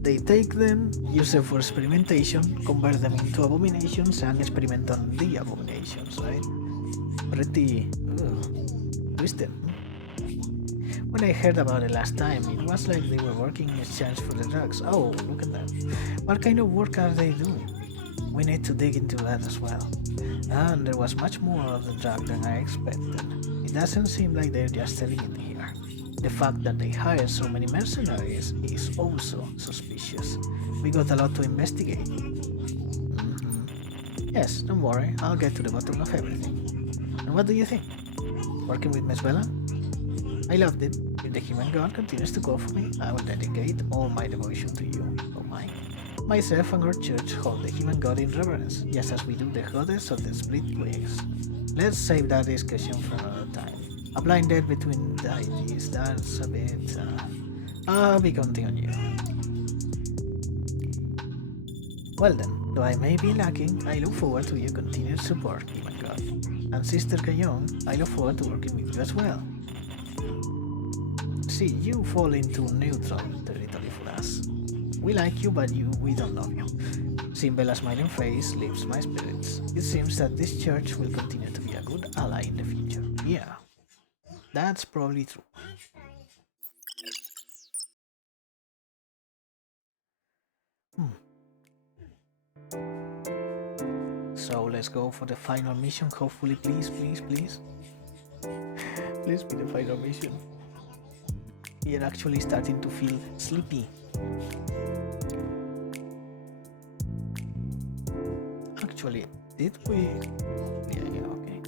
They take them, use them for experimentation, convert them into abominations, and experiment on the abominations, right? Pretty twisted. When I heard about it last time, it was like they were working in exchange for the drugs. Oh, look at that. What kind of work are they doing? We need to dig into that as well. And there was much more of the drug than I expected. It doesn't seem like they're just selling it here. The fact that they hired so many mercenaries is also suspicious. We got a lot to investigate. Yes, don't worry, I'll get to the bottom of everything. And what do you think? Working with Miss Bella? I loved it. If the human god continues to call for me, I will dedicate all my devotion to you. Oh my. Myself and our church hold the human god in reverence, just as we do the goddess of the split twigs. Let's save that discussion for another time. A blind date between deities, that's a bit... I'll be counting on you. Well then, though I may be lacking, I look forward to your continued support, human god. And Sister Chae-young, I look forward to working with you as well. See, you fall into neutral territory for us. We like you, but we don't love you. Seeing Bella's smiling face lifts my spirits. It seems that this church will continue to be a good ally in the future. Yeah, that's probably true. So let's go for the final mission, hopefully, please, please, please. Please be the final mission. We are actually starting to feel sleepy. Actually, did we? Yeah, okay.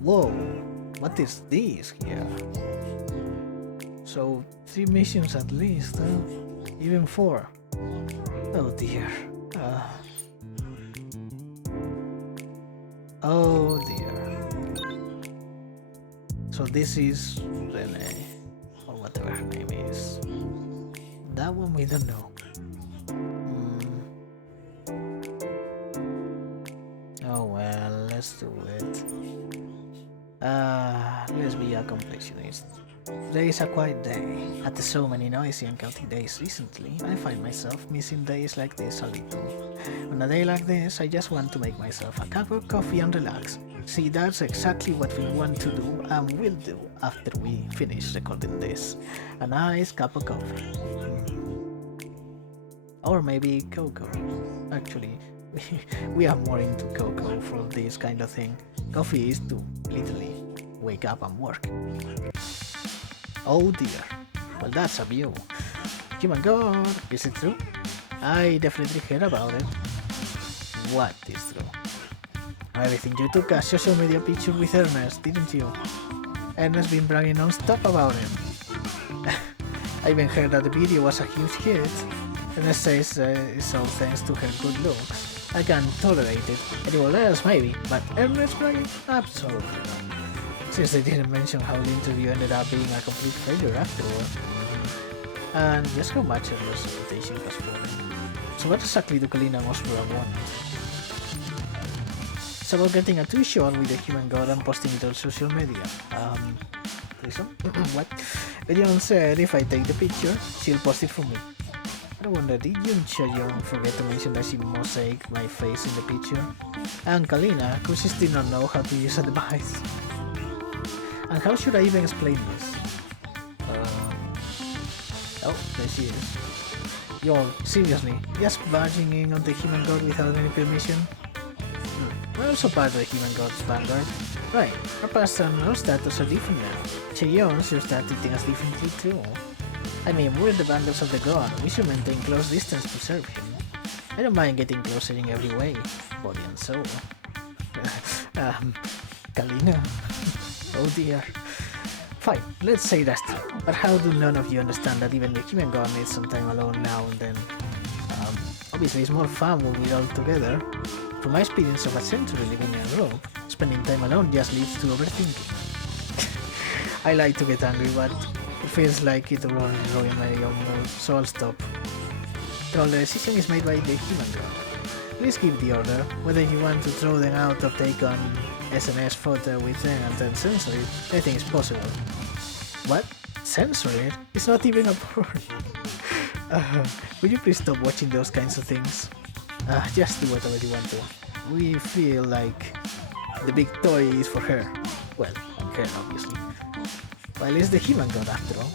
Whoa, what is this here? So 3 missions at least, huh? Even 4. Oh dear. Oh dear. So this is Rene, or whatever her name is. That one we don't know. Oh well, let's do it. Let's be a completionist. Today is a quiet day. After so many noisy and chaotic days recently, I find myself missing days like this a little. On a day like this, I just want to make myself a cup of coffee and relax. See, that's exactly what we want to do and will do after we finish recording this. A nice cup of coffee. Or maybe cocoa. Actually, we are more into cocoa for this kind of thing. Coffee is to literally wake up and work. Oh dear. Well, that's a view. Human god, is it true? I definitely heard about it. What is true? Everything you took a social media picture with Erneste, didn't you? Erneste's been bragging non-stop about it. I even heard that the video was a huge hit. Erneste says it's all thanks to her good looks. I can't tolerate it. Anyone else maybe, but Erneste bragging? Absolutely not. since they didn't mention how the interview ended up being a complete failure afterward. And just how much Erneste's reputation has fallen. So what exactly do Kalina and Osla want? It's about getting a two-shot with the human god and posting it on social media. Reason? What? Yeon said if I take the picture, she'll post it for me. I wonder, did Yeon Chae-young forget to mention that she mosaic my face in the picture? And Kalina, cause she still not know how to use a device. And how should I even explain this? Oh, there she is. Yo, seriously, just barging in on the human god without any permission? We're also part of the human god's vanguard. Right, our past and our status are different now. Chae-young should start treating us differently too. I mean, we're the vanguards of the god, we should maintain close distance to serve him. I don't mind getting closer in every way, body and soul. Kalina. Oh dear. Fine, let's say that's true. But how do none of you understand that even the human god needs some time alone now and then? Obviously it's more fun when we're all together. From my experience of a century living in a group, spending time alone just leads to overthinking. I like to get angry, but it feels like it will only ruin my own mood, so I'll stop. Well, the decision is made by the human god. Please give the order, whether you want to throw them out or take an SNS photo with them and then censor it, I think it's possible. What? Censor it? It's not even a porn. Will you please stop watching those kinds of things? Just do whatever you want to. We feel like the big toy is for her. Well, and her obviously. Well, it's the human god after all.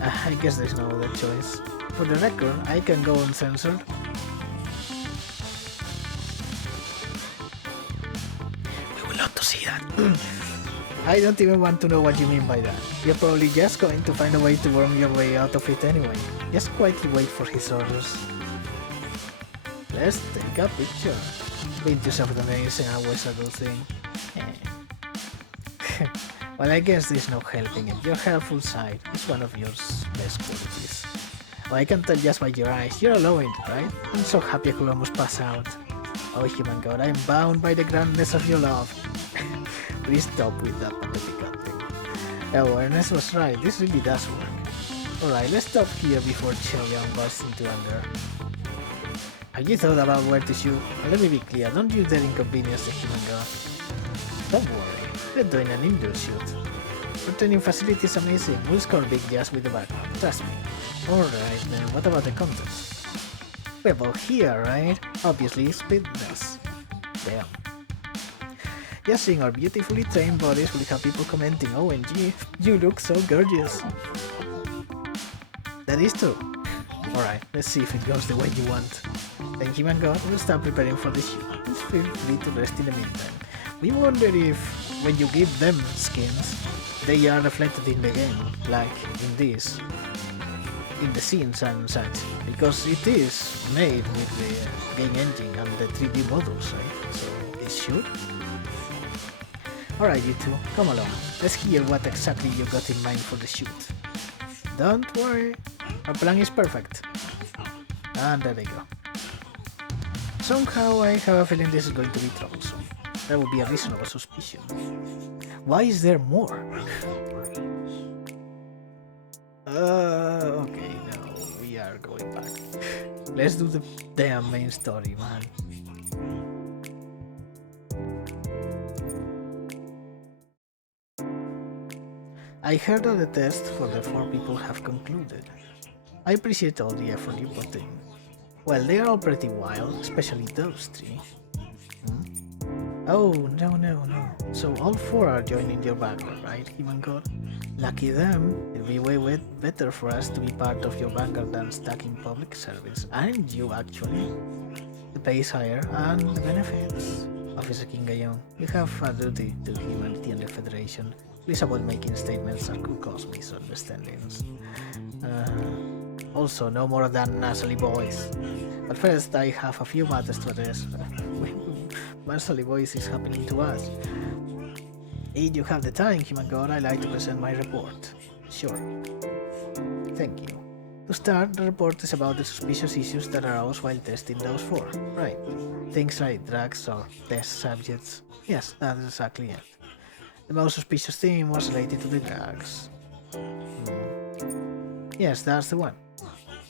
I guess there's no other choice. For the record, I can go uncensored. We will love to see that. I don't even want to know what you mean by that. You're probably just going to find a way to worm your way out of it anyway. Just quietly wait for his orders. Let's take a picture. Being too self-amazing always a good thing. Well, I guess there's no helping it. Your helpful side is one of your best qualities. Well, I can tell just by your eyes. You're alone, right? I'm so happy I could almost pass out. Oh, human god, I'm bound by the grandness of your love. Please stop with that pathetic acting. Oh, Ernest was right. This really does work. Alright, let's stop here before Chae-young bursts into anger. Have you thought about where to shoot? Let me be clear, don't you dare inconvenience the human god. Don't worry, we're doing an indoor shoot. Our training facility is amazing, we'll score big just with the background, trust me. Alright then, what about the content? We're both here, right? Obviously, fitness. Damn. Just seeing our beautifully trained bodies will have people commenting, OMG, you look so gorgeous. That is true. Alright, let's see if it goes the way you want. Then human god will start preparing for the shoot. Please feel free to rest in the meantime. We wonder if, when you give them skins, they are reflected in the game, like in this, in the scenes and such, because it is made with the game engine and the 3D models, right? So it should. Alright you two, come along. Let's hear what exactly you got in mind for the shoot. Don't worry, our plan is perfect. And there they go. Somehow I have a feeling this is going to be troublesome. That would be a reasonable suspicion. Why is there more? Okay, no, we are going back. Let's do the damn main story, man. I heard that the tests for the 4 people have concluded. I appreciate all the effort you put in. Well, they are all pretty wild, especially those 3. Oh, no. So all 4 are joining your vanguard, right, human god? Lucky them. It'll be way better for us to be part of your vanguard than stuck in public service. Aren't you, actually? The pay is higher, and the benefits. Officer King Gayon, you have a duty to humanity and the Federation. Please avoid making statements that could cause misunderstandings. Also, no more than nasally boys. But first, I have a few matters to address. Nasally voice is happening to us. If you have the time, human god, I'd like to present my report. Sure. Thank you. To start, the report is about the suspicious issues that arose while testing those 4, right? Things like drugs or test subjects. Yes, that is exactly it. The most suspicious thing was related to the drugs. Yes, that's the one.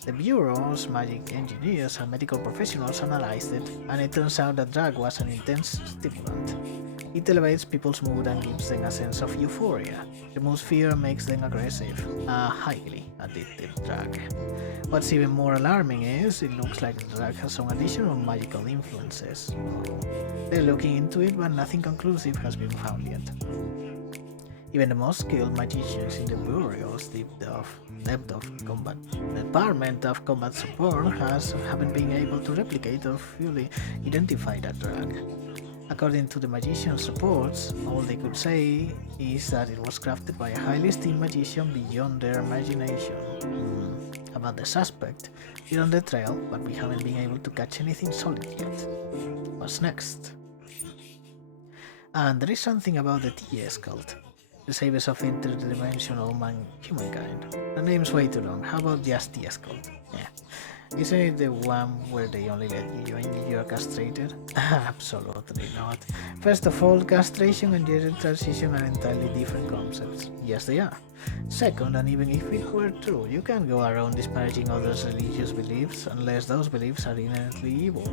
The Bureau's magic engineers and medical professionals analyzed it, and it turns out that drug was an intense stimulant. It elevates people's mood and gives them a sense of euphoria. Removes fear and makes them aggressive. A highly addictive drug. What's even more alarming is it looks like the drug has some additional magical influences. They're looking into it, but nothing conclusive has been found yet. Even the most skilled magicians in the Bureau's depth of combat Department of Combat Support haven't been able to replicate or fully identify that drug. According to the magician's reports, all they could say is that it was crafted by a highly esteemed magician beyond their imagination. About the suspect, we're on the trail, but we haven't been able to catch anything solid yet. What's next? And there is something about the TS cult. The savers of interdimensional humankind. The name's way too long. How about just TS cult? Yeah. Isn't it the one where they only let you join if you're castrated? Absolutely not. First of all, castration and gender transition are entirely different concepts. Yes, they are. Second, and even if it were true, you can't go around disparaging others' religious beliefs unless those beliefs are inherently evil.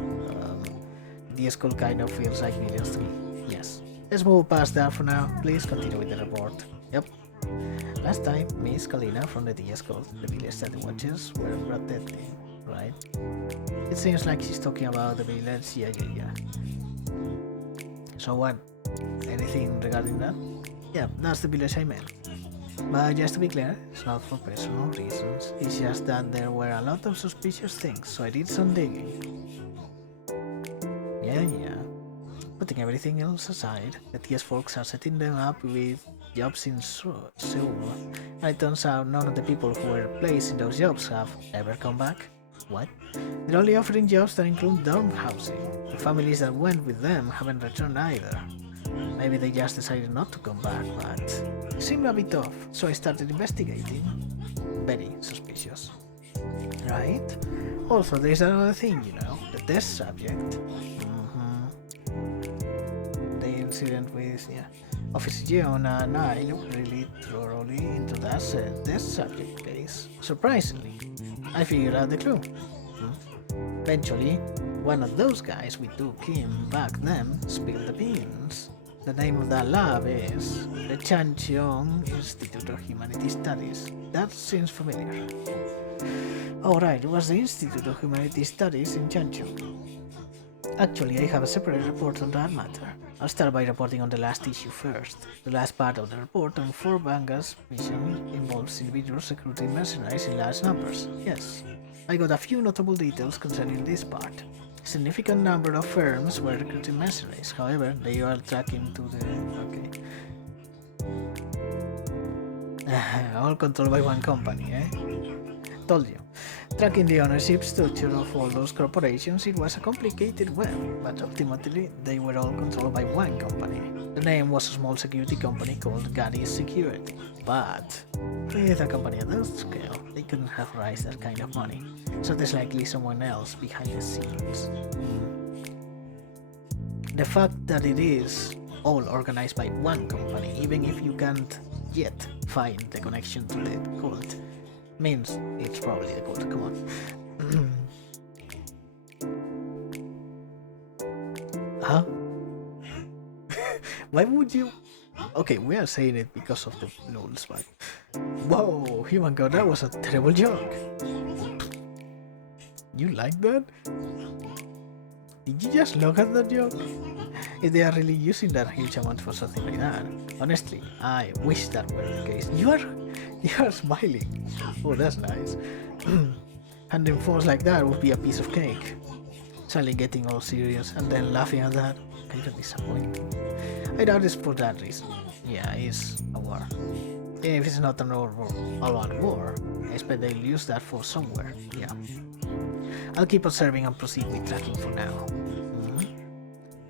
The school kind of feels like millions to me. Yes. Let's move past that for now. Please continue with the report. Yep. Last time, Miss Kalina from the DS called the village that the watchers were protecting, right? It seems like she's talking about the village, yeah. So what? Anything regarding that? Yeah, that's the village I meant. But just to be clear, it's not for personal reasons. It's just that there were a lot of suspicious things, so I did some digging. Yeah. Putting everything else aside, the TS folks are setting them up with jobs in Seoul. And it turns out none of the people who were placed in those jobs have ever come back. What? They're only offering jobs that include dorm housing. The families that went with them haven't returned either. Maybe they just decided not to come back, but it seemed a bit off, so I started investigating. Very suspicious. Right? Also, there's another thing, the test subject. The incident with, Officer Yeon and I looked really thoroughly into that test subject case. Surprisingly, I figured out the clue. Eventually, one of those guys we took in back then spilled the beans. The name of that lab is the Yeon Chae-young Institute of Humanities Studies. That seems familiar. Oh right, it was the Institute of Humanities Studies in Jeoncheon. Actually, I have a separate report on that matter. I'll start by reporting on the last issue first. The last part of the report on Four Vanguards mission involves individuals recruiting mercenaries in large numbers. Yes, I got a few notable details concerning this part. A significant number of firms were recruiting mercenaries, however, they are tracking to the... all controlled by one company, eh? Told you. Tracking the ownership structure of all those corporations, it was a complicated web, but ultimately they were all controlled by one company. The name was a small security company called Gacha Security, but with a company at that scale, they couldn't have raised that kind of money, so there's likely someone else behind the scenes. The fact that it is all organized by one company, even if you can't yet find the connection to the cult, means it's probably the cult. Come on. Huh? Why would you? Okay, we are saying it because of the rules, but whoa, human god, that was a terrible joke. You like that? Did you just look at that joke? If they are really using that huge amount for something like that, honestly, I wish that were the case. You are smiling. Oh, that's nice. Handing phones like that would be a piece of cake. Suddenly getting all serious and then laughing at that, kind of disappointing. I doubt it's for that reason. Yeah, it's a war. If it's not an all-out war, I expect they'll use that for somewhere. Yeah. I'll keep observing and proceed with tracking for now.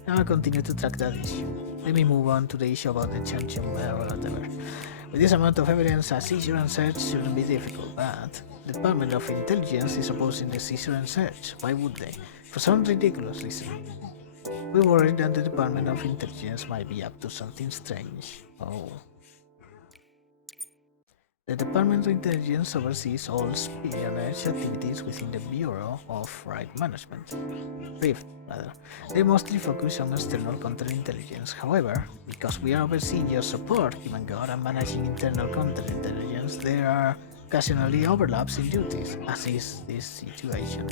I'll continue to track that issue. Let me move on to the issue about the Chanchon or whatever. With this amount of evidence, a seizure and search shouldn't be difficult, but the Department of Intelligence is opposing the seizure and search. Why would they? For some ridiculous reason. We worried that the Department of Intelligence might be up to something strange. Oh. The Department of Intelligence oversees all espionage activities within the Bureau of Right Management. Rift, rather. They mostly focus on external counterintelligence. However, because we are overseeing your support, Vanguard, and managing internal counterintelligence, there are occasionally overlaps in duties, as is this situation.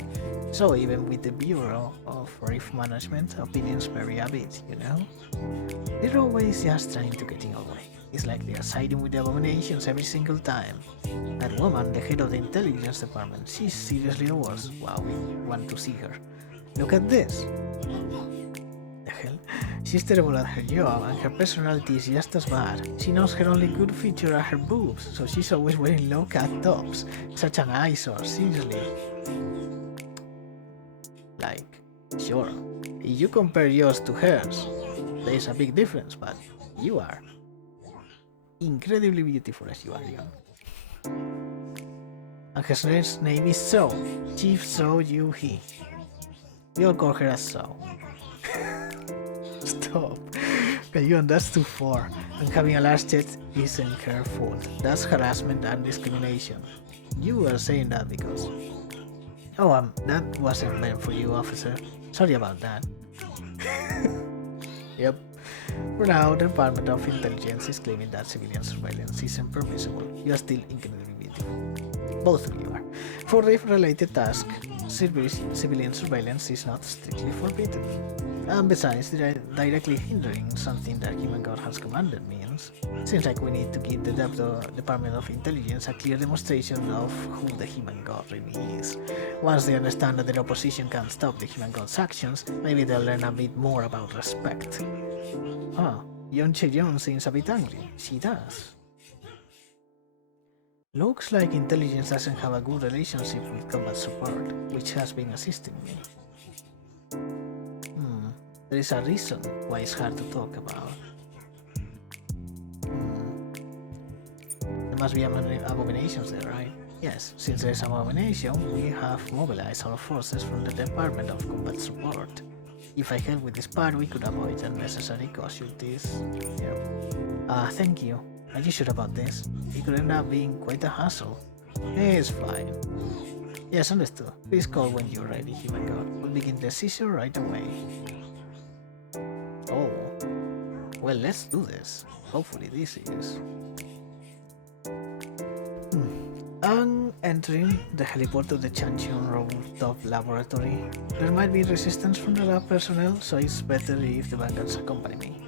So even with the Bureau of Rift Management, opinions vary a bit, you know? They're always just trying to get in our way. It's like they are siding with the abominations every single time. That woman, the head of the intelligence department, she's seriously the worst. Wow, we want to see her. Look at this. The hell? She's terrible at her job and her personality is just as bad. She knows her only good feature are her boobs, so she's always wearing low-cut tops. Such an eyesore, seriously. Like, sure, if you compare yours to hers, there's a big difference, but you are incredibly beautiful as you are young. And her name is So, Chief So Yu-hee. We all call her as So. Stop. Yeon, that's too far. And having a large chest isn't her fault. That's harassment and discrimination. You were saying that because... Oh, that wasn't meant for you, officer. Sorry about that. Yep. For now, the Department of Intelligence is claiming that civilian surveillance isn't permissible. You are still incredibly beautiful. Both of you are. For Rift-related tasks, civilian surveillance is not strictly forbidden. And besides, directly hindering something that Vanguard has commanded means, seems like we need to give the Department of Intelligence a clear demonstration of who the Vanguard really is. Once they understand that their opposition can't stop the Vanguard's actions, maybe they'll learn a bit more about respect. Ah, Yeon Chae-young seems a bit angry. She does. Looks like intelligence doesn't have a good relationship with combat support, which has been assisting me. There is a reason why it's hard to talk about. There must be abominations there, right? Yes, since there's an abomination, we have mobilized our forces from the Department of Combat Support. If I help with this part, we could avoid unnecessary casualties. Yep. Thank you. Are you sure about this? It could end up being quite a hassle. It's fine. Yes, understood. Please call when you're ready, Vanguard. We'll begin the seizure right away. Oh. Well, let's do this. Hopefully this is... And entering the heliport of the Chancheon rooftop laboratory. There might be resistance from the lab personnel, so it's better if the Vanguards accompany me.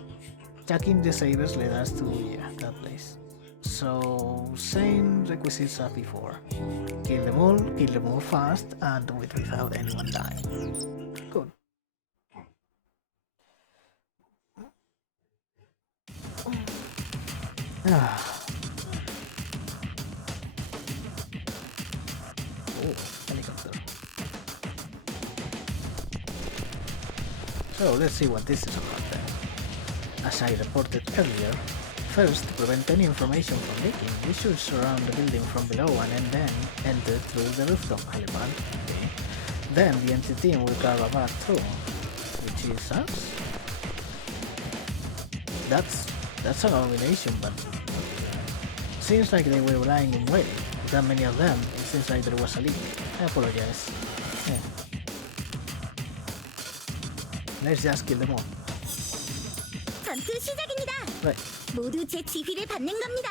Checking the sabers led us to, that place. So, same requisites as before. Kill them all fast, and do it without anyone dying. Good. Oh, helicopter. So let's see what this is about then. As I reported earlier, first, to prevent any information from leaking, we should surround the building from below and then enter through the rooftop helipad. Okay. Then the entity team will carve a path through, which is us. That's an abomination, but seems like they were lying in wait. With that many of them, it seems like there was a leak. I apologize. Yeah. Let's just kill them all. 전투 시작입니다. Right. 모두 제 지휘를 받는 겁니다.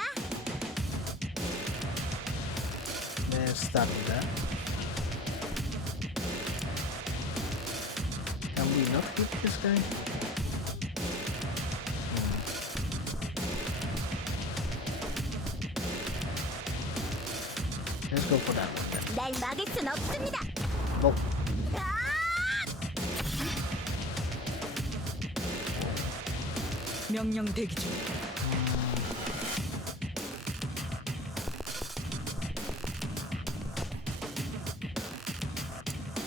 Let's start with that. Can we not hit this guy? Let's go for that one then. 날 막을 순 없습니다. Oh. 명령 대기 중.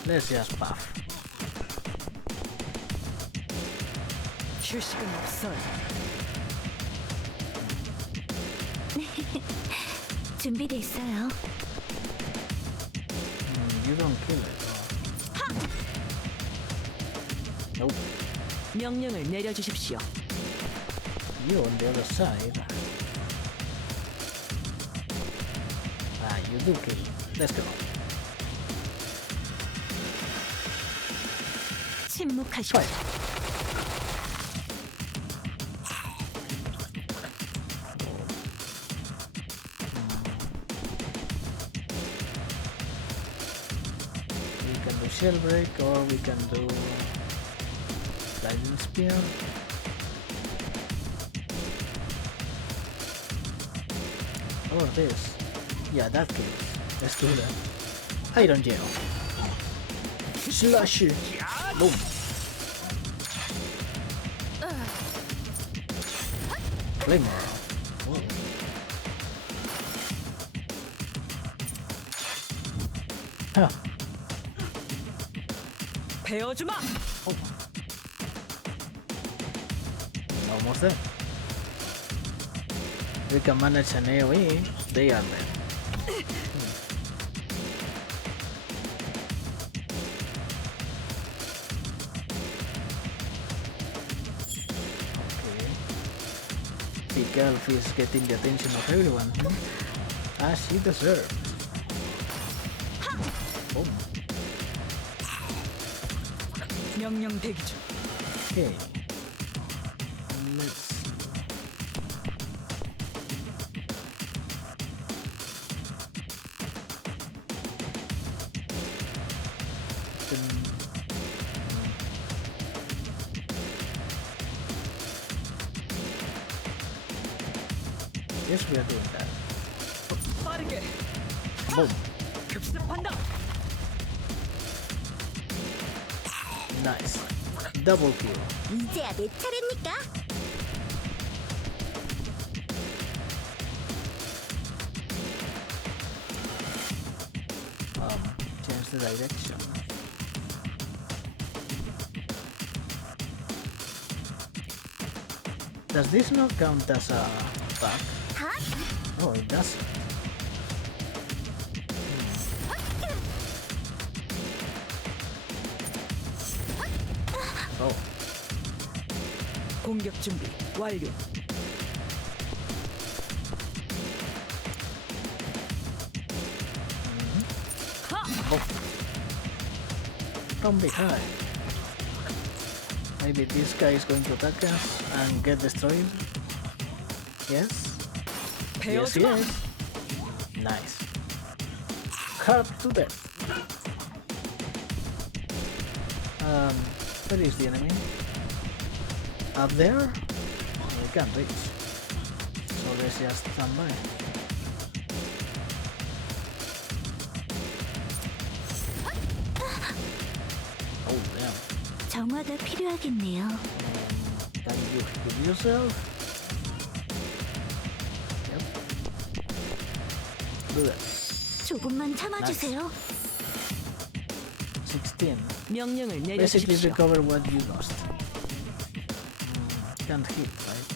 Let's just buff. 휴식은 없어요. 준비돼 있어요. You don't kill it. Nope. 명령을 내려주십시오. You on the other side. Ah, you do kill. Let's go. 침묵하시오. We can do shell break or we can do lightning spear. Or this. Yeah, that kills. Let's do that. Iron gel. Slash. Boom. Glimmer. Oh. Huh. 베어주마. Oh. Almost there. We can manage an AoE. They are there. Thicc elf is getting the attention of everyone, as she deserves. Oh. 명령 대기 중. Okay. Let's. Yes, we are doing that. 빠르게. Boom. 급습한다. Nice. Double kill. 이제야 내 차례입니까? Change the direction. Does this not count as a bug? 하? Oh, it doesn't. Oh, 공격 준비 완료. from behind. Maybe this guy is going to attack us and get destroyed. Yes? Yes, 베어주마. yes. Nice. Carved to death. Where is the enemy? Up there? We can't reach. So let's just stand by. Oh damn. 정화가 필요하겠네요. Can you heal yourself? Yep. Do that. 조금만 참아주세요. 16. 명령을 Basically 내려주십시오. recover what you lost. Can't hit, right?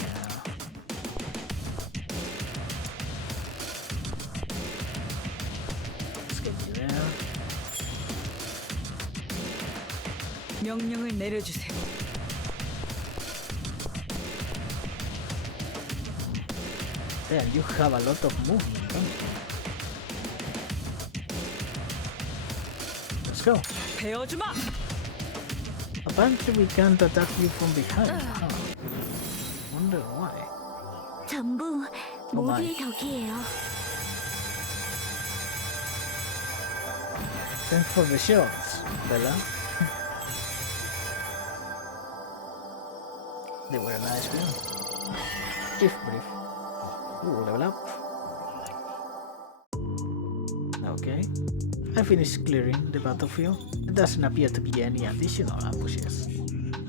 Yeah. Let's get you there. 명령을 내려주세요. Damn, you have a lot of movement, don't you? Let's go. 베어주마. Apparently we can't attack you from behind. Huh. Wonder why. 전부 모두의 덕이에요. Thanks for the shots, Bella. They were a nice win. Brief. Ooh, level up. Okay. I finished clearing the battlefield. There doesn't appear to be any additional ambushes.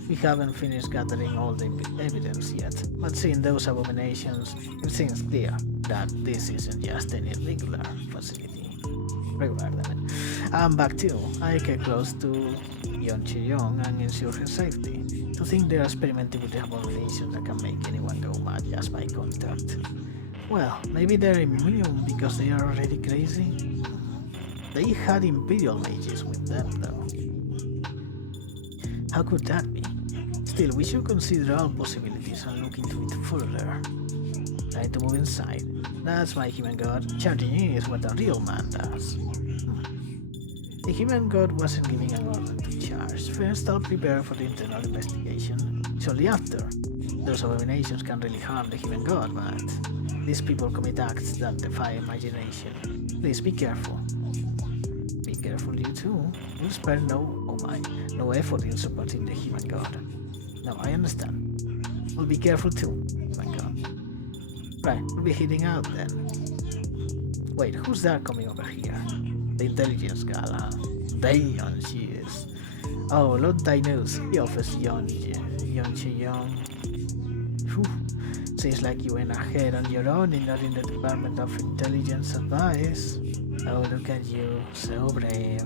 We haven't finished gathering all the evidence yet, but seeing those abominations, it seems clear that this isn't just any regular facility. I'm back too. I get close to Yeon Chae-young and ensure her safety. To think they're experimenting with the abominations that can make anyone go mad just by contact. Well, maybe they're immune because they are already crazy. They had Imperial mages with them though. How could that be? Still, we should consider all possibilities and look into it further. Trying to move inside. That's my human god. Charging in is what a real man does. The human god wasn't giving an order to charge. First, I'll prepare for the internal investigation. Shortly after, those abominations can really harm the human god, but these people commit acts that defy imagination. Please be careful. Be careful, you too. We'll spare no effort in supporting the human god. No, I understand. We'll be careful too, human god. Right, we'll be heading out then. Wait, who's that coming over here? The intelligence gal, huh? Damn, she is. Oh, Lord Dinos, he offers Yeon Chae-young. Seems like you went ahead on your own and not in the Department of Intelligence Advice. Oh, look at you, so brave.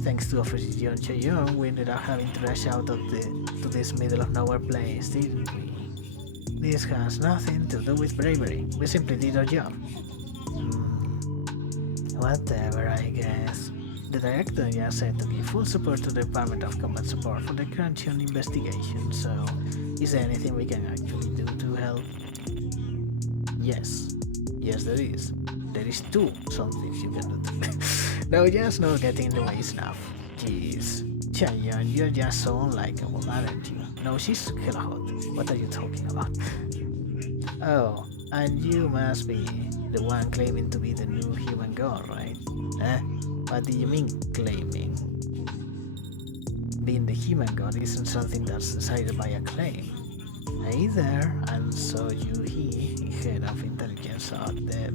Thanks to Officer Yeon Chae-young, we ended up having to rush out of to this middle of nowhere place, didn't we? This has nothing to do with bravery. We simply did our job. Whatever, I guess. The director just said to give full support to the Department of Combat Support for the current investigation, so is there anything we can actually do to help? Yes. Yes, there is. There is some things you can do. No, just not getting in the way is enough. Jeez. Chae-young, you're just so unlikable, aren't you? No, she's hella hot. What are you talking about? Oh, and you must be the one claiming to be the new human god, right? Eh? What do you mean, claiming? Being the human god isn't something that's decided by a claim. Hey there, and so he, head of intelligence at the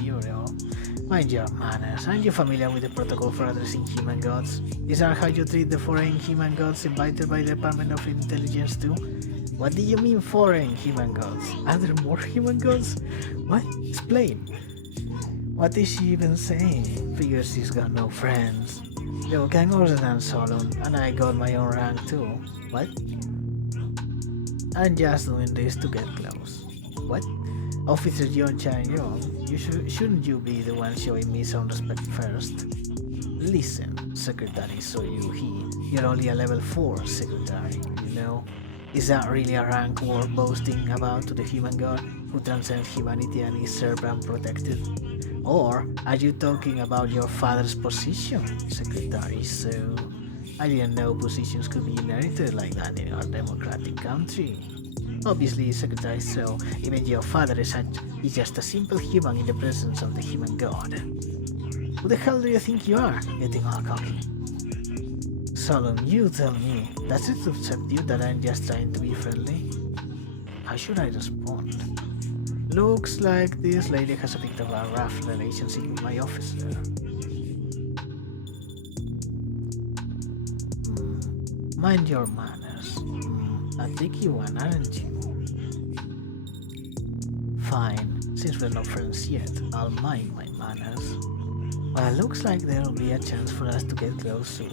Bureau. Mind your manners. Aren't you familiar with the protocol for addressing human gods? Is that how you treat the foreign human gods invited by the Department of Intelligence too? What do you mean foreign human gods? Are there more human gods? What? Explain. What is she even saying? Figures she's got no friends. Yo, gang older than Solon, and I got my own rank too. What? I'm just doing this to get close. What? Officer Yeon Chae-young, shouldn't you be the one showing me some respect first? Listen, Secretary you're only a level 4 secretary, you know? Is that really a rank worth boasting about to the human god who transcends humanity and is served and protected? Or are you talking about your father's position, Secretary? So, I didn't know positions could be inherited like that in our democratic country. Obviously, Secretary, so even your father is just a simple human in the presence of the human god. Who the hell do you think you are, getting all cocky? Solon, you tell me, does it upset you that I'm just trying to be friendly? How should I respond? Looks like this lady has a bit of a rough relationship with my officer. Mind your manners. A tricky one, aren't you? Fine, since we're not friends yet, I'll mind my manners. Well, looks like there'll be a chance for us to get close soon.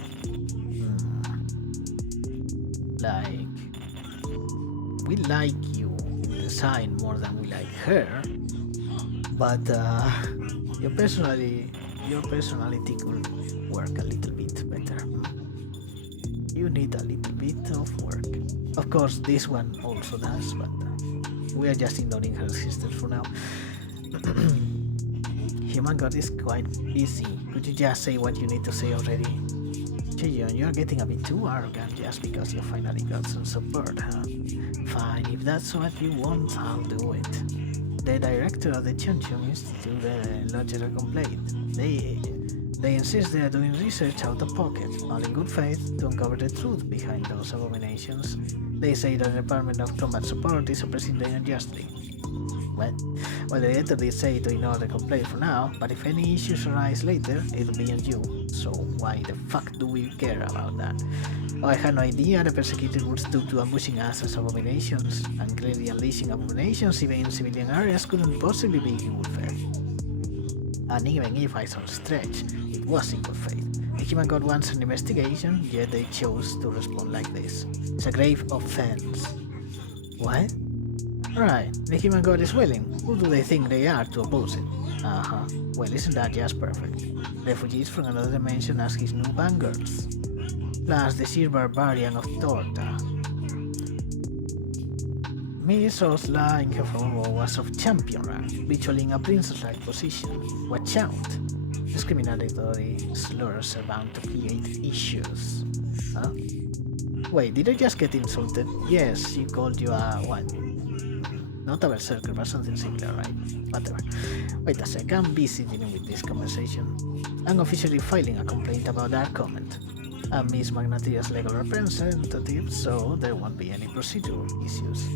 Like, we like you in the sign more than we like her, but your personality could work a little bit better. You need a little bit of work. Of course, this one also does, but we are just ignoring her existence for now. Human God is quite busy. Could you just say what you need to say already? Chae-young, you're getting a bit too arrogant just because you finally got some support, huh? Fine, if that's what you want, I'll do it. The director of the Cheoncheon Institute lodged a complaint. They insist they are doing research out of pocket, all in good faith, to uncover the truth behind those abominations. They say the Department of Combat Support is oppressing them unjustly. What? Well, the editor did say to ignore the complaint for now, but if any issues arise later, it'll be on you. So why the fuck do we care about that? Oh, I had no idea the persecuted would stoop to ambushing us as abominations, and clearly unleashing abominations even in civilian areas couldn't possibly be in good faith. And even if I saw a stretch, it was in good faith. The human god wants an investigation, yet they chose to respond like this. It's a grave offense. What? Right, the human god is willing. Who do they think they are to oppose it? Well, isn't that just perfect? Refugees from another dimension as his new vanguards. Plus the sheer barbarian of Torta. Miss Osla in her former role was of champion rank, virtually in a princess-like position. Watch out! Discriminatory slurs are bound to create issues. Huh? Wait, did I just get insulted? Yes, she called you a what? Not a berserker, but something similar, right? Whatever. Wait a sec, I'm busy dealing with this conversation. I'm officially filing a complaint about that comment. I'm Miss Magnatia's legal representative, so there won't be any procedural issues.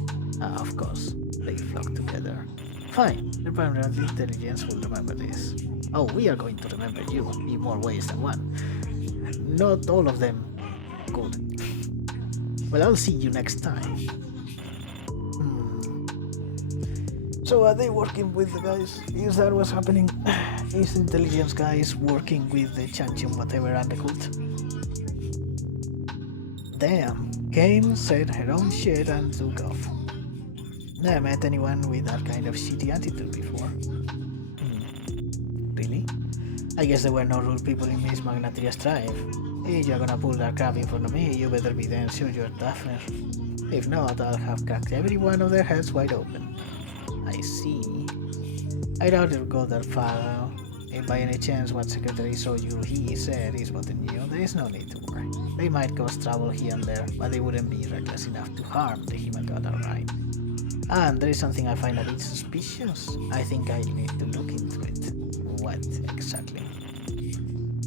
Of course, they flock together. Fine, the Department of Intelligence will remember this. Oh, we are going to remember you in more ways than one. Not all of them. Good. Well, I'll see you next time. So are they working with the guys? Is that what's happening? Is intelligence guys working with the champion whatever and the cult? Damn, came, said her own shit and took off. Never met anyone with that kind of shitty attitude before. Really? I guess there were no rude people in Miss Magnatia's tribe. If you're gonna pull that crap in front of me, you better be damn sure you're tougher. If not, I'll have cracked every one of their heads wide open. I see. I doubt it'll go that far. If by any chance what secretary saw you he said is bothering you, there is no need to worry. They might cause trouble here and there, but they wouldn't be reckless enough to harm the human god outright. And there is something I find a bit suspicious. I think I need to look into it. What exactly?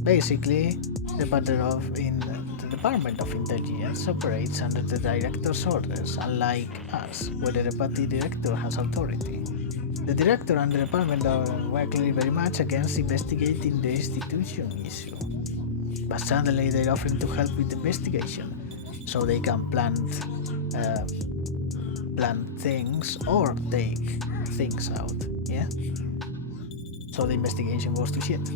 Basically, the Department of Intelligence operates under the Director's orders, unlike us, where the Deputy Director has authority. The Director and the Department were clearly very much against investigating the institution issue. But suddenly they're offering to help with the investigation, so they can plan things or take things out, yeah? So the investigation goes to shit.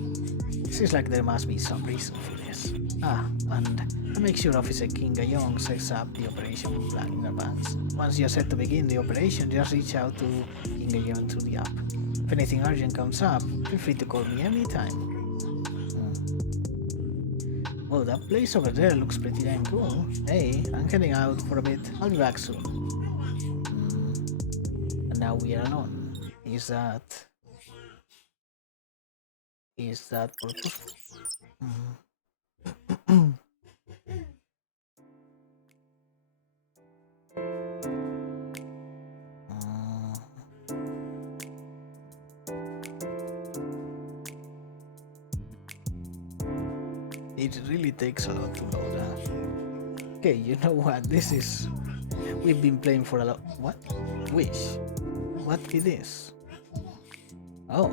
Seems like there must be some reason for this. And make sure Officer King Chae-young sets up the operation plan in advance. Once you're set to begin the operation, just reach out to King Chae-young through the app. If anything urgent comes up, feel free to call me anytime. Well, that place over there looks pretty damn cool. Hey, I'm heading out for a bit. I'll be back soon. And now we are alone. Is that purposeful? It really takes a lot to know that. Okay, you know what? We've been playing for a lot. What? Wish. What is this? Oh,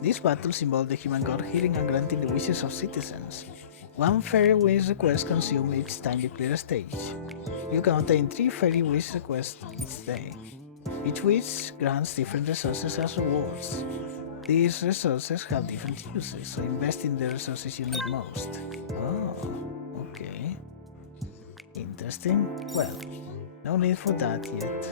these battles involve the human god hearing and granting the wishes of citizens. One fairy wish request consumed each time you clear a stage. You can obtain 3 fairy wish requests each day. Each wish grants different resources as rewards. These resources have different uses, so invest in the resources you need most. Oh, okay. Interesting. Well, no need for that yet.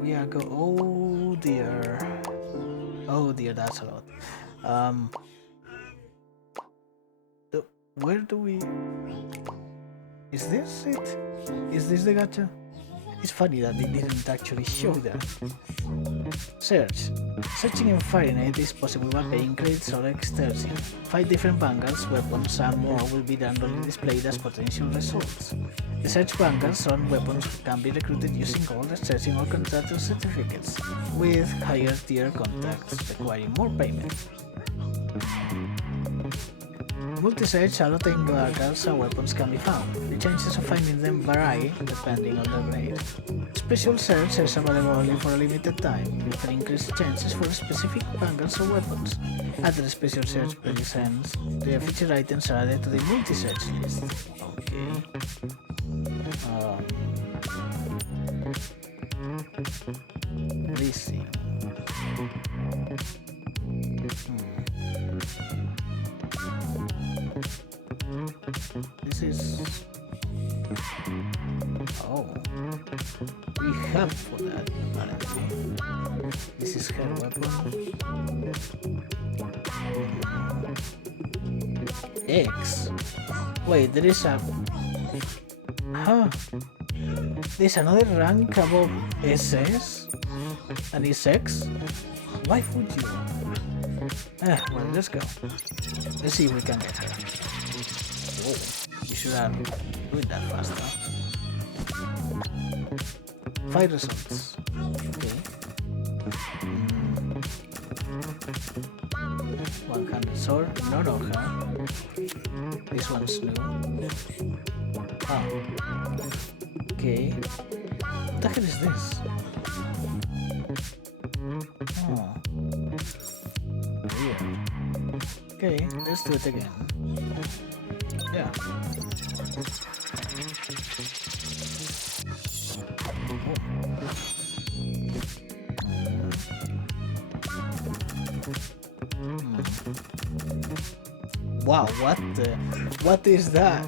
We are oh dear. Oh dear, that's a lot. Where do we... Is this it? Is this the gacha? It's funny that they didn't actually show that. Search. Searching in FairyNet is possible by paying credits or extorting. 5 different vanguards, weapons, and more will be randomly displayed as potential results. The search vanguards and weapons can be recruited using gold, searching or contractor certificates, with higher tier contacts requiring more payment. Multi-search allocating vanguards and weapons can be found. The chances of finding them vary depending on their grade. Special search is available only for a limited time, with increased chances for specific vanguards or weapons. After the special search presents, the featured items are added to the multi-search list. Okay. Leasing. This is... Oh. We have for that, apparently. This is her weapon. X. Wait, there is a... Huh. There's another rank above SS and it's X? Why would you? Well, let's go. Let's see if we can get her. Oh, you should have doing that faster. 5 results. Okay. 100 sword. None of her. This one's new. Ah. Okay. What the hell is this? Oh. Weird. Okay, let's do it again. Yeah. Wow, what is that?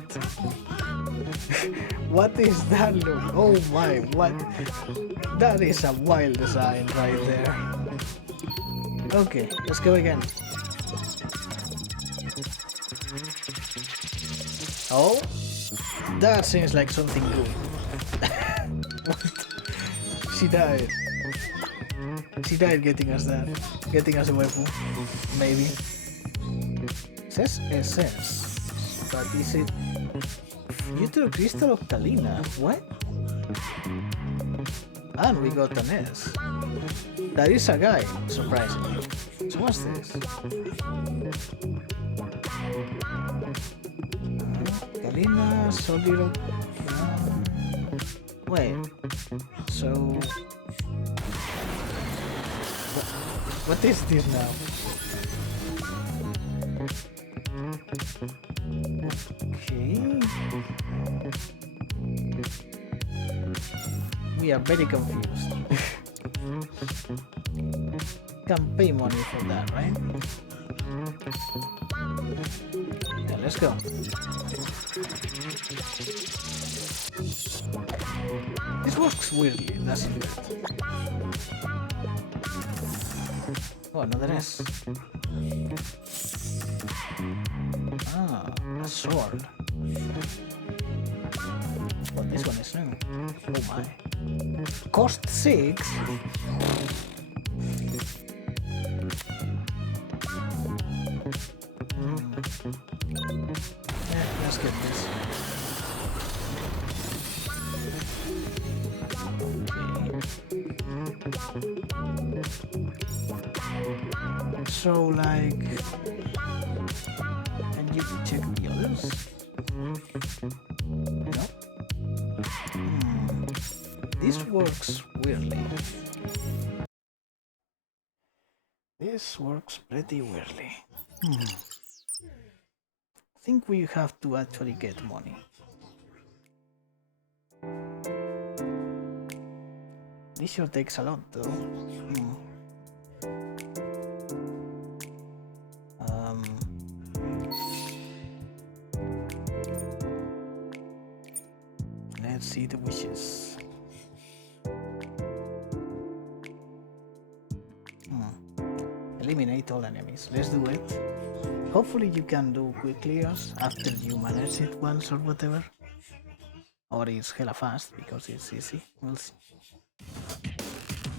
What is that look? Oh my, what? That is a wild design right there. Okay, let's go again. Oh, that seems like something good. What? She died. She died getting us that. Getting us a weapon. Maybe. Says SS. But is it Future Crystal of Kalina? What? And we got an S. That is a guy, surprisingly. So what's this? Kalina, Solid. Wait. So what is this now? Okay. We are very confused. Can pay money for that, right? Yeah, let's go. This works weirdly, doesn't it? Oh, another S. Ah, a sword. Well, this one is new. Oh my. Cost 6? Yeah, let's get this. Okay. So, like... Can you check the others? No? This works weirdly. This works pretty weirdly. I think we have to actually get money. This sure takes a lot though. Let's see the wishes. Eliminate all enemies. Let's do it. Hopefully you can do quick clears after you manage it once or whatever. Or it's hella fast because it's easy. We'll see.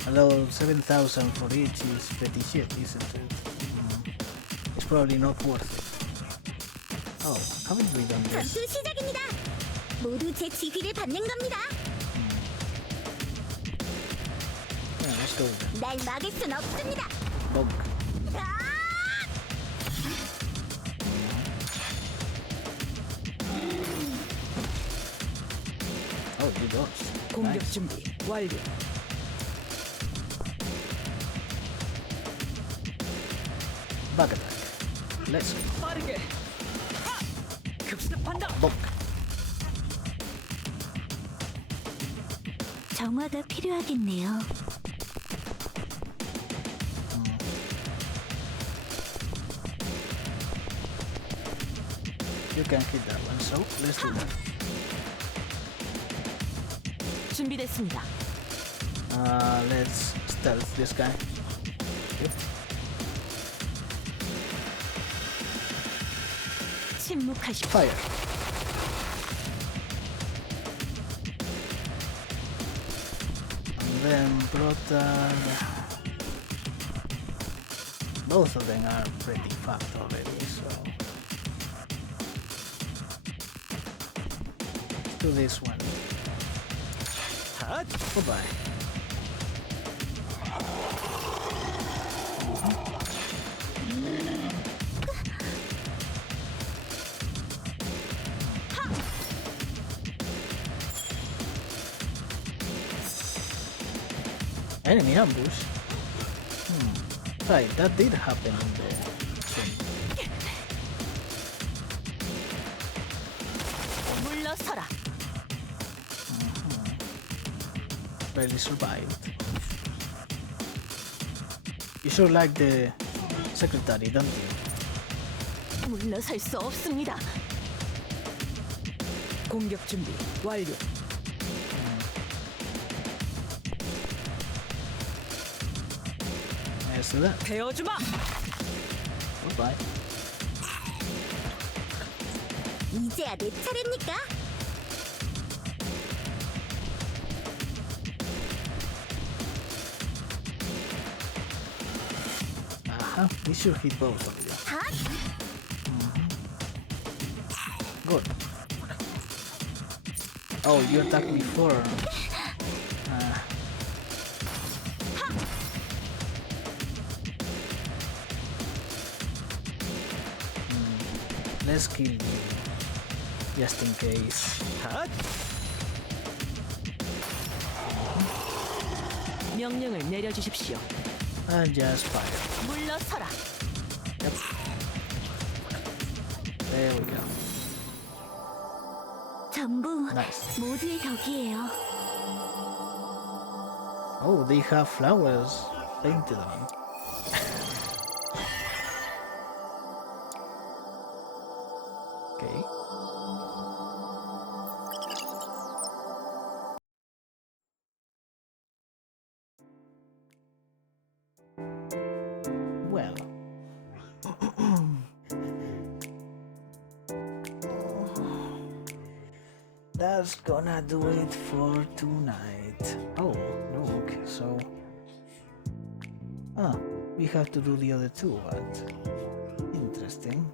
Although 7,000 for each is pretty shit, isn't it? It's probably not worth it. Oh, haven't we done this? 전투 시작입니다. 모두 제 지휘를 받는 겁니다. Yeah, let's go then. 날 막을 순 없습니다. Bonk. Oh, you dodged. 공격 Nice. 준비 완료. Back attack. Let's go. 빠르게. 급습한다. Bonk. 정화가 필요하겠네요. You can hit that one, so let's do that. 준비됐습니다. Let's stealth this guy. Yep. 침묵하십시오. Fire. them brutal. Both of them are pretty fucked already, so let's do this one. Goodbye. Enemy ambush. Right, that did happen in the thing. 물러서라. Barely survived. You sure like the secretary, don't you? 물러설 수 없습니다. 공격 준비 완료. Let's do that. 베어주마. Goodbye. 이제야 내 차례입니까? We should hit both of you. 핫! Good. Oh, you attacked before. Let's kill you, just in case. 명령을 내려주십시오. And just fire. 물러서라. Yep. There we go. 전부 Nice. 모두의 덕이에요. Oh, they have flowers painted on. Okay. Well. That's gonna do it for tonight. Oh, look, so... we have to do the other two, but... Interesting.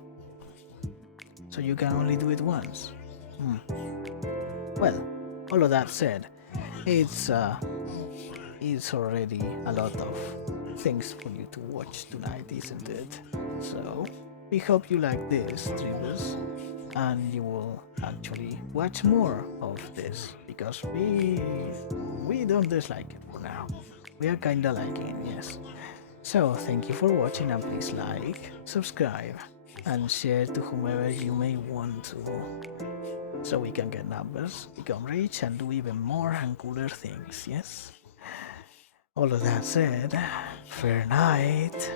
So you can only do it once. Well, all of that said, it's already a lot of things for you to watch tonight, isn't it? So, we hope you like this, streamers, and you will actually watch more of this, because we don't dislike it for now. We are kinda liking it, yes. So, thank you for watching, and please like, subscribe, and share to whomever you may want to, so we can get numbers, become rich, and do even more and cooler things, yes? All of that said, fair night.